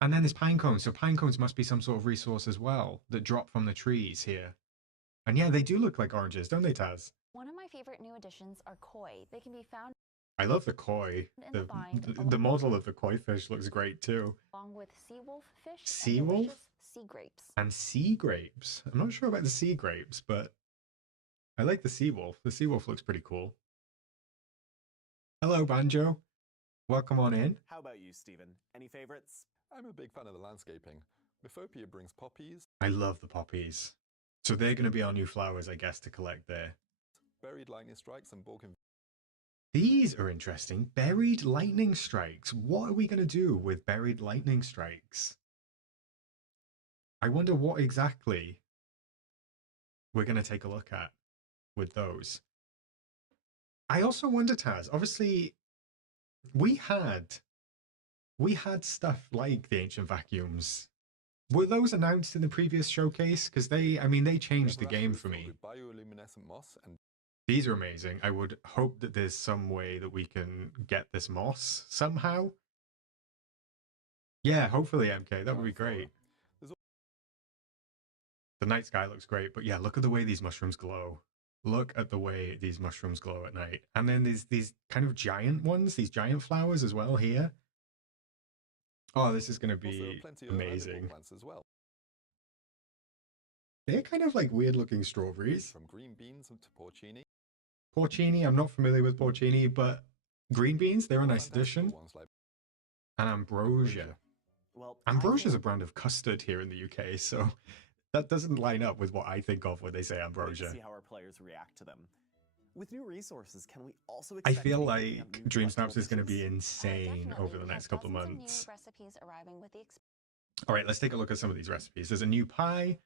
And then there's pine cones. So pine cones must be some sort of resource as well that drop from the trees here. And yeah, they do look like oranges, don't they, Taz? One of my favorite new additions are koi. They can be found I love the koi. The model of the koi fish looks great too. along with sea wolf fish Sea and wolf? delicious sea grapes. And sea grapes. I'm not sure about the sea grapes, but I like the sea wolf. The sea wolf looks pretty cool. Hello, Banjo. Welcome on in. How about you, Stephen? Any favorites? I'm a big fan of the landscaping. Mythopia brings poppies. I love the poppies. So they're going to be our new flowers, I guess, to collect there. Buried lightning strikes and Balkan. These are interesting. Buried lightning strikes. What are we going to do with buried lightning strikes? I wonder what exactly we're going to take a look at with those. I also wonder, Taz, obviously we had stuff like the ancient vacuums. Were those announced in the previous showcase? Because they changed the game for me. Bioluminescent moss and These are amazing. I would hope that there's some way that we can get this moss somehow. Yeah, hopefully, MK. That would be great. The night sky looks great, but yeah, look at the way these mushrooms glow. Look at the way these mushrooms glow at night. And then there's these kind of giant ones, these giant flowers as well here. Oh, this is going to be amazing. as well. They're kind of like weird looking strawberries. From green beans to porcini. Porcini, I'm not familiar with porcini, but green beans, they're a nice addition. And ambrosia. Well, Ambrosia is a brand of custard here in the UK, so that doesn't line up with what I think of when they say ambrosia. See how our players react to them. With new resources, can we also I expect feel to be picking up like new Dream Snaps collectible is going to be dishes? insane Definitely. over the We next have couple of dozens of months. new recipes arriving with the All right, let's take a look at some of these recipes. There's a new pie.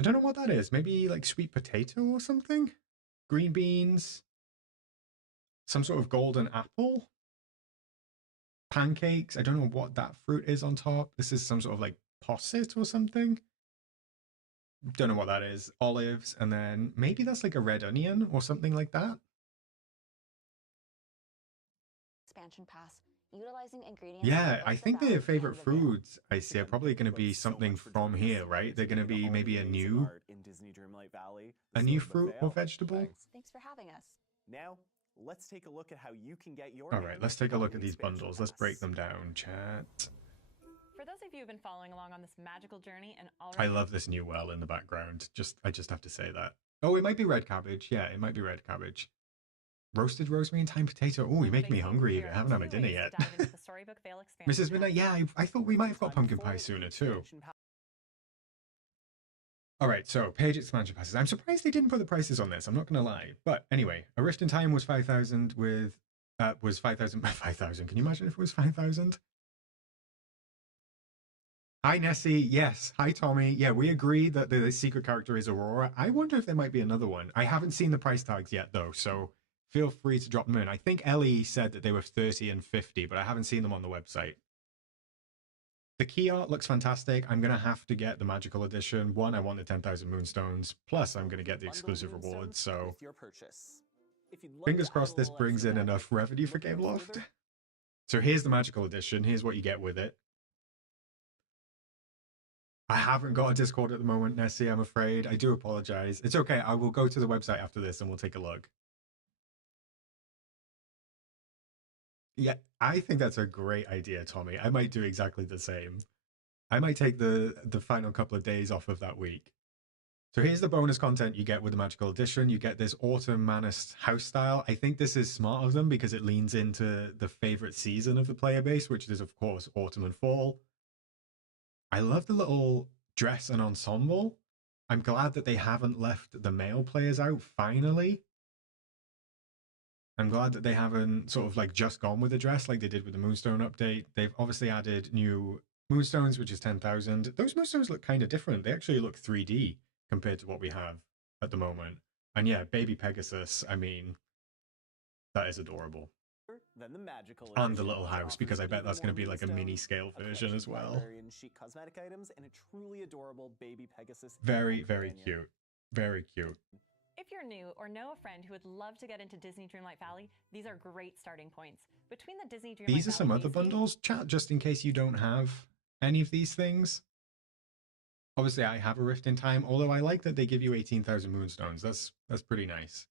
I don't know what that is. Maybe like sweet potato or something? Green beans. Some sort of golden apple. Pancakes. I don't know what that fruit is on top. This is some sort of like posset or something. Don't know what that is. Olives. And then maybe that's like a red onion or something like that. expansion pass, utilizing ingredients. Yeah, I think their favorite foods I see are probably going to be something from here, right? They're going to be maybe a new fruit or vegetable. Thanks for having us. Now, let's take a look at how you can get your All right, let's take a look at these bundles. Let's break them down, chat. For those of you who've been following along on this magical journey and I love this new well in the background. I just have to say that. Oh, it might be red cabbage. Yeah, it might be red cabbage. Roasted rosemary and thyme potato. Oh, you make me hungry. I haven't had my dinner yet. Mrs. Midnight, yeah, I thought we might have got pumpkin pie sooner too. All right, so page expansion passes. I'm surprised they didn't put the prices on this. I'm not going to lie. But anyway, A Rift in Time was 5,000 with... was 5,000... 5,000. Can you imagine if it was 5,000? Hi, Nessie. Yes. Hi, Tommy. Yeah, we agree that the secret character is Aurora. I wonder if there might be another one. I haven't seen the price tags yet, though, so feel free to drop them in. I think Ellie said that they were 30 and 50, but I haven't seen them on the website. The key art looks fantastic. I'm going to have to get the magical edition. One, I want the 10,000 moonstones. Plus, I'm going to get the exclusive rewards, so fingers crossed this brings in enough revenue for Gameloft. So here's the magical edition. Here's what you get with it. I haven't got a Discord at the moment, Nessie, I'm afraid. I do apologize. It's okay. I will go to the website after this and we'll take a look. Yeah, I think that's a great idea, Tommy. I might do exactly the same. I might take the final couple of days off of that week. So here's the bonus content you get with the Magical Edition. You get this Autumn Manist house style. I think this is smart of them because it leans into the favorite season of the player base, which is, of course, autumn and fall. I love the little dress and ensemble. I'm glad that they haven't left the male players out, finally. I'm glad that they haven't sort of like just gone with the dress like they did with the Moonstone update. They've obviously added new Moonstones, which is 10,000. Those Moonstones look kind of different. They actually look 3D compared to what we have at the moment. And yeah, baby Pegasus, I mean, that is adorable. Then the magical and the little house, because I bet that's going to be like a mini scale version as well. Chic cosmetic items and a truly adorable baby Pegasus. Very, very cute. Very cute. If you're you're new or know a friend who would love to get into Disney Dreamlight Valley, these are great starting points. Between the Disney Dreamlight These are some Valley other base game- bundles, chat, just in case you don't have any of these things. Obviously, I have a Rift in Time, although I like that they give you 18,000 Moonstones. That's pretty nice.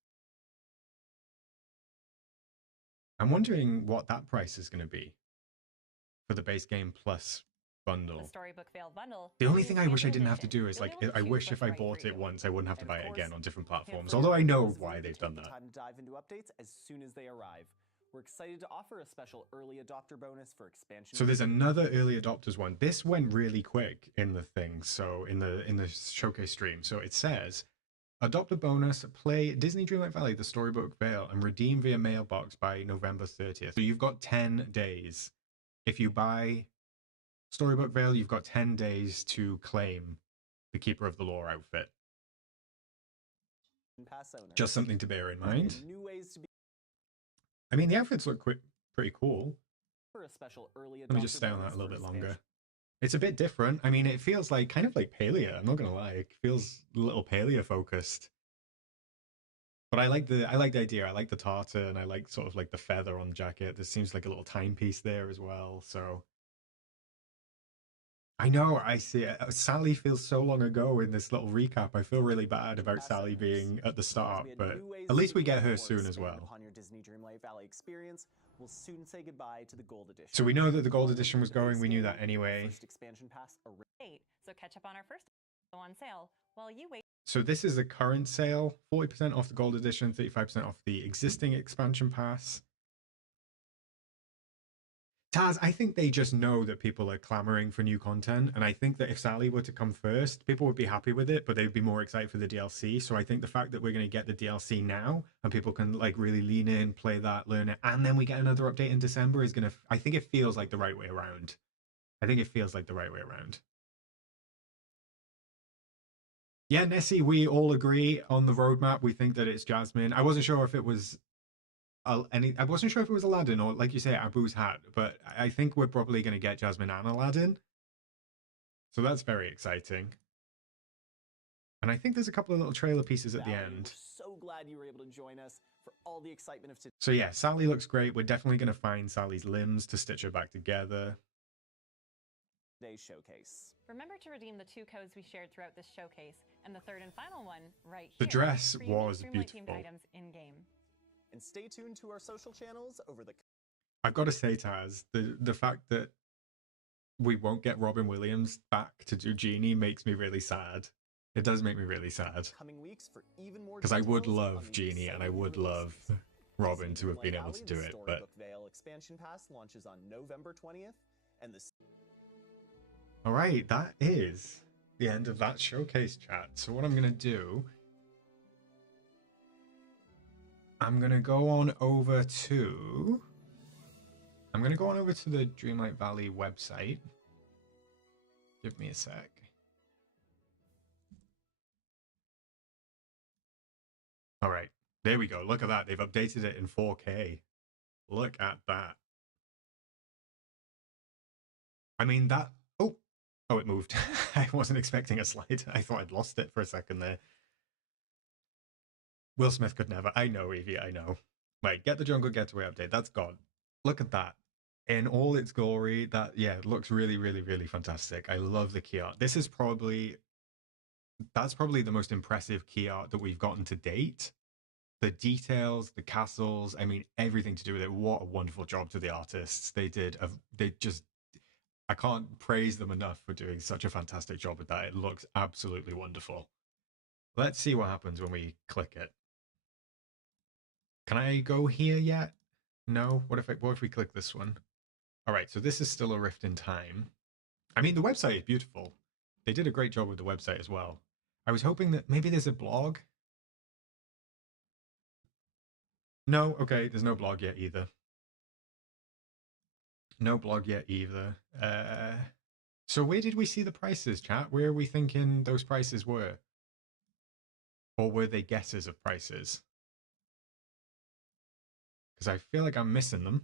I'm wondering what that price is going to be for the base game plus bundle. The Storybook Veil bundle. The only is thing I wish I Expansion didn't have to Edition. do is, You'll like, be able to I choose wish if what's I right bought for it you. once, I wouldn't have to And buy of it again course, on different platforms. for Although I know those, why we they've take done the that. time to dive into updates as soon as they arrive. We're excited to offer a special early adopter bonus for expansion. So there's another early adopters one. This went really quick in the thing. So in the showcase stream. So it says, adopt a bonus, play Disney Dreamlight Valley, the Storybook Veil, and redeem via mailbox by November 30th. So you've got 10 days. If you buy Storybook Veil, you've got 10 days to claim the Keeper of the Lore outfit. Pass owners. Just something to bear in mind. New ways to be I mean, the outfits look pretty cool. for a special early Let me just adopter stay on bonus that a little for bit longer. expansion. It's a bit different. I mean, it feels like kind of like Palea. I'm not gonna lie, it feels a little Palea focused. But I like the idea. I like the tartan, and I like sort of like the feather on the jacket. There seems like a little timepiece there as well. So I know I see it. Sally feels so long ago in this little recap. I feel really bad about Sally being at the start, but at least we get her soon as well. Upon your Disney Dreamlight Valley experience, we'll soon say goodbye to the Gold Edition. So we know that the Gold Edition was going. We knew that anyway. First expansion pass. So catch up on our first on sale while you wait. So this is the current sale, 40% off the Gold Edition, 35% off the existing expansion pass. Taz, I think they just know that people are clamoring for new content, and I think that if Sally were to come first, people would be happy with it, but they'd be more excited for the DLC. So I think the fact that we're going to get the DLC now, and people can like really lean in, play that, learn it, and then we get another update in December is going to, I think it feels like the right way around. I think it feels like the right way around. Yeah, Nessie, we all agree on the roadmap. We think that it's Jasmine. I wasn't sure if it was I wasn't sure if it was Aladdin or, like you say, Abu's hat, but I think we're probably going to get Jasmine and Aladdin. So that's very exciting. And I think there's a couple of little trailer pieces at the end. We're so glad you were able to join us for all the excitement of So yeah, Sally looks great. We're definitely going to find Sally's limbs to stitch her back together. today's showcase. Remember to redeem the 2 codes we shared throughout this showcase, and the third and final one right The here. dress for unique was Dreamlight themed beautiful. items in game. And stay tuned to our social channels over the I've got to say, Taz, the fact that we won't get Robin Williams back to do Genie makes me really sad. It does make me really sad. coming weeks for even more Because I would details on love these Genie and I exciting would new love releases. Robin to have been Dreamlight able Valley, to do the it, but Storybook Veil expansion pass launches on November 20th, and the all right, that is the end of that showcase chat. So what I'm going to do, I'm going to go on over to the Dreamlight Valley website. Give me a sec. All right, there we go. Look at that. They've updated it in 4K. Look at that. I mean, that... Oh, it moved. I wasn't expecting a slide. I thought I'd lost it for a second there. Will Smith could never. I know, Evie, I know. Right, Get the Jungle Getaway update. That's gone. Look at that. In all its glory, that, yeah, it looks really, really, really fantastic. I love the key art. That's probably the most impressive key art that we've gotten to date. The details, the castles, I mean, everything to do with it. What a wonderful job to the artists. I can't praise them enough for doing such a fantastic job with that. It looks absolutely wonderful. Let's see what happens when we click it. Can I go here yet? No? What if we click this one? All right, so this is still a Rift in Time. I mean, the website is beautiful. They did a great job with the website as well. I was hoping that maybe there's a blog. No, okay, there's no blog yet either. No blog yet either. So where did we see the prices, chat? Where are we thinking those prices were? Or were they guesses of prices? Because I feel like I'm missing them.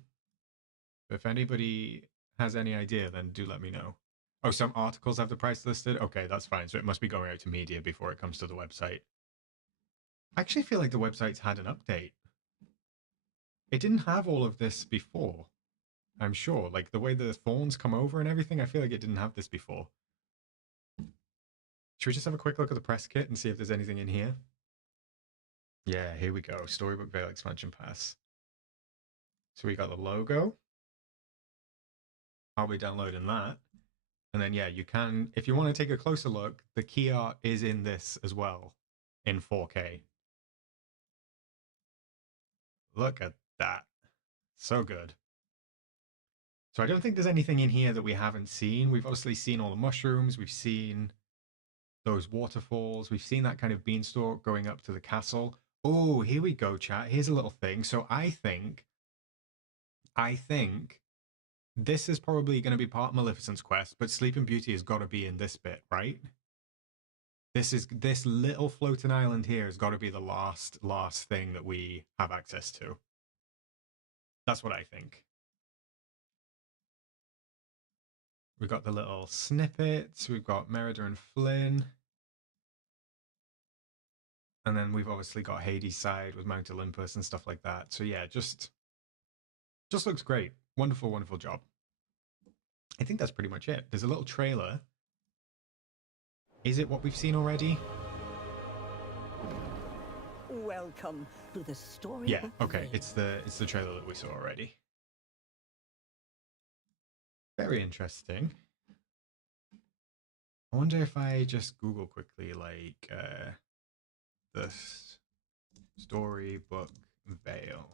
If anybody has any idea, then do let me know. Oh, some articles have the price listed? Okay, that's fine. So it must be going out to media before it comes to the website. I actually feel like the website's had an update. It didn't have all of this before, I'm sure. Like the way the thorns come over and everything, I feel like it didn't have this before. Should we just have a quick look at the press kit and see if there's anything in here? Yeah, here we go. Storybook Vale Expansion Pass. So we got the logo. I'll be downloading that. And then, yeah, you can, if you want to take a closer look, the key art is in this as well, in 4K. Look at that. So good. So I don't think there's anything in here that we haven't seen. We've obviously seen all the mushrooms. We've seen those waterfalls. We've seen that kind of beanstalk going up to the castle. Oh, here we go, chat. Here's a little thing. So I think this is probably going to be part of Maleficent's quest, but Sleeping Beauty has got to be in this bit, right? This little floating island here has got to be the last thing that we have access to. That's what I think. We've got the little snippets. We've got Merida and Flynn. And then we've obviously got Hades' side with Mount Olympus and stuff like that. So yeah, just looks great. Wonderful, wonderful job. I think that's pretty much it. There's a little trailer. Is it what we've seen already? Welcome to the story. Yeah, okay. It's the trailer that we saw already. Very interesting. I wonder if I just Google quickly, like, the Storybook Vale.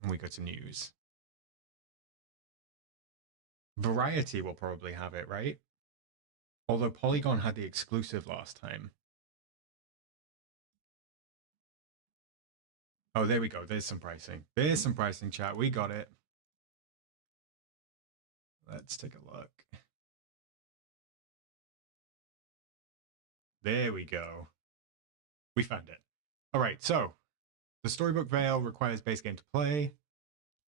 And we go to news. Variety will probably have it, right? Although Polygon had the exclusive last time. Oh, there we go. There's some pricing. There's some pricing, chat. We got it. Let's take a look. There we go. We found it. All right, so the Storybook Vale requires base game to play.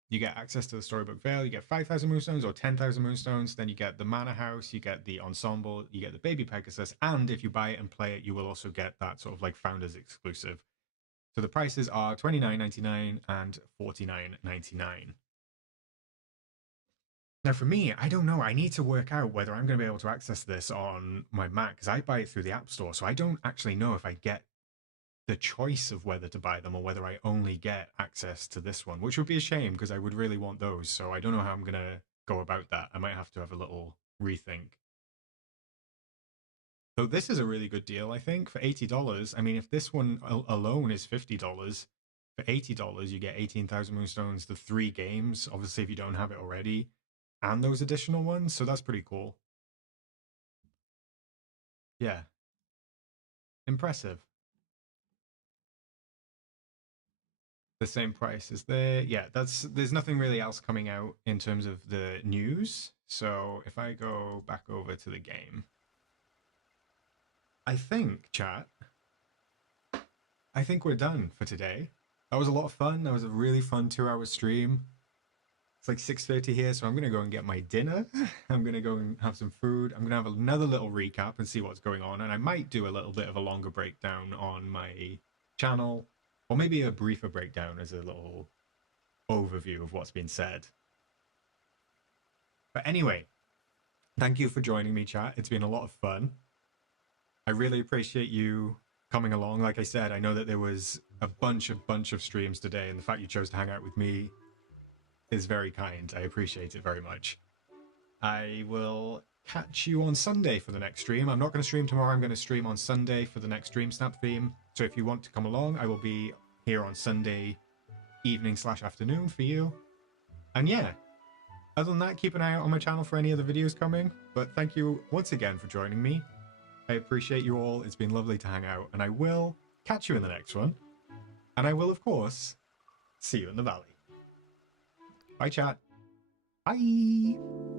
You get access to the Storybook Vale. You get 5,000 moonstones or 10,000 moonstones. Then you get the Manor House. You get the Ensemble. You get the Baby Pegasus. And if you buy it and play it, you will also get that sort of like Founders exclusive. So the prices are $29.99 and $49.99. Now for me, I don't know. I need to work out whether I'm going to be able to access this on my Mac because I buy it through the App Store. So I don't actually know if I get the choice of whether to buy them or whether I only get access to this one, which would be a shame because I would really want those. So I don't know how I'm going to go about that. I might have to have a little rethink. So this is a really good deal, I think, for $80. I mean, if this one alone is $50, for $80, you get 18,000 moonstones, the 3 games, obviously if you don't have it already, and those additional ones. So that's pretty cool. Yeah. Impressive. The same price as there. Yeah, there's nothing really else coming out in terms of the news. So if I go back over to the game, I think, chat, I think we're done for today. That was a lot of fun. That was a really fun 2-hour stream. It's like 6:30 here, so I'm going to go and get my dinner. I'm going to go and have some food. I'm going to have another little recap and see what's going on. And I might do a little bit of a longer breakdown on my channel. Or maybe a briefer breakdown as a little overview of what's been said. But anyway, thank you for joining me, chat. It's been a lot of fun. I really appreciate you coming along. Like I said, I know that there was a bunch of streams today, and the fact you chose to hang out with me is very kind. I appreciate it very much. I will catch you on Sunday for the next stream. I'm not going to stream tomorrow. I'm going to stream on Sunday for the next Dream Snap theme. So if you want to come along, I will be here on Sunday evening/afternoon for you. And yeah, other than that, keep an eye out on my channel for any other videos coming. But thank you once again for joining me. I appreciate you all. It's been lovely to hang out. And I will catch you in the next one. And I will, of course, see you in the valley. Bye, chat. Bye.